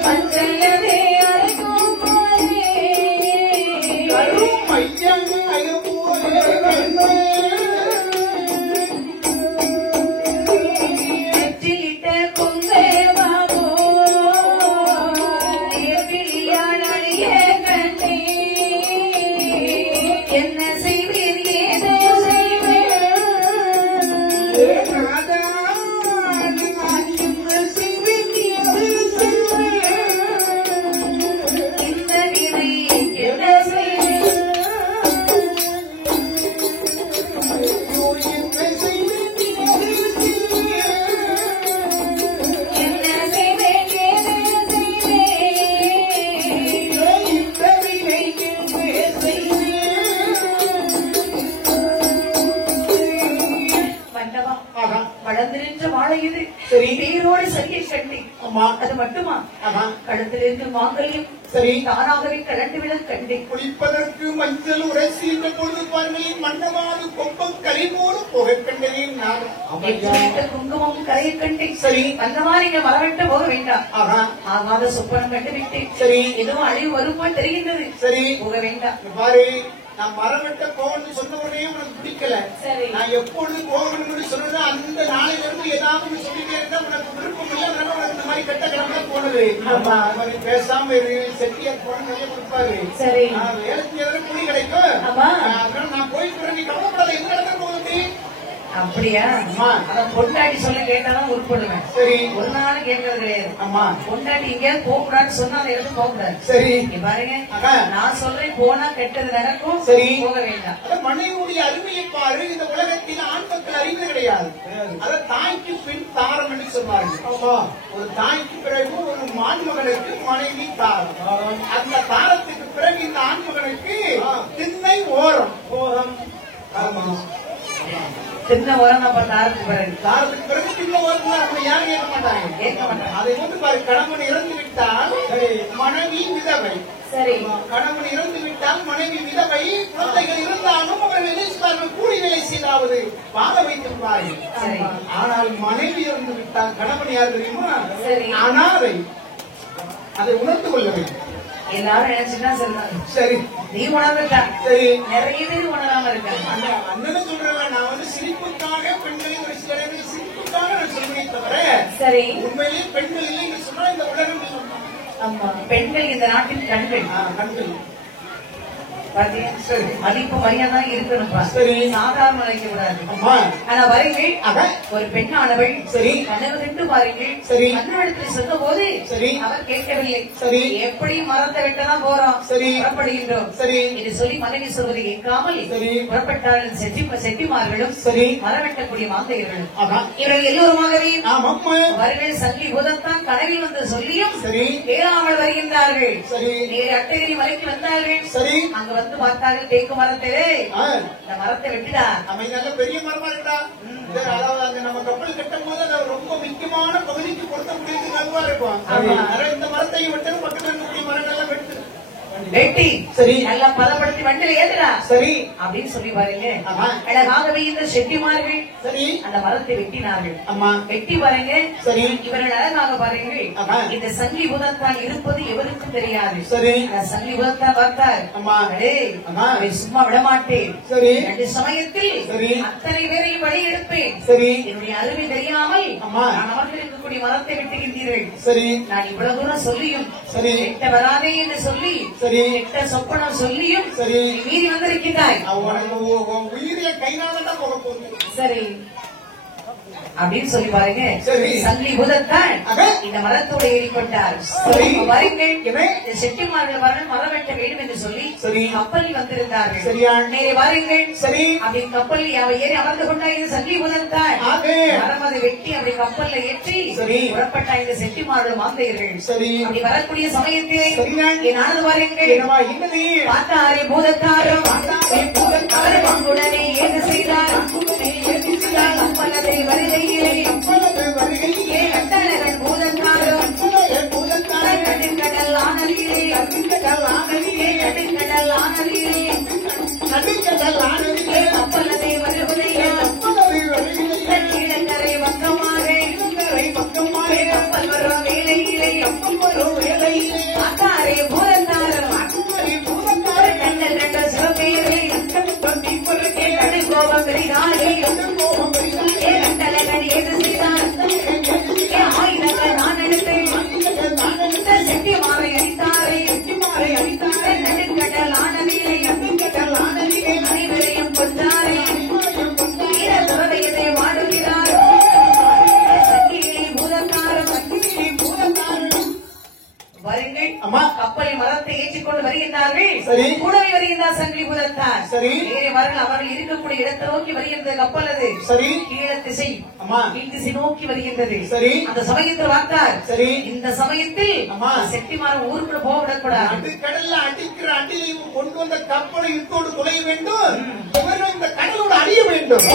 மஞ்சளதே அரைக்கும் போதே நெற்றியிட்ட குங்குமமோ விழியாடிய கண்டே என்ன செய்வீர் ஏதோ செய்வீர் இந்த வினை என்ன செய்வீர் என்ன செய்வேன் ஏதோ மண்டபா வளர்ந்து நின்ற வாழை இது பேரோடு சரியை கண்டி. அது மட்டுமா கடத்திலிருந்து மாங்கல்யம் சரி தானாகவே கலந்து விட கண்டி. குளிப்பதற்கு மஞ்சள் உரைசி என்ற பொழுது பாருங்கள் மண்டமாவது கொப்பம் கரைமோடு புகை கண்டேன். குங்குமம் கரையை கண்டி. சரி, அந்த மாதிரி இங்க வரவிட்டு போக வேண்டாம். ஆகாத சொப்பனம் கண்டுவிட்டேன். சரி, எதுவும் அழிவு வருமா தெரிகின்றது. சரி, போக வேண்டாம். பாரு, நான் மரம் வெட்ட போகணும்னு சொன்ன உடனே உனக்கு பிடிக்கல. நான் எப்பொழுது போகணும்னு சொன்னது அந்த நாளிலிருந்து ஏதாவது சொல்லிட்டே இருந்தா உனக்கு விருப்பம் இல்லை. உனக்கு இந்த மாதிரி கெட்ட கிழமை போனது பேசாம செட்டியார் போன நிறைய கொடுப்பாரு. சரி, வேலைக்கு எதிர கூலி கிடைக்கும். அதனால நான் போயிட்டு நீ கவலைப்படாத. எந்த இடத்துல போகுது அப்படியா? அம்மா அதான் பொண்டாட்டி சொல்ல கேட்டாதான் உருப்படுவேன். சரி. ஒரு நாள் கேட்கறது கிடையாது. அம்மா பொண்டாட்டி எங்கேயாவது போகக்கூடாதுன்னு சொன்னா அதை எடுத்து போகக்கூடாது. சரி. இங்க பாருங்க, அக்கா. நான் சொல்றேன் போனா கெட்டது நடக்கும். சரி. போக வேண்டாம். மனைவியுடைய அருமையை பாரு. இந்த உலகத்தில் ஆண் மக்கள் அறிவது கிடையாது. அத தாய்க்கு பின் தாரம் என்று சொல்வார்கள். ஒரு தாய்க்கு பிறகு ஒரு ஆண்மகனுக்கு மனைவி தாரம். அந்த தாரத்துக்கு பிறகு இந்த ஆண்மகனுக்கு திண்ணை ஓரம். சின்ன உரம் நம்ம தாரத்துக்கு பிறகு தாரத்துக்கு பிறகு திண்ணை ஓரம் அவங்க யாரும் கேட்க மாட்டாங்க. கேட்க மாட்டாங்க. அதை வந்து பாரு, கணவன் இறந்து விட்டால் மனைவி விதவை. சரி. கணவன் இறந்து விட்டால் மனைவி விதவை. குழந்தைகள் இருந்தாலும் அவர்கள் நினைச்சார்கள் கூலி வேலை செய்தாவது வாழ வைத்திருப்பார்கள். சரி. ஆனால் மனைவி இறந்து விட்டால் கணவன் யார் தெரியுமா? சரி. அனாதை. அதை உணர்ந்து கொள்ள வேண்டும். எல்லாரும் நினைச்சுன்னா சொல்றாங்க. சரி. நீ உணர்ந்துட்டா. சரி. நிறைய பேர் உணராம இருக்காங்க. அண்ணன் சொல்றேன், நான் வந்து சிரிப்புக்காக பெண்களை ஒரு சில நேரங்களில் சிரிப்புக்காக நான் சொல்றேன் தவிர சரி. உண்மையிலேயே பெண்கள் இல்லை என்று சொன்னா இந்த உலகம் சொன்னாங்க. ஆமா, பெண்கள் இந்த நாட்டின் கண்கள். கண்கள். பாத்தீங்க? சரி. மதிப்பு மரியாதை இருக்கணும்பா. சரி. சாதாரண வைக்க கூடாது. அம்மா ஆனா வருங்கள், அதான். ஒரு பெண்ணானவள் சரி. கனவு கண்டு பாருங்கள். சரி. கண்ணடத்தில் சொன்ன போது சரி. அவர் கேட்கவில்லை. சரி. எப்படி மரத்தை வெட்டதான் போறோம். சரி. புறப்படுகின்றோம். சரி. இது சொல்லி மனைவி சொல்வதை கேட்காமல் சரி. புறப்பட்டால் செட்டிமார்களும் சரி. மரம் வெட்டக்கூடிய மாந்தையர்களும் அதான். இவர்கள் எல்லோருமாகவே ஆமாம்மா. வருவேன் சங்கி பூதத்தான் கனவில் வந்து சொல்லியும் சரி. கேளாமல் வருகின்றார்கள். சரி. நேரு அட்டகிரி மலைக்கு வந்தார்கள். சரி. அங்க வந்து பார்த்தார்கள் தேக்கு மரத்திலே. ஆ. இந்த மரத்தை வெட்டிடா. நம்ம நல்ல பெரிய மரமா இருக்கா? அதாவது அங்க நம்ம கப்பல் கட்டும் போது அது ரொம்ப முக்கியமான பகுதிக்கு பொருத்தக்கூடியது நல்வா இருக்கும். ஆமா. இந்த மரத்தையும் வெட்டணும், பக்கத்துல இருக்கக்கூடிய மரங்கள்லாம் வெட்டு. வெட்டி சரி. நல்லா பதப்படுத்தி வண்டியில ஏதுடா சரி. அப்படின்னு சொல்லி பாருங்க. ஆமா. அழகாகவே இந்த செட்டிமார்கள் சரி. அந்த மரத்தை வெட்டினார்கள். அம்மா. வெட்டி பாருங்க. சரி. இவர்கள் அழகாக பாருங்கள். ஆமா. இந்த சங்கி புதத்தான் இருப்பது எவருக்கும் தெரியாது. சரி. அந்த சங்கி புதத்தான் பார்த்தார். அம்மா. அடே, அம்மா. இவரை சும்மா விடமாட்டேன். சரி. ரெண்டு சமயத்தில் சரி. அத்தனை பேரையும் பலி எடுப்பேன். சரி. என்னுடைய அருமை தெரியாமல் அம்மா. நான் அமர்ந்திருக்கக்கூடிய மரத்தை வெட்டுகின்றீர்கள். சரி. நான் இவ்வளவு தூரம் சொல்லியும் சரி. வெட்ட வராதே என்று சொல்லி சரி. வெட்ட சொப்பனம் சொல்லியும் சரி. நீ மீறி வந்திருக்கிறாய். உன் உயிரிய கைனால போக போகுது. சரி அப்படின்னு சொல்லி பாருங்க. சரி. சங்கி பூதத்தான் அதான். இந்த மரத்தோடு ஏறிக்கொண்டார். சரி. வருங்கள், என்ன? இந்த செட்டிமார்கள் வரணும் மரம் வெட்ட வேண்டும் என்று சொல்லி சரி. கப்பலில் வந்திருந்தார்கள். சரியா? நேரே வாருங்கள். சரி. அப்படி கப்பலில் அவ ஏறி அமர்ந்து கொண்டா இந்த சங்கி பூதத்தான் ஆகே. மரம் அதை வெட்டி அப்படி கப்பல்ல ஏற்றி சரி. புறப்பட்ட இந்த செட்டிமார்கள் மாந்தையர்கள். சரி. அப்படி வரக்கூடிய சமயத்திலே சரிதான். என்னானது பாருங்கள். என்னவா என்னது? பார்த்தாரே பூதத்தாரும் அவரும் அங்குடனே ஏது செய்தார். கப்பலதை வருகையிலே ஏ கட்டழகன் பூதத்தாரும் கடுங்கடல் ஆனதிலே கடுங்கடல் ஆனதிலே கப்பலதை வருவதையா கீழக்கரை பக்கமாக கப்பல் வரும் வேலையிலே பார்த்தாரே பூதத்தாரும் கண்ட சிவபேரை கோபம் பெரிதாரே கட்டழகன் ஏது செய்தார். ஆயுதங்கள் நான் எடுத்தேன். செட்டிமாரை அடித்தாரே நடுக்கடல் ஆனதிலே அனைவரையும் கொன்றாரே வீர துறவையதை வாடுகிறார். சங்கிலி பூதத்தாரும் வருங்கள். அம்மா. கப்பலில் மரத்தை ஏற்றிக்கொண்டு வருகின்றார்கள். சரி. கூடவே வருகின்றார் சங்கிலி பூதத்தார். சரி. நேரே வாருங்கள். அவர்கள் இருக்கக்கூடிய இடத்தை நோக்கி வருகின்ற கப்பல் அது. சரி. கீழ திசை. அம்மா. கீழ் திசை நோக்கி வருகின்றது. சரி. அந்த சமயத்தில் பார்த்தார். சரி. இந்த சமயத்தில் அம்மா. செட்டிமாரம் ஊருக்குள்ள போக விடக்கூடாது. அது கடல்ல அடிக்கிற அடியில் கொண்டு வந்த கப்பலை இட்டோடு துளைய வேண்டும். இவரும் இந்த கடலோடு அழிய வேண்டும்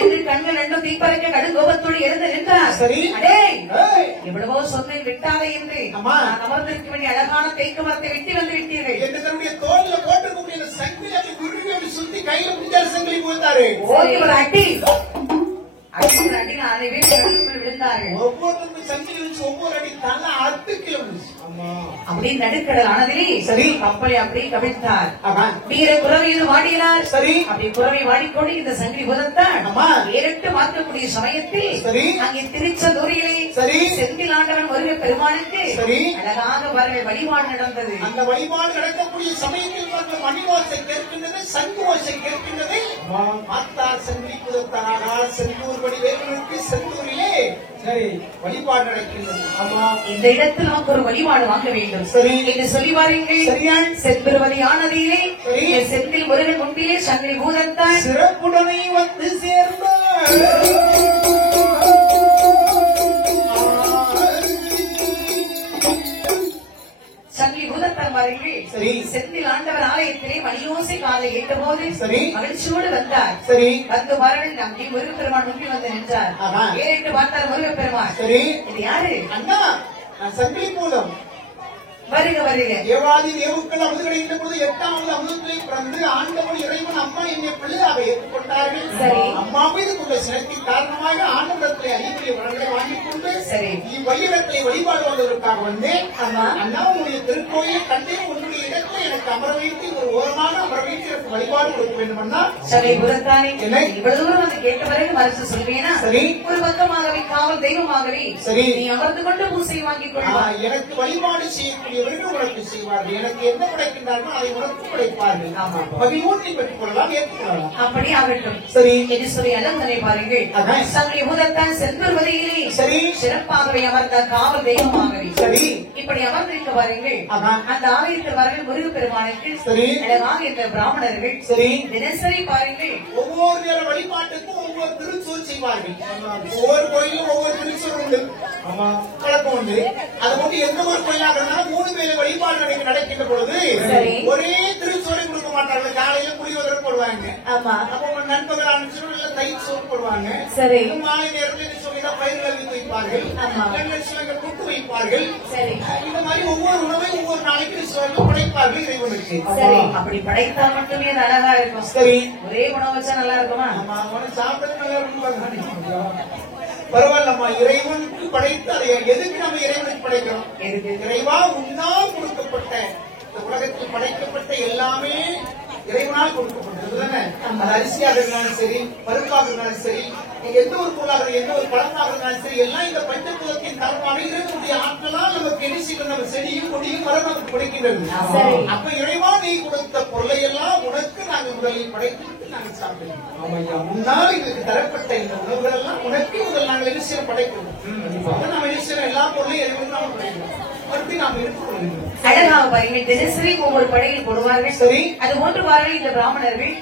என்று கண்கள் ரெண்டும் தீப்பறக்க கடும் கோபத்தோடு எழுந்து நின்றார். சரி. அடே, ஏய். எவ்வளவோ சொன்னேன் விட்டாதே என்று. அம்மா. நான் அமர்ந்திருக்க வேண்டிய அழகான தேக்கு மரத்தை வெட்டி வந்து விட்டீர்கள். என்று தன்னுடைய தோல்ல போட்டிருக்கக்கூடிய அந்த சங்கிலி அப்படி குருவி அப்படி சுத்தி கையில பிடிச்சாரு சங்கிலி போட்டாரு. ஓடி ஒரு அடி அடிக்கிற அடியில் அதை வீட்டு கடலுக்குள் விழுந்தார்கள். ஒவ்வொரு சங்கிலி வச்சு ஒவ்வொரு அடி தலை 10 கிலோ. அப்படி நடுக்கடல் ஆனதிலே சரி. கப்பலை அப்படியே கவிழ்த்தார். ஆமா. வீர குறவையில் வாடினார். சரி. அப்படி குறவை வாடிக்கொண்டு இந்த சங்கிலி புதத்தான் அம்மா. ஏறிட்டு பார்க்கக்கூடிய சமயத்தில் சரி. அங்கே திருச்செந்தூரிலே சரி. செந்தில் ஆண்டவன் வருக பெருமானுக்கு சரி. அழகாக பாருங்கள் வழிபாடு நடந்தது. அந்த வழிபாடு நடக்கக்கூடிய சமயத்தில் பார்க்க மணி ஓசை கேட்கின்றது, சங்கு ஓசை கேட்கின்றது. மாத்தார் சங்கி புதத்தாரால் செந்தூர் வடிவேலுக்கு செந்தூரிலே சரி வழிபாடு நடக்கின்றது. ஆமா, இந்த இடத்தில் நமக்கு ஒரு வழிபாடு வாங்க வேண்டும். சரி என்று சொல்லி பாருங்கள். சரியான் செம்பருவதி ஆனதிலே செந்தில் முருகன் முன்பிலே சங்கிலி பூதத்தான் சிறப்புடனே வந்து சேர்ந்தார். சங்கிலி பூதத்தான் பாருங்கள். சரி செந்தில் ஆண்டவர் ஆலயத்திலே மணியோசை காலை ஏற்ற போது சரி மகிழ்ச்சியோடு வந்தார். சரி வந்து பாருங்கள் நம்பி முருகப்பெருமான் முன்பி வந்து நின்றார். ஏறிட்டு பார்த்தார் முருகப்பெருமான். சரி இது யாரு? அண்ணா சங்கிலி பூதம். வருக வருக. தேவாதி தேவுக்கள் அமுது கிடைக்கின்ற போது 8வது அமுதத்திலே பிறந்து ஆண்டவன் இறைவன் அம்மா என்னை பிள்ளையாக ஏற்றுக்கொண்டார்கள். சரி. அம்மா மீது கொண்ட சினத்தின் காரணமாக ஆண்டவரத்திலே அறிவுரை வரங்களை வாங்கிக் கொண்டு சரி இவ்வையகத்தை வழிபாடு வருவதற்காக வந்தேன். ஆமா. அண்ணா உன்னுடைய திருக்கோயிலை கண்டே உன்னுடைய இடத்தை எனக்கு அமர வைத்து ஒரு ஓரமாக அமர வைத்து எனக்கு வழிபாடு கொடுக்க வேண்டும் அண்ணா. சரி புதத்தானே என்ன? இவ்வளவு தூரம் வந்து கேட்ட பிறகு மறுத்து சொல்வேனா? சரி. ஒரு பக்கமாகவே காவல் தெய்வமாகவே சரி. நீ அமர்ந்து கொண்டு பூசை வாங்கிக் கொள்வாய். எனக்கு வழிபாடு செய்யக்கூடியவர்கள் உனக்கு செய்வார்கள். எனக்கு என்ன படைக்கின்றார்களோ அதை உனக்கு படைப்பார்கள். ஆமா. மகிழ்வோட்டை பெற்றுக் கொள்ளலாம், ஏற்றுக்கொள்ளலாம். அப்படி ஆகட்டும். சரி என்று சொல்லி அலங்கனை பாருங்கள். அதான். சங்கிலி பூதத்தான் செந்தூர்வதியிலே சரி சிறப்பாகவே அமர்ந்த காவல் தெய்வமாகவே சரி இப்படி அமர்ந்திருக்க பாருங்கள். அதான். அந்த ஆலயத்தில் வரங்கள் முருகப்பெருமானுக்கு சரி அழகாக இந்த பிராமணர்கள் சரி தினசரி பாருங்கள் ஒவ்வொரு நேர வழிபாட்டுக்கும் ஒவ்வொரு திருச்சூர் செய்வார்கள். ஒவ்வொரு கோயிலும் ஒவ்வொரு திருச்சூர் உண்டு, பழக்கம் உண்டு. அது மட்டும் எந்த ஒரு கோயிலாக இருந்தாலும் 3 வேளை வழிபாடு நடக்கின்ற பொழுது சரி. ஒரே திருச்சோரை கொடுக்க மாட்டாங்க. காலையில புளியோதரை போடுவாங்க, ஆமா அப்போ நண்பர்கள் அனுப்பிச்சு இல்ல தயிர் சோறு போடுவாங்க. சரி மாலை நேரத்தில் சொல்லிதான் பயிர்கள் அவித்து வைப்பார்கள், ஆமா. சிலங்கள் புட்டு வைப்பார்கள். சரி இந்த மாதிரி ஒவ்வொரு உணவை ஒவ்வொரு நாளைக்கு படைப்பார்கள் இறைவனுக்கு. சரி அப்படி படைத்தா மட்டுமே அது அழகா இருக்கும். சரி ஒரே உணவு வச்சா நல்லா இருக்குமா? சாப்பிட நல்லா இருக்கும். பரவாயில்லம்மா, இறைவனுக்கு படைத்து அதை எதுக்கு நம்ம இறைவனுக்கு படைக்கிறோம்? இறைவா உன்னால் கொடுக்கப்பட்ட இந்த உலகத்தில் படைக்கப்பட்ட எல்லாமே இறைவனால் கொடுக்கப்பட்டது தானே. அது அரிசியாக இருந்தாலும் சரி, பருப்பாக இருந்தாலும் சரி, எந்த ஒரு பொருளாக எந்த ஒரு பழமாக இருந்தாலும் சரி, எல்லாம் இந்த பஞ்சபூதத்தின் காரணமாக இறைவனுடைய ஆற்றலால் நமக்கு என்ன செய்யணும்? நம்ம செடியும் கொடியும் மரம் நமக்கு கொடுக்கின்றது. அப்ப இறைவா நீ கொடுத்த பொருளை எல்லாம் உனக்கு நாங்கள் முதலில் படைத்து நாங்கள் சாப்பிடுவோம். முன்னால் எங்களுக்கு தரப்பட்ட இந்த உணவுகள் எல்லாம் உனக்கு முதல் நாங்கள் என்ன செய்ய படைக்கிறோம். நம்ம என்ன செய்யறோம்? எல்லா பொருளையும் இறைவன் நாம படைக்கிறோம். மறுபடியும் நாம் எடுத்துக்கொள்கிறோம். அழகாக பாருங்க, தினசரி ஒவ்வொரு படையில் போடுவார்கள். சரி அது ஒன்று பாருங்கள் இந்த பிராமணர்கள்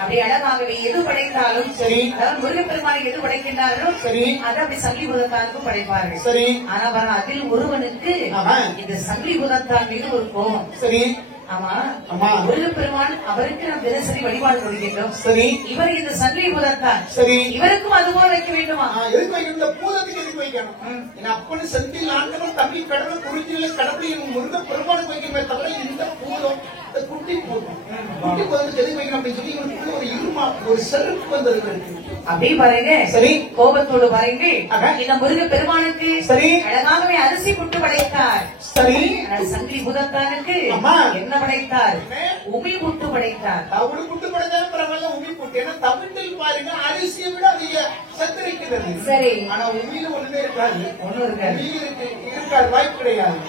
அப்படி அழகாகவே எது படைத்தாலும் சரி, அதாவது முருகப்பெருமானை எது படைக்கின்றார்களோ சரி அதை அப்படி சங்கிலி பூதத்தானுக்கும் படைப்பார்கள். சரி ஆனா பாருங்க அதில் ஒருவனுக்கு இந்த சங்கிலி பூதத்தான் மீது ஒரு கோபம். சரி ஆமா ஆமா முருகப்பெருமான் அவருக்கு நாம் தினசரி வழிபாடு கொடுக்கின்றோம். சரி இவர் இந்த சங்கிலி பூதத்தான் சரி இவருக்கும் அதுபோல வைக்க வேண்டுமா? எதுக்கு வைக்கணும்? இந்த பூதத்துக்கு எதுக்கு வைக்கணும்? என் அப்பனு செந்தில் ஆண்டவன் தம்பி கடவுள் குறிஞ்சியில் கடவுள் முருக பெருமானுக்கு வைக்கணுமே தவிர இந்த பூதம் இந்த குட்டி பூதம் குட்டி பூதத்துக்கு எதுக்கு வைக்கணும் அப்படின்னு சொல்லி இவனுக்குள்ள ஒரு இருமா ஒரு செருக்கு வந்திருக்கு. அப்படி பாருங்க. சரி கோபத்தோடு பாருங்க. ஆக. இந்த முருக பெருமானுக்கு சரி அழகாகவே அரிசி புட்டு படைத்தார். சரி சங்கிலி பூதத்தானுக்கு ஆமா. என்ன படைத்தார்? உமி புட்டு படைத்தார். தவிடு புட்டு படைத்தாலும் பரவாயில்ல, உமி புட்டு. ஏன்னா தமிழில் பாருங்க அரிசியை விட அதிக சத்து இருக்கிறது. சரி ஆனா உமியில ஒண்ணுமே இருக்காது. ஒண்ணும் இருக்காது. உமியில் இருக்காது, வாய்ப்பு கிடையாது.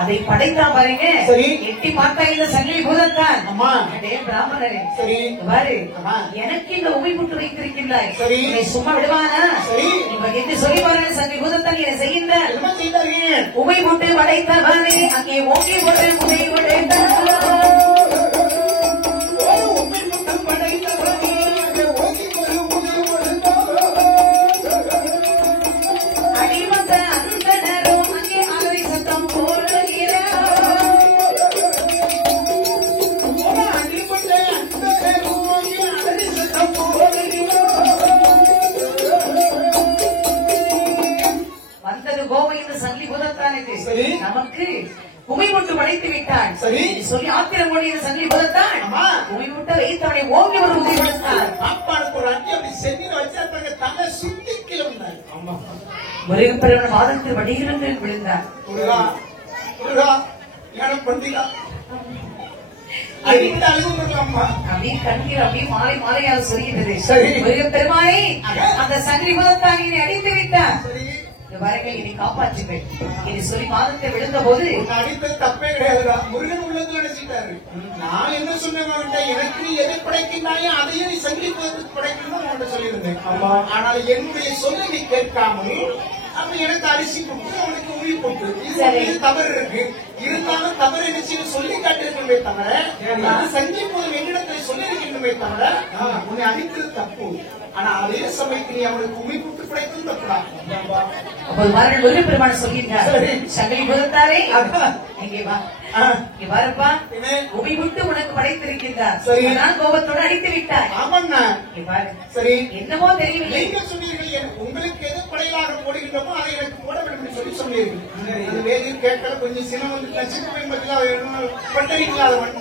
அதை படைத்தா பாருங்க. சரி எட்டி பார்த்தா இந்த சங்கிலி பூதத்தான். அம்மா அடே பிராமணரே, சரி பாரு ஆமா எனக்கு இந்த உமி புட்டு வைத்திருக்கின்றாய். சரி. இதை சும்மா விடுவானா? சரி இவன் என்று சொல்லி பாருங்க சங்கிலி பூதத்தான் என்னை செய்கின்ற என்ன செய்தார்கள்? உமை புட்டு படைத்தவனே அங்கே ஓங்கி போட்டு உமை படைத்தார். உண்மை புட்டு படைத்தவனே அங்கே ஓங்கி போட்டு உமை படைத்தார். அடிமத்த அந்தனரும் அங்கே அலறி சத்தம் போடுகிறார். அடிப்பட்ட அந்தனரும் அங்கே அலறி சத்தம் போடுகிறார். வந்தது கோவை இந்த சங்கிலி பூதத்தானுக்கு. சரி. நமக்கு உமை முட்டு படைத்து விட்டான். சரி. சொல்லி ஆத்திரம் ஓடிய சங்கிலி பூதத்தான் ஆமா. உமை முட்டை வைத்தவனை ஓங்கி ஒரு உதை கொடுத்தார். பாப்பானுக்கு ஒரு அட்டி அப்படி செஞ்சில வச்சிருப்பாங்க, தலை சுத்தி கிளம்பினார். ஆமா முருகப்பெருமான் வாதத்தில் வடிகிறது விழுந்தார். முருகா முருகா ஞானம் பண்டிகா அடிக்கிட்டு அழுது அம்மா. அப்படியே கண்ணீர் அப்படியே மாலை மாலையாக சொல்கிறது. சரி. முருகப்பெருமானை அந்த சங்கிலி பூதத்தான் என்னை அடித்து விட்டார். சரி வரங்கள் என்னை காப்பாற்றுங்கள் என்று சொல்லி பாதத்தை விழுந்த போது அடித்த தப்பே கிடையாதுடா. முருகன் உள்ளத்துல நினைச்சிட்டாரு. நான் என்ன சொன்னேன், எனக்கு நீ எதை படைக்கின்றாயோ அதையே நீ சங்கீதத்துக்கு படைக்கணும் அவன்கிட்ட சொல்லியிருந்தேன். ஆனால் என்னுடைய சொல்லை நீ கேட்காமல் அப்ப எனக்கு அரிசி போட்டு அவனுக்கு உயிர் போட்டு இது தவறு இருக்கு. இருந்தாலும் தவறு என்ன சொல்லி காட்டிருக்கணுமே தவிர சங்கீதம் என்னிடத்தில் சொல்லி இருக்கணுமே தவிர உன்னை அடிக்கிறது தப்பு. ஆனா அதே சமயத்தில் நீ அவனுக்கு உயிர் போட்டு படைத்தது தப்புடா. அப்போது மறுநாள் ஒரு பெருமான சொல்லியிருந்தார், சங்கலி முதத்தாரே இங்கே வா, இங்க பாருப்பா, உமை விட்டு உனக்கு படைத்திருக்கின்றார். சரி, நான் கோபத்தோடு அடித்து விட்டார். ஆமாண்ணா. சரி, என்னமோ தெரியவில்லை. நீங்க சொன்னீர்கள் உங்களுக்கு எது படையாக போடுகின்றமோ அதை எனக்கு போட வேண்டும் சொல்லி சொன்னீர்கள். அது வேலையில் கேட்கல கொஞ்சம் சினம் வந்து சின்ன பட்டறிக்கலாதவன்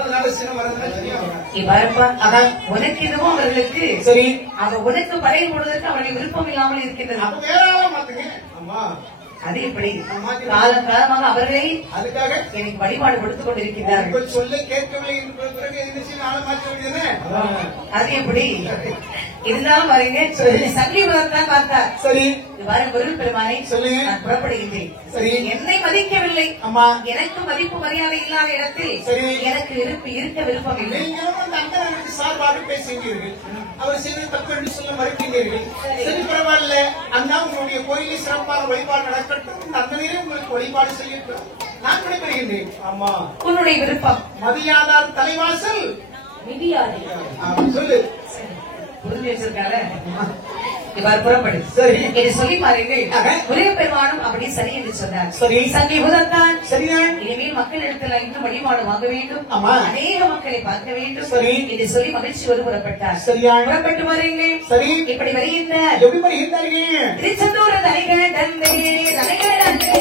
அதனால சினம் வரதுனா உனக்கு என்னமோ அவர்களுக்கு சரி அவ உனக்கு படை போடுவதற்கு அவர்கள் விருப்பம் இல்லாமல் இருக்கின்றது. அப்ப வேற மாத்துங்க. ஆமா, அது எப்படி காலம் காலமாக அவர்களை அதுக்காக எனக்கு வழிபாடு கொடுத்துக் கொண்டிருக்கிறார்கள். சொல்ல கேட்கவில்லை என்று பிறகு என்ன செய்ய ஆள மாற்ற அது எப்படி இருந்தாலும் வரீங்க. சங்கி தான் பார்த்தார். சரி, பொருள் பெருமானை சொல்லி நான் புறப்படுகின்றேன். சரி, என்னை மதிக்கவில்லை. அம்மா, எனக்கு மதிப்பு மரியாதை இல்லாத இடத்தில் சரி எனக்கு இருக்க விருப்பம் இல்லை. அண்ணனுக்கு சார்பாக பேசுகிறீர்கள். அவர் செய்த தப்பு என்று சொல்ல மறுக்கின்றீர்கள். சரி, பரவாயில்ல. அண்ணா உங்களுடைய கோயிலில் சிறப்பான வழிபாடு நடக்கட்டும். அந்த நேரம் உங்களுக்கு வழிபாடு செய்யட்டும். நான் விடைபெறுகின்றேன். ஆமா, உன்னுடைய விருப்பம். மதியாதார் தலைவாசல் மிதியாதே சொல்லு. புரிஞ்சு வச்சிருக்காரு. இவ்வாறு புறப்படு. சரி என்று சொல்லி பாருங்கள். ஒரே பெருமானும் அப்படி சரி என்று சொன்னார். சரி, சங்கி முதத்தான் சரிதான். இனிமேல் மக்களிடத்தில் இன்னும் வழிபாடு வாங்க வேண்டும். ஆமா, அநேக மக்களை பார்க்க வேண்டும். சரி என்று சொல்லி மகிழ்ச்சியோடு புறப்பட்டார். சரியான புறப்பட்டு வருங்கள். சரி, இப்படி வருகின்ற எப்படி வருகின்றார்கள்? திருச்செந்தூர் தலைகள் தந்தை தலைகள் தந்தை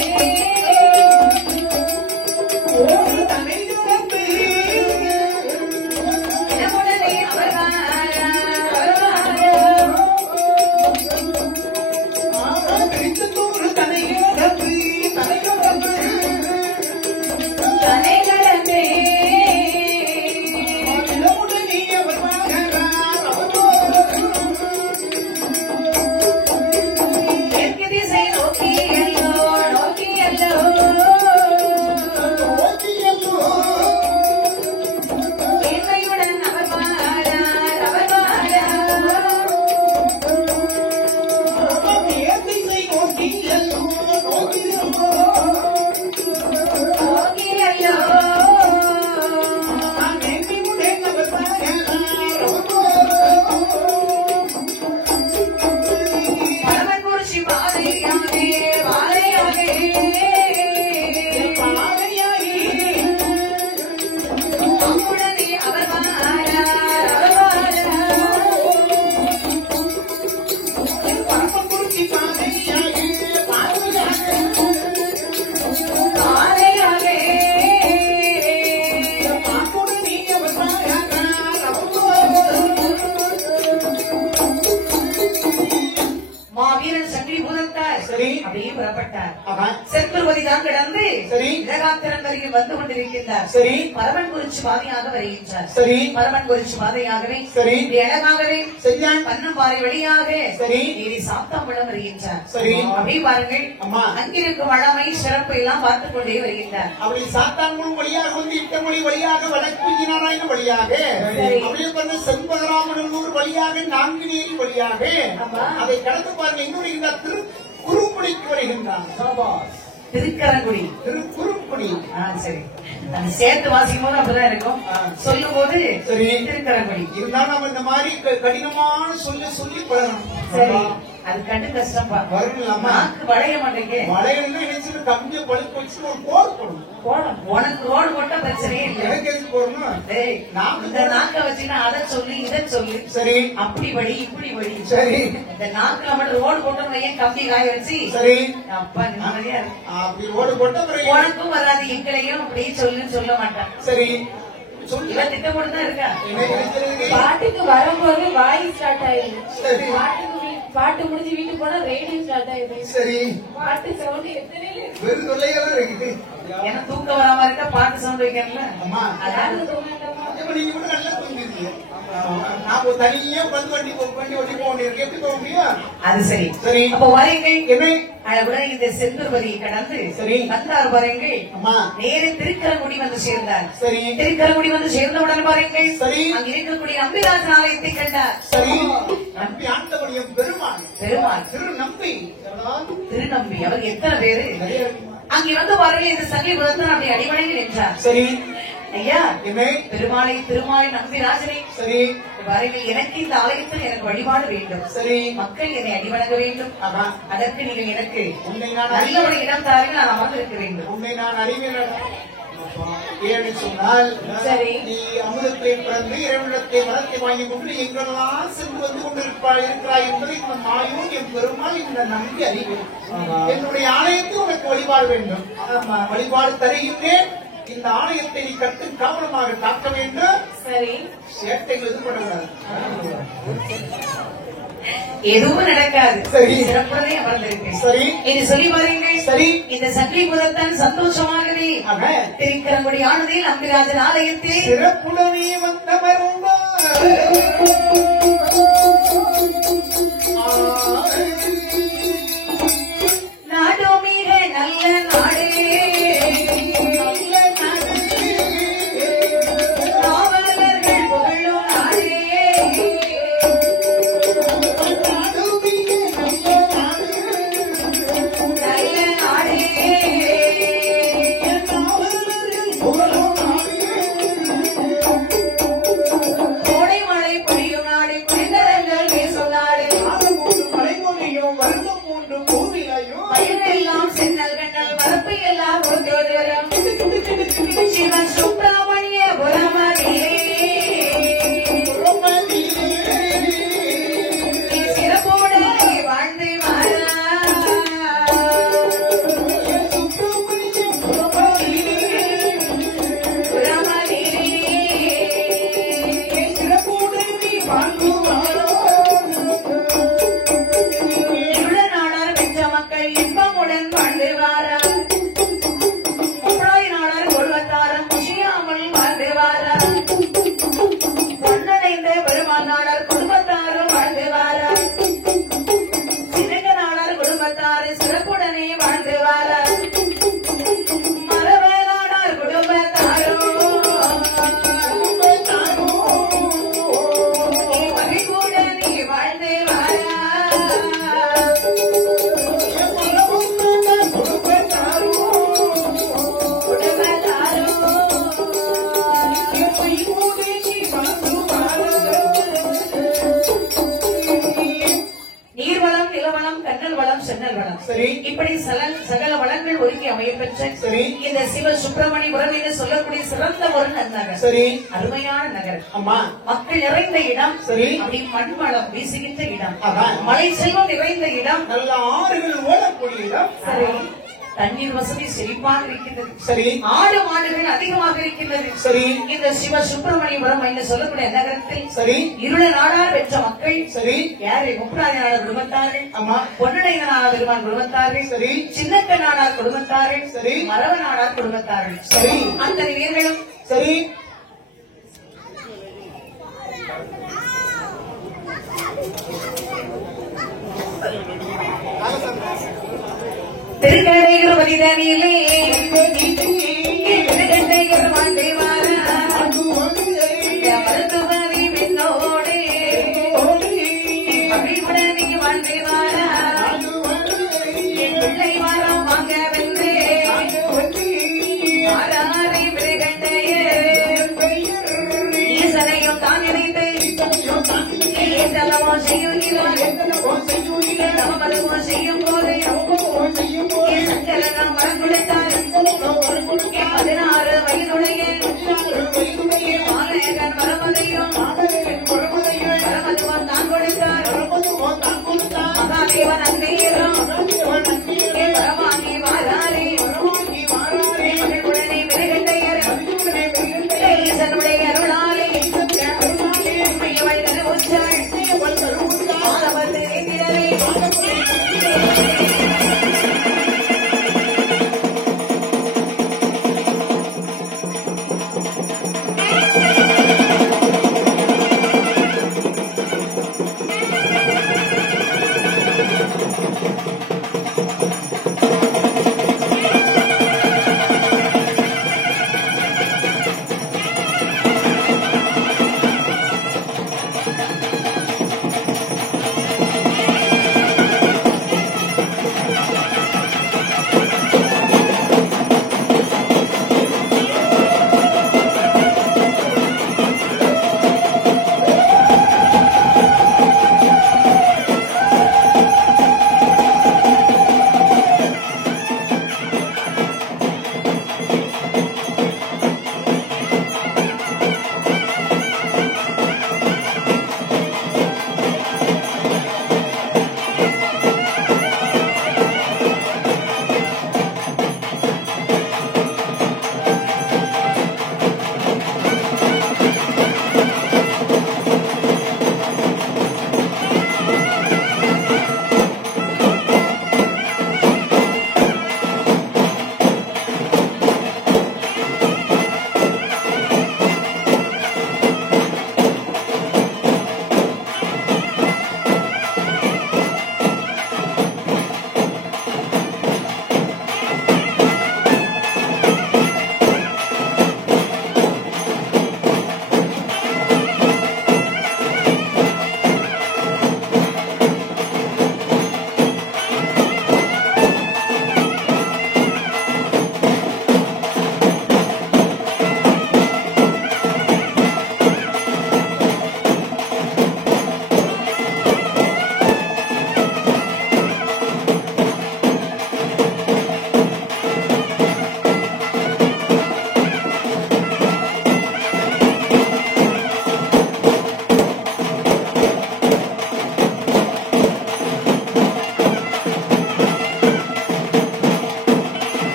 அப்படியே புறப்பட்டார். செம்பருவதி தான் கிடந்து இடகாத்திரங்கரையில் வந்து கொண்டிருக்கின்றார். சரி, பரமன் குறிச்சி பாதையாக வருகின்றார். சரி, பரமன் குறிச்சி பாதையாகவே சரி அழகாகவே சரிதான். கண்ணம்பாறை வழியாக சரி நீதி சாத்தாம்பலம் வருகின்றார். சரி, அப்படியே பாருங்கள். அம்மா, அங்கிருக்கும் வளமை சிறப்பு எல்லாம் பார்த்துக் கொண்டே வருகின்றார். அப்படி சாத்தாங்குளம் வழியாக வந்து இட்டமொழி வழியாக வடக்கு நாராயண வழியாக அப்படியே வந்து செம்பகராமனூர் வழியாக நான்கினேரி வழியாக அதை கடந்து பாருங்க. இன்னொரு இந்த திருக்குறுங்குடிக்கு வருகின்றான். திருக்கரங்குடி, திருக்குறுங்குடி. சரி, சேர்த்து வாசிக்கும் போது அப்படிதான் இருக்கும். சொல்லும் போது சரி திருக்கரங்குடி இருந்தாலும் நம்ம இந்த மாதிரி கடினமான சொல்லி பழகணும். சரி, அது கண்டு கஷ்டம் வரலாமா? வளைய மாட்டேங்க. வளையன்னு நினைச்சு கம்பிய பழுக்க வச்சு ஒரு கோடு போடணும். உனக்கு ரோடு போட்ட பிரச்சனையே இல்லை. எனக்கு எதுக்கு போடணும்? நான் இந்த நாக்க வச்சுன்னா அதை சொல்லி இதை சொல்லி சரி அப்படி வழி இப்படி வழி. சரி, இந்த நாக்குல மட்டும் ரோடு போட்டோம் ஏன் கம்பி காய வச்சு சரி அப்பா நிம்மதியா அப்படி ரோடு போட்ட பிறகு உனக்கும் வராது எங்களையும் அப்படியே சொல்ல மாட்டான். சரி, திட்டம் போட்டுதான் இருக்கா. பாட்டுக்கு வரும்போது வாய் ஸ்டார்ட் ஆயிடும். பாட்டுக்கு பாட்டு முடிஞ்சு வீட்டுக்கு போனா ரேடியோ ஸ்டார்ட் ஆயிடுது. சரி பாட்டு சவுண்ட் எத்தனை வெறும் தொல்லையாதான் இருக்குது. எனக்கு தூக்கம் வராம இருக்கா பாட்டு சவுண்ட் வைக்கிறேன்ல. அம்மா அதாவது தூங்கட்டமா? இப்ப நீங்க கூட நல்லா தூங்கிருக்கீங்க. நான் ஒரு தனியா வந்து வண்டி போக வேண்டியிருக்கு. எப்படி போக முடியும்? அது சரி. சரி அப்ப வரீங்கள் என்ன உடனே இந்த செந்தூர்வதியை கடந்து சரி வந்தார் பாருங்கள். அம்மா நேரே திருக்கரங்குடி வந்து சேர்ந்தார். சரி திருக்கரங்குடி வந்து சேர்ந்தவுடன் பாருங்கள் சரி அங்க இருக்கக்கூடிய நம்பிராஜன் ஆலயத்தை கண்டார். சரி நம்பி ஆண்டவனுடைய பெருமாள் பெருமாள் திரு நம்பி திருநம்பி அவர் எத்தனை பேரு நிறைய இருக்குமா? அங்கே வந்து பாருங்கள் இந்த சங்கிலிபுரத்தான் அப்படி அடிமனையில் நின்றார். சரி ஐயா என்ன பெருமாளை திருமாலை நம்பிராஜனை சரி பாருங்கள் எனக்கு இந்த ஆலயத்தில் எனக்கு வழிபாடு வேண்டும். சரி மக்கள் என்னை அடிவணங்க வேண்டும். ஆமா அதற்கு நீங்கள் எனக்கு உன்னை நான் நல்ல ஒரு இடம் தாருங்கள், நான் அமர்ந்திருக்க வேண்டும். உன்னை நான் அறிவேன். ஏன்னு சொன்னால் சரி. நீ அமுதத்தை பிறந்து இறைவனத்தை மரத்தை வாங்கி கொண்டு எங்கெல்லாம் சென்று வந்து இருக்கிறாய் என்பதை இந்த மாயும் என் பெருமாள் இந்த நம்பி அறிவேன். என்னுடைய ஆலயத்தை உனக்கு வழிபாடு வேண்டும். வழிபாடு தருகின்றேன். இந்த ஆலயத்தை நீ கட்டு கவனமாக காக்க வேண்டும். சரி சேட்டைகள் எதிர்படக்கூடாது. எதுவும் நடக்காது. சரி. சிறப்புடனே அமர்ந்திருக்கேன். சரி இது சொல்லி பாருங்கள். சரி இந்த சங்கிலிபுரத்தான் சந்தோஷமாகவே ஆக திருக்கரங்குடி ஆனதில் நம்பிராஜன் ஆலயத்தில் சிறப்புடனே வந்தவருண்டோ நாடோ மிக நல்ல நாடு காவலர்கள் புகழும் நாடு நல்ல நாடு கோடை மழை பொழியும் நாடு குளிர்ந்தரங்கள் வீசும் நாடு மலைமொழியும் வருடம் மூன்று பூமியையும் பயிரெல்லாம் சென்னல் கண்ணல் வரப்பு எல்லாம் ஒருத்தோடுவரும் சிவன் சுப்பிரமணிய புரமணியே சிறப்போடு வாழ்ந்து வாரா நாடார் வென்ற மக்கள் இன்பமுடன் வாழ்ந்து வாரா முப்படாய் நாடார் கொள்வத்தாரம் குஷியாமல் வாழ்ந்து வாரா பொன்னடைந்த பெருமாள் நாடார் குடும்பத்தாரும் வாழ்ந்து வாரா சிறங்க நாடார் குடும்பத்தாரு சிறப்புடனே வாழ்ந்து வாரா மரப நாடார் குடும்பத்தாரோ மகிழ்வுடனே வாழ்ந்து வாரா நீர்வளம் நிலவளம் கண்ணல் வளம் சென்னல் வளம் சரி இப்படி சகல வளங்கள் ஒதுக்கி அமையப்பெற்ற சரி இந்த சிவ சுப்பிரமணியபுரம் என்று சொல்லக்கூடிய சிறந்த ஒரு நன்னகர். சரி அருமையான நகர். அம்மா மக்கள் நிறைந்த இடம். சரி அப்படி மண் வளம் வீசுகின்ற இடம். அதான். மழை செல்வம் நிறைந்த இடம். நல்ல ஆறுகள் ஓடக்கூடிய இடம். சரி தண்ணீர் வசதி செழிப்பாக இருக்கின்றது. சரி ஆடு மாடுகள் அதிகமாக இருக்கின்றது. சரி இந்த சிவ சுப்பிரமணியபுரம் என்று சொல்லக்கூடிய நகரத்தில் சரி இருள நாடார் பெற்ற மக்கள் சரி யாரு முப்படாதி நாடார் குடும்பத்தார்கள், அம்மா பொன்னுடைய நாடார் பெருமான் குடும்பத்தார்கள், சரி சின்னக்க நாடார் குடும்பத்தார்கள், சரி மரவ நாடார் குடும்பத்தார்கள். சரி அந்த வீரர்களும் சரி திருக்கடையூர் பதிதனிலே திருக்கண்டையூர் வாழ்ந்தேவாரா மருத்துவரி பின்னோடே அபிமுடனே வாழ்ந்தேவாரா என் பிள்ளை வாரம் வாங்க வென்றே ஆராரை திருக்கண்டையே ஈசனையும் தான் நினைத்து எந்தளவோ செய்யுகிறார் நமமதுவோ செய்யும் போது சங்கரனம் வரம் கொடுத்தார் 16 வயதுடைய மாணகன் வரமதையும்